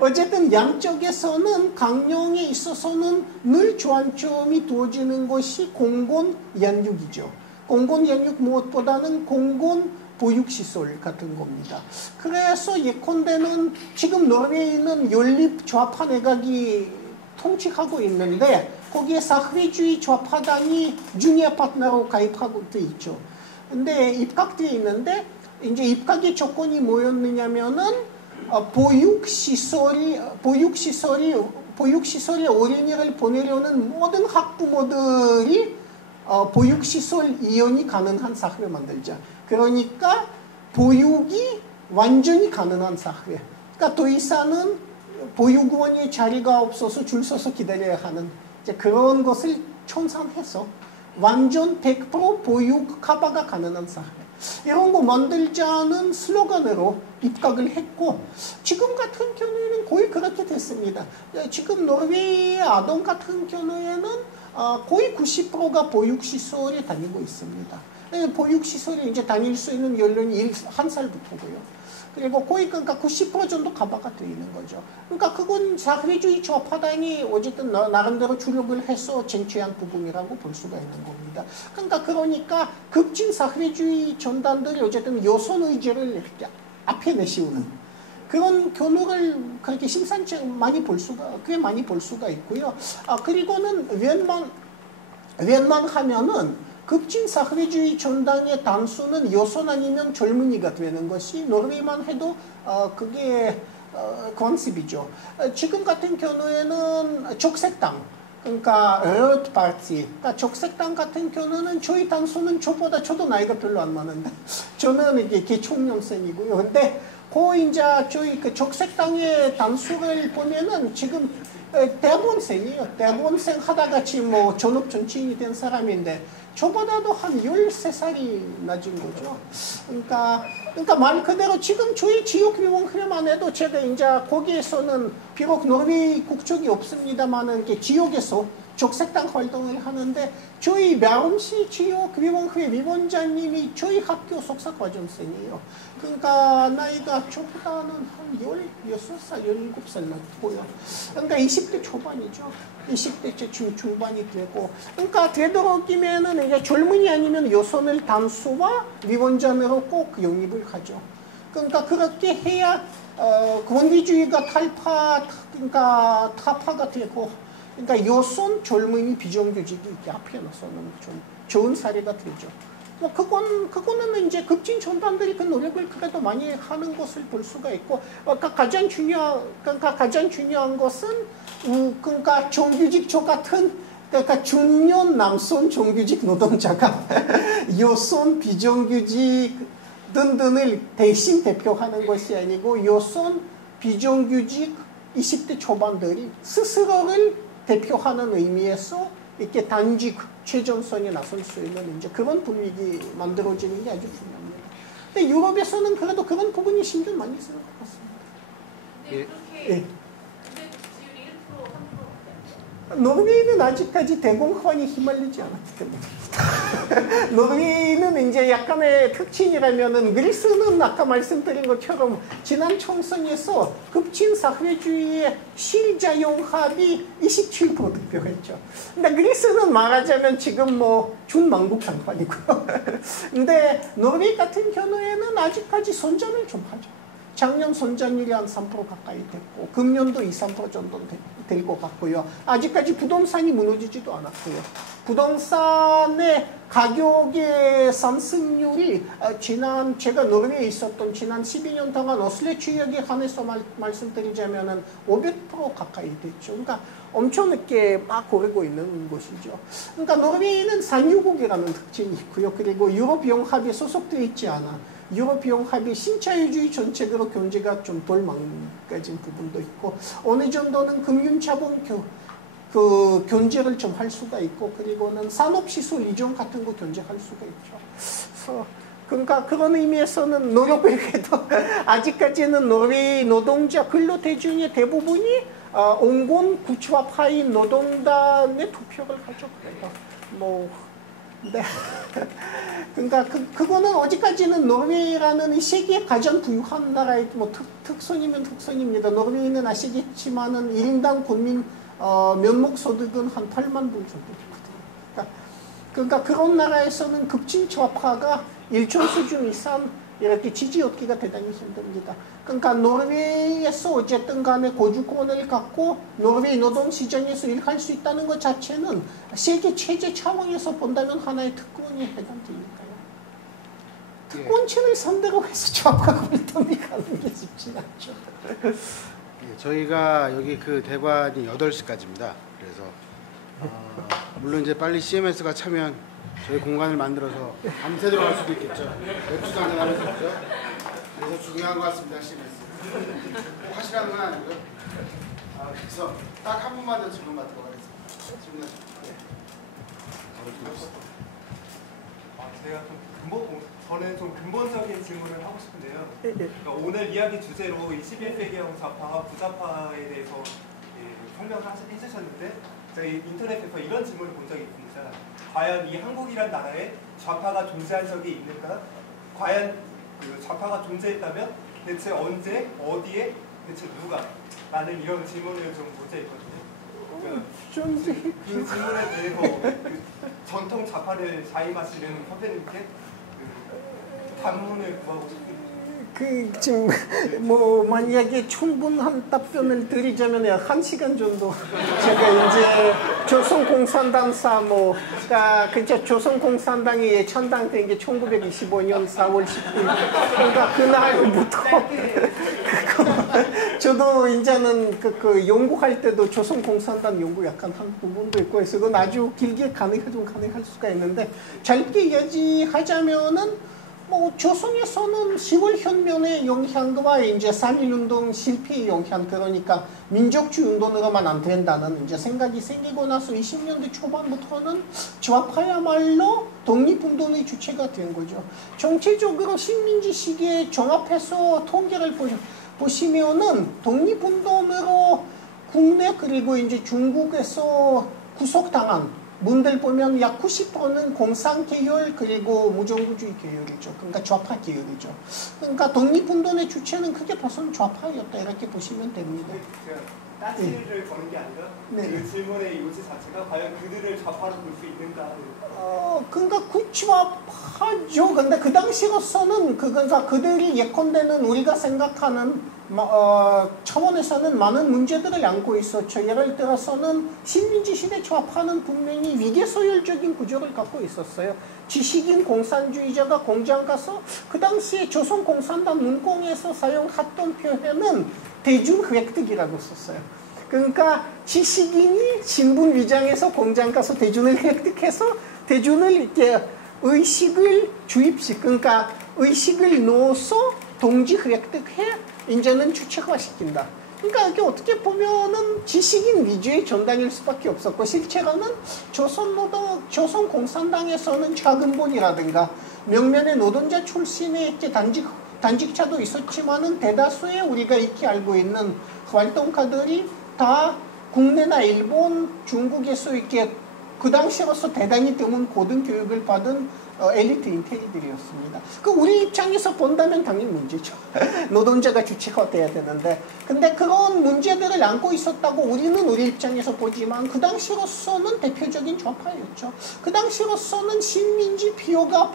어쨌든 양쪽에서는 강령에 있어서는 늘 주안점이 두어지는 것이 공공 양육이죠. 공공 양육 무엇보다는 공공 보육시설 같은 겁니다. 그래서 예컨대는 지금 노르웨이는 연립 좌파 내각이 통치하고 있는데 거기에 사회주의 좌파당이 주니어 파트너로 가입하고 있죠. 근데 입각되어 있는데 이제 입각의 조건이 뭐였느냐면은 보육시설에 어린이를 보내려는 모든 학부모들이 보육시설 이용이 가능한 사회를 만들자. 그러니까 보육이 완전히 가능한 사회. 그러니까 더 이상은 보육원의 자리가 없어서 줄 서서 기다려야 하는 이제 그런 것을 청산해서 완전 100% 보육 커버가 가능한 사회. 이런 거 만들자는 슬로건으로 입각을 했고, 지금 같은 경우에는 거의 그렇게 됐습니다. 지금 노르웨이 아동 같은 경우에는 거의 90%가 보육시설에 다니고 있습니다. 보육시설에 이제 다닐 수 있는 연령이 1살부터고요. 그리고 거의 그러니까 90% 정도 커버가 되어 있는 거죠. 그러니까 그건 사회주의 좌파당이 어쨌든 나름대로 주력을 해서 쟁취한 부분이라고 볼 수가 있는 겁니다. 그러니까 급진 사회주의 전단들이 어쨌든 여성 의제를 이렇게 앞에 내세우는 그런 경우를 그렇게 심상치 많이 볼 수가 있고요. 그리고는 웬만하면은 급진 사회주의 정당의 단수는 여성 아니면 젊은이가 되는 것이 노르웨이만 해도 그게 컨셉이죠. 지금 같은 경우에는 적색당, 그러니까 Rødt Party, 그러니까 적색당 같은 경우는 저희 단수는 저보다 저도 나이가 별로 안 많은데 저는 이게 기총년생이고요. 근데 그 이제 저희 그 적색당의 단수를 보면은 지금 대학원생이에요. 대학원생 하다가 지금 뭐 전업 정치인이 된 사람인데 저보다도 한 13살이 낮은 거죠. 그러니까 말 그대로 지금 저희 지역 위원회만 해도 제가 이제 거기에서는 비록 노르웨이 국적이 없습니다만은 지역에서 적색당 활동을 하는데 저희 랴옴시 지역 위원회 위원장님이 저희 학교 석사과정생이에요. 그러니까 나이가 저보다는 한 16살, 17살 낮고요. 그러니까 20대 초반이죠. 20대 중반이 되고. 그러니까 되도록이면은 이제 젊은이 아니면 여성을 단수와 위원장으로 꼭 영입을 하죠. 그러니까 그렇게 해야 권위주의가 그러니까 타파가 되고. 그러니까 여성, 젊은이, 비정규직이 이렇게 앞에 나서는 좀 좋은 사례가 되죠. 뭐 그거는 이제 급진 전단들이 그 노력을 그래도 많이 하는 것을 볼 수가 있고, 가장 중요한 것은 그러니까 정규직 저 같은 그러니까 중년 남성 정규직 노동자가 여성 비정규직 등등을 대신 대표하는 것이 아니고 여성 비정규직 20대 초반들이 스스로를 대표하는 의미에서 이렇게 단지 최전선에 나설 수 있는 이제 그런 분위기 만들어지는 게 아주 중요합니다. 근데 유럽에서는 그래도 그런 부분이 신경 많이 쓰는 것 같습니다. 네, 그렇게 근데 지율이 1%, 3%. 노르웨이는 아직까지 대공환이 휘말리지 않았기 때문에. 노르웨이는 이제 약간의 특징이라면은 그리스는 아까 말씀드린 것처럼 지난 총선에서 급진 사회주의의 실자용합이 27% 득표했죠. 근데 그리스는 말하자면 지금 뭐 준망국 상황이고요. 근데 노르웨이 같은 경우에는 아직까지 선전을 좀 하죠. 작년 선전율이 한 3% 가까이 됐고 금년도 2, 3% 정도 될 것 같고요. 아직까지 부동산이 무너지지도 않았고요. 부동산의 가격의 상승률이 제가 노르웨이에 있었던 지난 12년 동안 오슬레 지역에 한해서 말씀드리자면 500% 가까이 됐죠. 그러니까 엄청 늦게 막 오르고 있는 것이죠. 그러니까 노르웨이는 산유국이라는 특징이 있고요. 그리고 유럽 연합에 소속되어 있지 않아. 유럽 연합이 신자유주의 정책으로 경제가 좀 덜 망가진 부분도 있고 어느 정도는 금융자본 견제를 좀 할 수가 있고 그리고는 산업시설 이전 같은 거 견제할 수가 있죠. 그러니까 그런 의미에서는 노력을 해도 아직까지는 노르웨이 노동자 근로대중의 대부분이 온건 구치화파인 노동단의 투표를 하죠. 네. 그러니까 그거는 어디까지는 노르웨이라는 이 세계의 가장 부유한 나라의 뭐 특성이면 특성입니다. 노르웨이는 아시겠지만은 1인당 국민 면목 소득은 한 8만 불 정도 되거든요. 그러니까 그런 나라에서는 급진 좌파가 일정 수준 이상 이렇게 지지 얻기가 대단히 힘듭니다. 그러니까 노르웨이에서 어쨌든 간에 거주권을 갖고 노르웨이 노동시장에서 일할 수 있다는 것 자체는 세계 체제 차원에서 본다면 하나의 특권이 해당되니까요. 특권층을 상대로 해서 좌파 골덤이 가는 게 쉽지 않죠. 예, 저희가 여기 그 대관이 8시까지입니다. 그래서 물론 이제 빨리 CMS가 차면 저희 공간을 만들어서 밤새도록 할 수도 있겠죠. 맥주도 한잔 하면서 있죠. 그래서 중요한 것 같습니다. CMS 꼭 하시라는 건 아니고요. 그래서 딱 한 분만 더 질문 받도록 하겠습니다. 질문 제가 저는 좀 근본적인 질문을 하고 싶은데요. 그러니까 오늘 이야기 주제로 21세기형 좌파와 부좌파에 대해서 설명을 해주셨는데 저희 인터넷에서 이런 질문을 본 적이 있습니다. 과연 이 한국이란 나라에 좌파가 존재한 적이 있는가? 과연 그 좌파가 존재했다면 대체 언제, 어디에, 대체 누가? 라는 이런 질문을 좀 문제 있거든요. 그 질문에 대해서 그 전통 좌파를 자임하시는 선배님께 단문을 구하고 싶습니다. 지금 뭐 만약에 충분한 답변을 드리자면 1시간 정도 제가 이제 조선공산당사 그러니까 조선공산당이 창당된 게 1925년 4월 19일 그러니까 그날부터 저도 이제는 그 연구할 때도 조선공산당 연구 약간 한 부분도 있고 해서 그건 아주 길게 가능할 수가 있는데 짧게 얘기하자면은 조선에서는 10월 혁명의 영향과 이제 3.1운동 실패의 영향 그러니까 민족주의 운동으로만 안 된다는 이제 생각이 생기고 나서 20년대 초반부터는 좌파야말로 독립운동의 주체가 된 거죠. 정체적으로 식민지 시기에 종합해서 통계를 보시면은 독립운동으로 국내 그리고 이제 중국에서 구속당한 분들 보면 약 90%는 공산계열 그리고 무정부주의 계열이죠. 그러니까 좌파 계열이죠. 그러니까 독립운동의 주체는 크게 봐서는 좌파였다 이렇게 보시면 됩니다. 따지를 거는 게 아니라 그 질문의 요지 자체가 과연 그들을 좌파로 볼 수 있는가? 그러니까 구좌파죠. 근데 그 당시로서는 그들이 예컨대는 우리가 생각하는 차원에서는 많은 문제들을 안고 있었죠. 예를 들어서는 식민지 시대 좌파는 분명히 위계소열적인 구조를 갖고 있었어요. 지식인 공산주의자가 공장 가서 그 당시에 조선공산당 문공에서 사용했던 표현은 대중획득이라고 썼어요. 그러니까 지식인이 신분 위장해서 공장 가서 대중을 획득해서 대중을 이렇게 의식을 주입식 그러니까 의식을 넣어서 동지 획득해 이제는 주체화시킨다. 그러니까 이게 어떻게 보면은 지식인 위주의 전당일 수밖에 없었고 실제로는 조선공산당에서는 자금본이라든가 명면의 노동자 출신의 이렇게 단직자도 있었지만은 대다수의 우리가 익히 알고 있는 활동가들이 다 국내나 일본, 중국에서 이렇게 그 당시로서 대단히 드문 고등교육을 받은 엘리트 인테리들이었습니다. 우리 입장에서 본다면 당연히 문제죠. 노동자가 주체가 돼야 되는데 근데 그런 문제들을 안고 있었다고 우리는 우리 입장에서 보지만 그 당시로서는 대표적인 좌파였죠. 그 당시로서는 신민지 비호가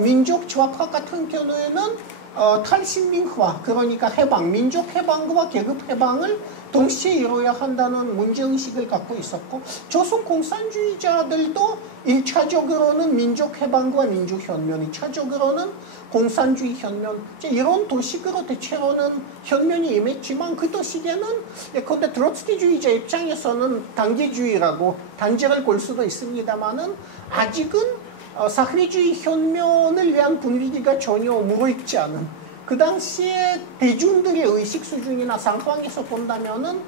민족 좌파 같은 경우에는 탈신민화 그러니까 해방, 민족 해방과 계급 해방을 동시에 이루어야 한다는 문제의식을 갖고 있었고 조선 공산주의자들도 1차적으로는 민족 해방과 민주혁명, 2차적으로는 공산주의 혁명 이런 도식으로 대체로는 혁명이 임했지만 그 도식에는 예컨대 트로츠키주의자 입장에서는 단계주의라고 단죄를 걸 수도 있습니다만은 아직은 사회주의 혁명을 위한 분위기가 전혀 무르익지 않은 그 당시에 대중들의 의식 수준이나 상황에서 본다면은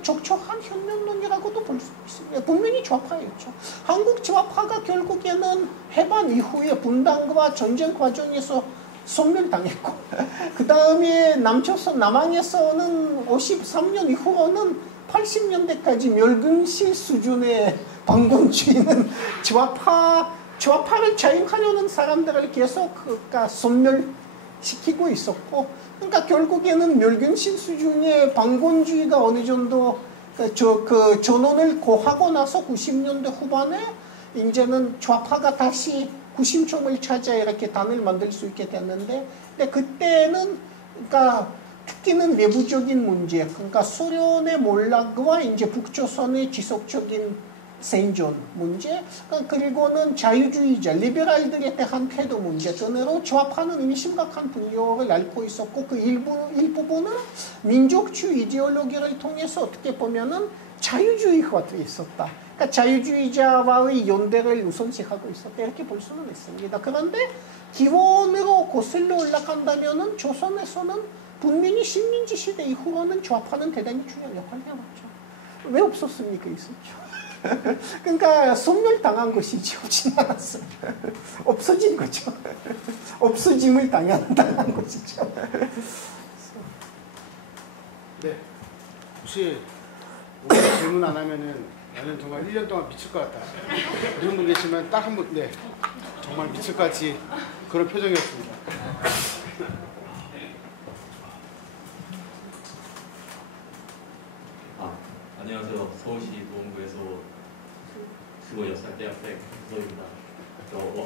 적절한 혁명론이라고도 볼 수 있습니다. 분명히 좌파였죠. 한국 좌파가 결국에는 해방 이후에 분단과 전쟁 과정에서 소멸당했고 그 다음에 남항에서는 53년 이후로는 80년대까지 멸근실 수준의 반공주의는 좌파를 자행하려는 사람들을 계속 소멸시키고 있었고 그러니까 결국에는 멸근실 수준의 반공주의가 어느 정도 전원을 고하고 나서 90년대 후반에 이제는 좌파가 다시 구심점을 찾아 이렇게 단을 만들 수 있게 됐는데 근데 그때는 그러니까 특히는 내부적인 문제 그러니까 소련의 몰락과 이제 북조선의 지속적인 생존 문제 그리고는 자유주의자 리베랄들에 대한 태도 문제 등으로 좌파는 이미 심각한 분열을 앓고 있었고 그 일부분은 민족주의 이데올로기를 통해서 어떻게 보면은 자유주의화도 있었다. 그러니까 자유주의자와의 연대를 우선시하고 있었다 이렇게 볼 수는 있습니다. 그런데 기원으로 거슬러 올라간다면은 조선에서는 분명히 식민지 시대 이후로는 좌파는 대단히 중요한 역할을 해왔죠. 왜 없었습니까? 있었죠. 그러니까 소멸당한 것이지 없진 않았어요. 없어진 거죠. 없어짐을 당한 것이죠. 네. 혹시 질문 안 하면은 나는 정말 1년 동안 미칠 것 같다. 이런 분 계시면 딱 한 분, 네. 정말 미칠 것 같이 그런 표정이었습니다. 안녕하세요. 서울시 보건구에서 수고 역사대학생 구서입니다.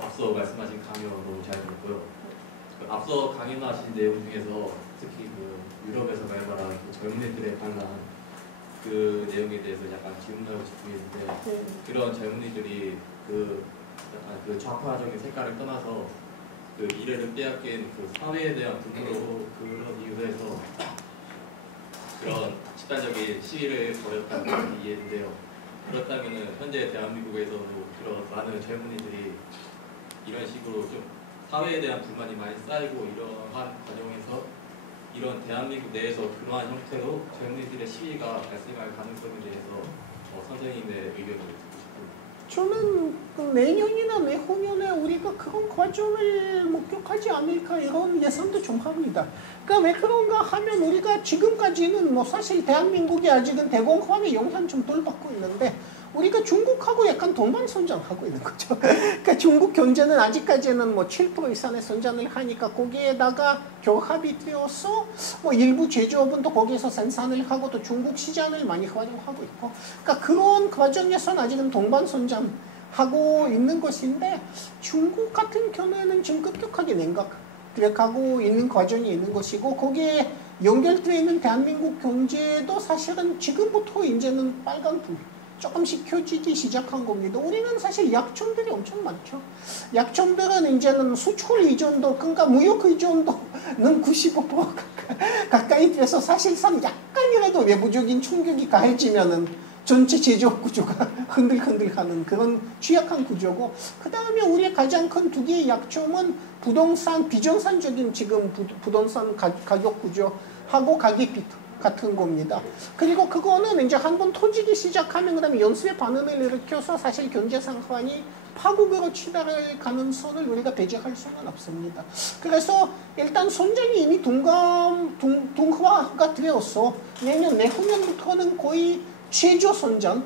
앞서 말씀하신 강연 너무 잘 들었고요. 그 앞서 강연하신 내용 중에서 특히 그 유럽에서 발발한 그 젊은이들의 반란 그 내용에 대해서 약간 기억나고 싶은 게 있는데 그런 젊은이들이 그 약간 그 좌파적인 색깔을 떠나서 그 미래를 빼앗긴 그 사회에 대한 분노로 그런 이유로 해서 그런 집단적인 시위를 벌였다는 이해인데요. 그렇다면은 현재 대한민국에서도 그런 많은 젊은이들이 이런 식으로 좀 사회에 대한 불만이 많이 쌓이고 이러한 과정에서 이런 대한민국 내에서 그러한 형태로 젊은이들의 시위가 발생할 가능성에 대해서 선생님의 의견을 듣고 싶습니다. 저는 내년이나 내후년에 우리가 그런 과정을 목격하지 않을까 이런 예상도 좀 합니다. 그러니까 왜 그런가 하면 우리가 지금까지는 뭐 사실 대한민국이 아직은 대공황의 영향 좀 덜 받고 있는데 우리가 중국하고 약간 동반 선전하고 있는 거죠. 그러니까 중국 경제는 아직까지는 뭐 7% 이상의 선전을 하니까 거기에다가 결합이 되어서 뭐 일부 제조업은 또 거기에서 생산을 하고 또 중국 시장을 많이 활용하고 있고, 그러니까 그런 과정에서는 아직은 동반 선전하고 있는 것인데 중국 같은 경우에는 지금 급격하게 냉각하고 있는 과정이 있는 것이고 거기에 연결되어 있는 대한민국 경제도 사실은 지금부터 이제는 빨간불 조금씩 켜지기 시작한 겁니다. 우리는 사실 약점들이 엄청 많죠. 약점들은 이제는 수출 의존도, 그러니까 무역 의존도는 95% 가까이 돼서 사실상 약간이라도 외부적인 충격이 가해지면은 전체 제조업 구조가 흔들흔들하는 그런 취약한 구조고, 그 다음에 우리의 가장 큰 두 개의 약점은 부동산, 비정상적인 지금 부동산 가격 구조하고 가격비 같은 겁니다. 그리고 그거는 이제 한번 터지기 시작하면 그다음에 연쇄 반응을 일으켜서 사실 경제 상황이 파국으로 치달을 가능성을 우리가 배제할 수는 없습니다. 그래서 일단 선전이 이미 둥화가 되어서 내년 내후년부터는 거의 최저 선전,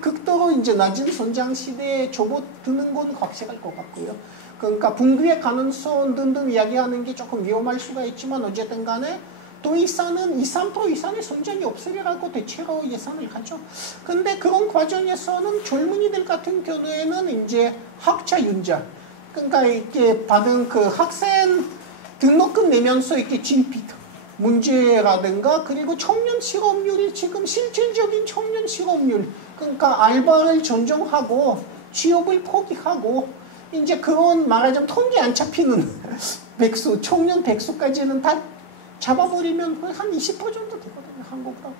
극도로 이제 낮은 선장 시대에 접어드는 건 확실할 것 같고요. 그러니까 붕괴의 가능성 등등 이야기하는 게 조금 위험할 수가 있지만 어쨌든 간에 더 이상은 2~3% 이상의 성장이 없으리라고 대체로 예상을 하죠. 근데 그런 과정에서는 젊은이들 같은 경우에는 이제 학자 윤자, 그러니까 이렇게 받은 그 학생 등록금 내면서 이렇게 진피드 문제라든가, 그리고 청년 실업률이 지금 실질적인 청년 실업률, 그러니까 알바를 전정하고 취업을 포기하고 이제 그런 말하자면 통계 안 잡히는 백수, 청년 백수까지는 다 잡아버리면 거의 한 20% 정도 되거든요, 한국으로.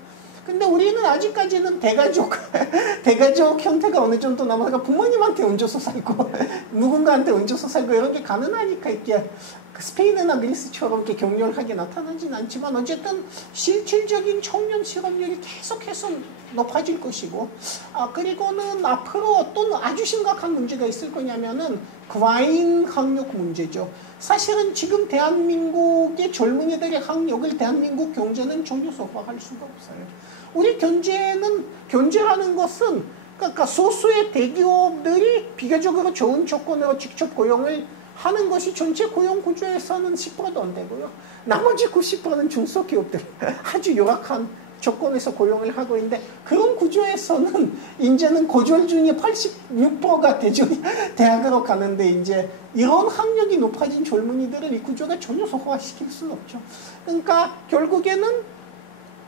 근데 우리는 아직까지는 대가족 형태가 어느 정도 남아서 부모님한테 얹어서 살고 누군가한테 얹어서 살고 이런 게 가능하니까 이렇게 스페인이나 그리스처럼 이렇게 격렬하게 나타나진 않지만 어쨌든 실질적인 청년 실업률이 계속해서 높아질 것이고, 그리고는 앞으로 어떤 아주 심각한 문제가 있을 거냐면은 과잉 학력 문제죠. 사실은 지금 대한민국의 젊은이들의 학력을 대한민국 경제는 전혀 소화할 수가 없어요. 우리 경제라는 것은 그러니까 소수의 대기업들이 비교적으로 좋은 조건으로 직접 고용을 하는 것이 전체 고용 구조에서는 10%도 안 되고요. 나머지 90%는 중소기업들 아주 열악한 조건에서 고용을 하고 있는데, 그런 구조에서는 이제는 고졸 중에 86%가 대학으로 가는데 이제 이런 학력이 높아진 젊은이들을 이 구조가 전혀 소화시킬 수는 없죠. 그러니까 결국에는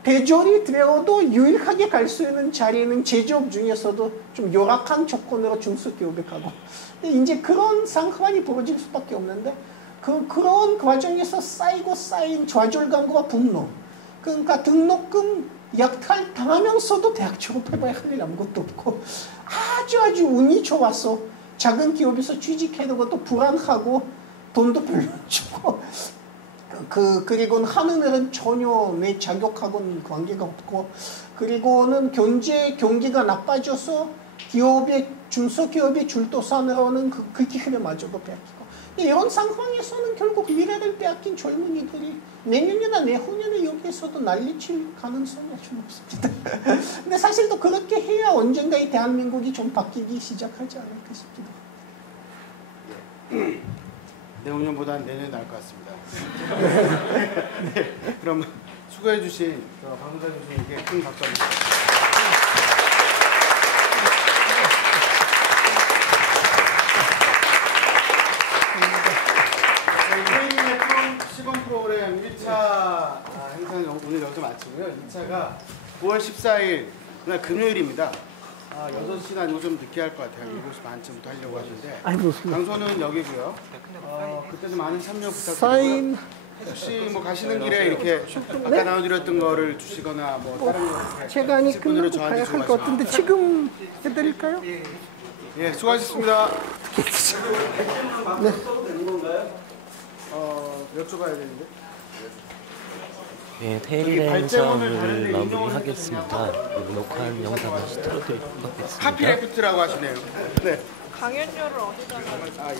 대졸이 되어도 유일하게 갈 수 있는 자리는 제조업 중에서도 좀 열악한 조건으로 중소기업에 가고, 이제 그런 상황이 벌어질 수밖에 없는데 그런 과정에서 쌓인 좌절감과 분노, 그러니까 등록금 약탈 당하면서도 대학 졸업해봐야 할 일 아무것도 없고 아주 운이 좋아서 작은 기업에서 취직해도 그것도 불안하고 돈도 별로 안 주고 그리고는 하는 일은 전혀 내 자격하고는 관계가 없고, 그리고는 경기가 나빠져서 중소기업의 줄도산으로는 그 기회를 마저도 빼앗기고, 이런 상황에서는 결국 미래를 빼앗긴 젊은이들이 내년이나 내후년에 여기에서도 난리칠 가능성이 아주 높습니다. 근데 사실 또 그렇게 해야 언젠가 이 대한민국이 좀 바뀌기 시작하지 않을까 싶기도 합니다. 내후년보다는 내년이 나을 것 같습니다. 네, 그럼 수고해 주신 방문자 교수님께 큰 박수 한번 주세요. 시간대가 9월 14일 그날 금요일입니다. 6시는 아니고 좀 늦게 할 것 같아요. 7시 반쯤부터 하려고 하는데 장소는 여기고요. 그때도 많은 참여 부탁드리고요. 혹시 뭐 가시는 길에 이렇게 아까 나눠드렸던 거를 주시거나 뭐 다른 거 제가 아니 끝나고 가야 할 것 같은데 지금 해드릴까요? 예, 수고하셨습니다. 네. 여쭤봐야 되는데. 네, 테일이 행사를 마무리하겠습니다. 녹화한 영상 다시 틀어드리도록 하겠습니다. 카피레프트라고 하시네요. 네. 강연료를 어디다? 아, 예.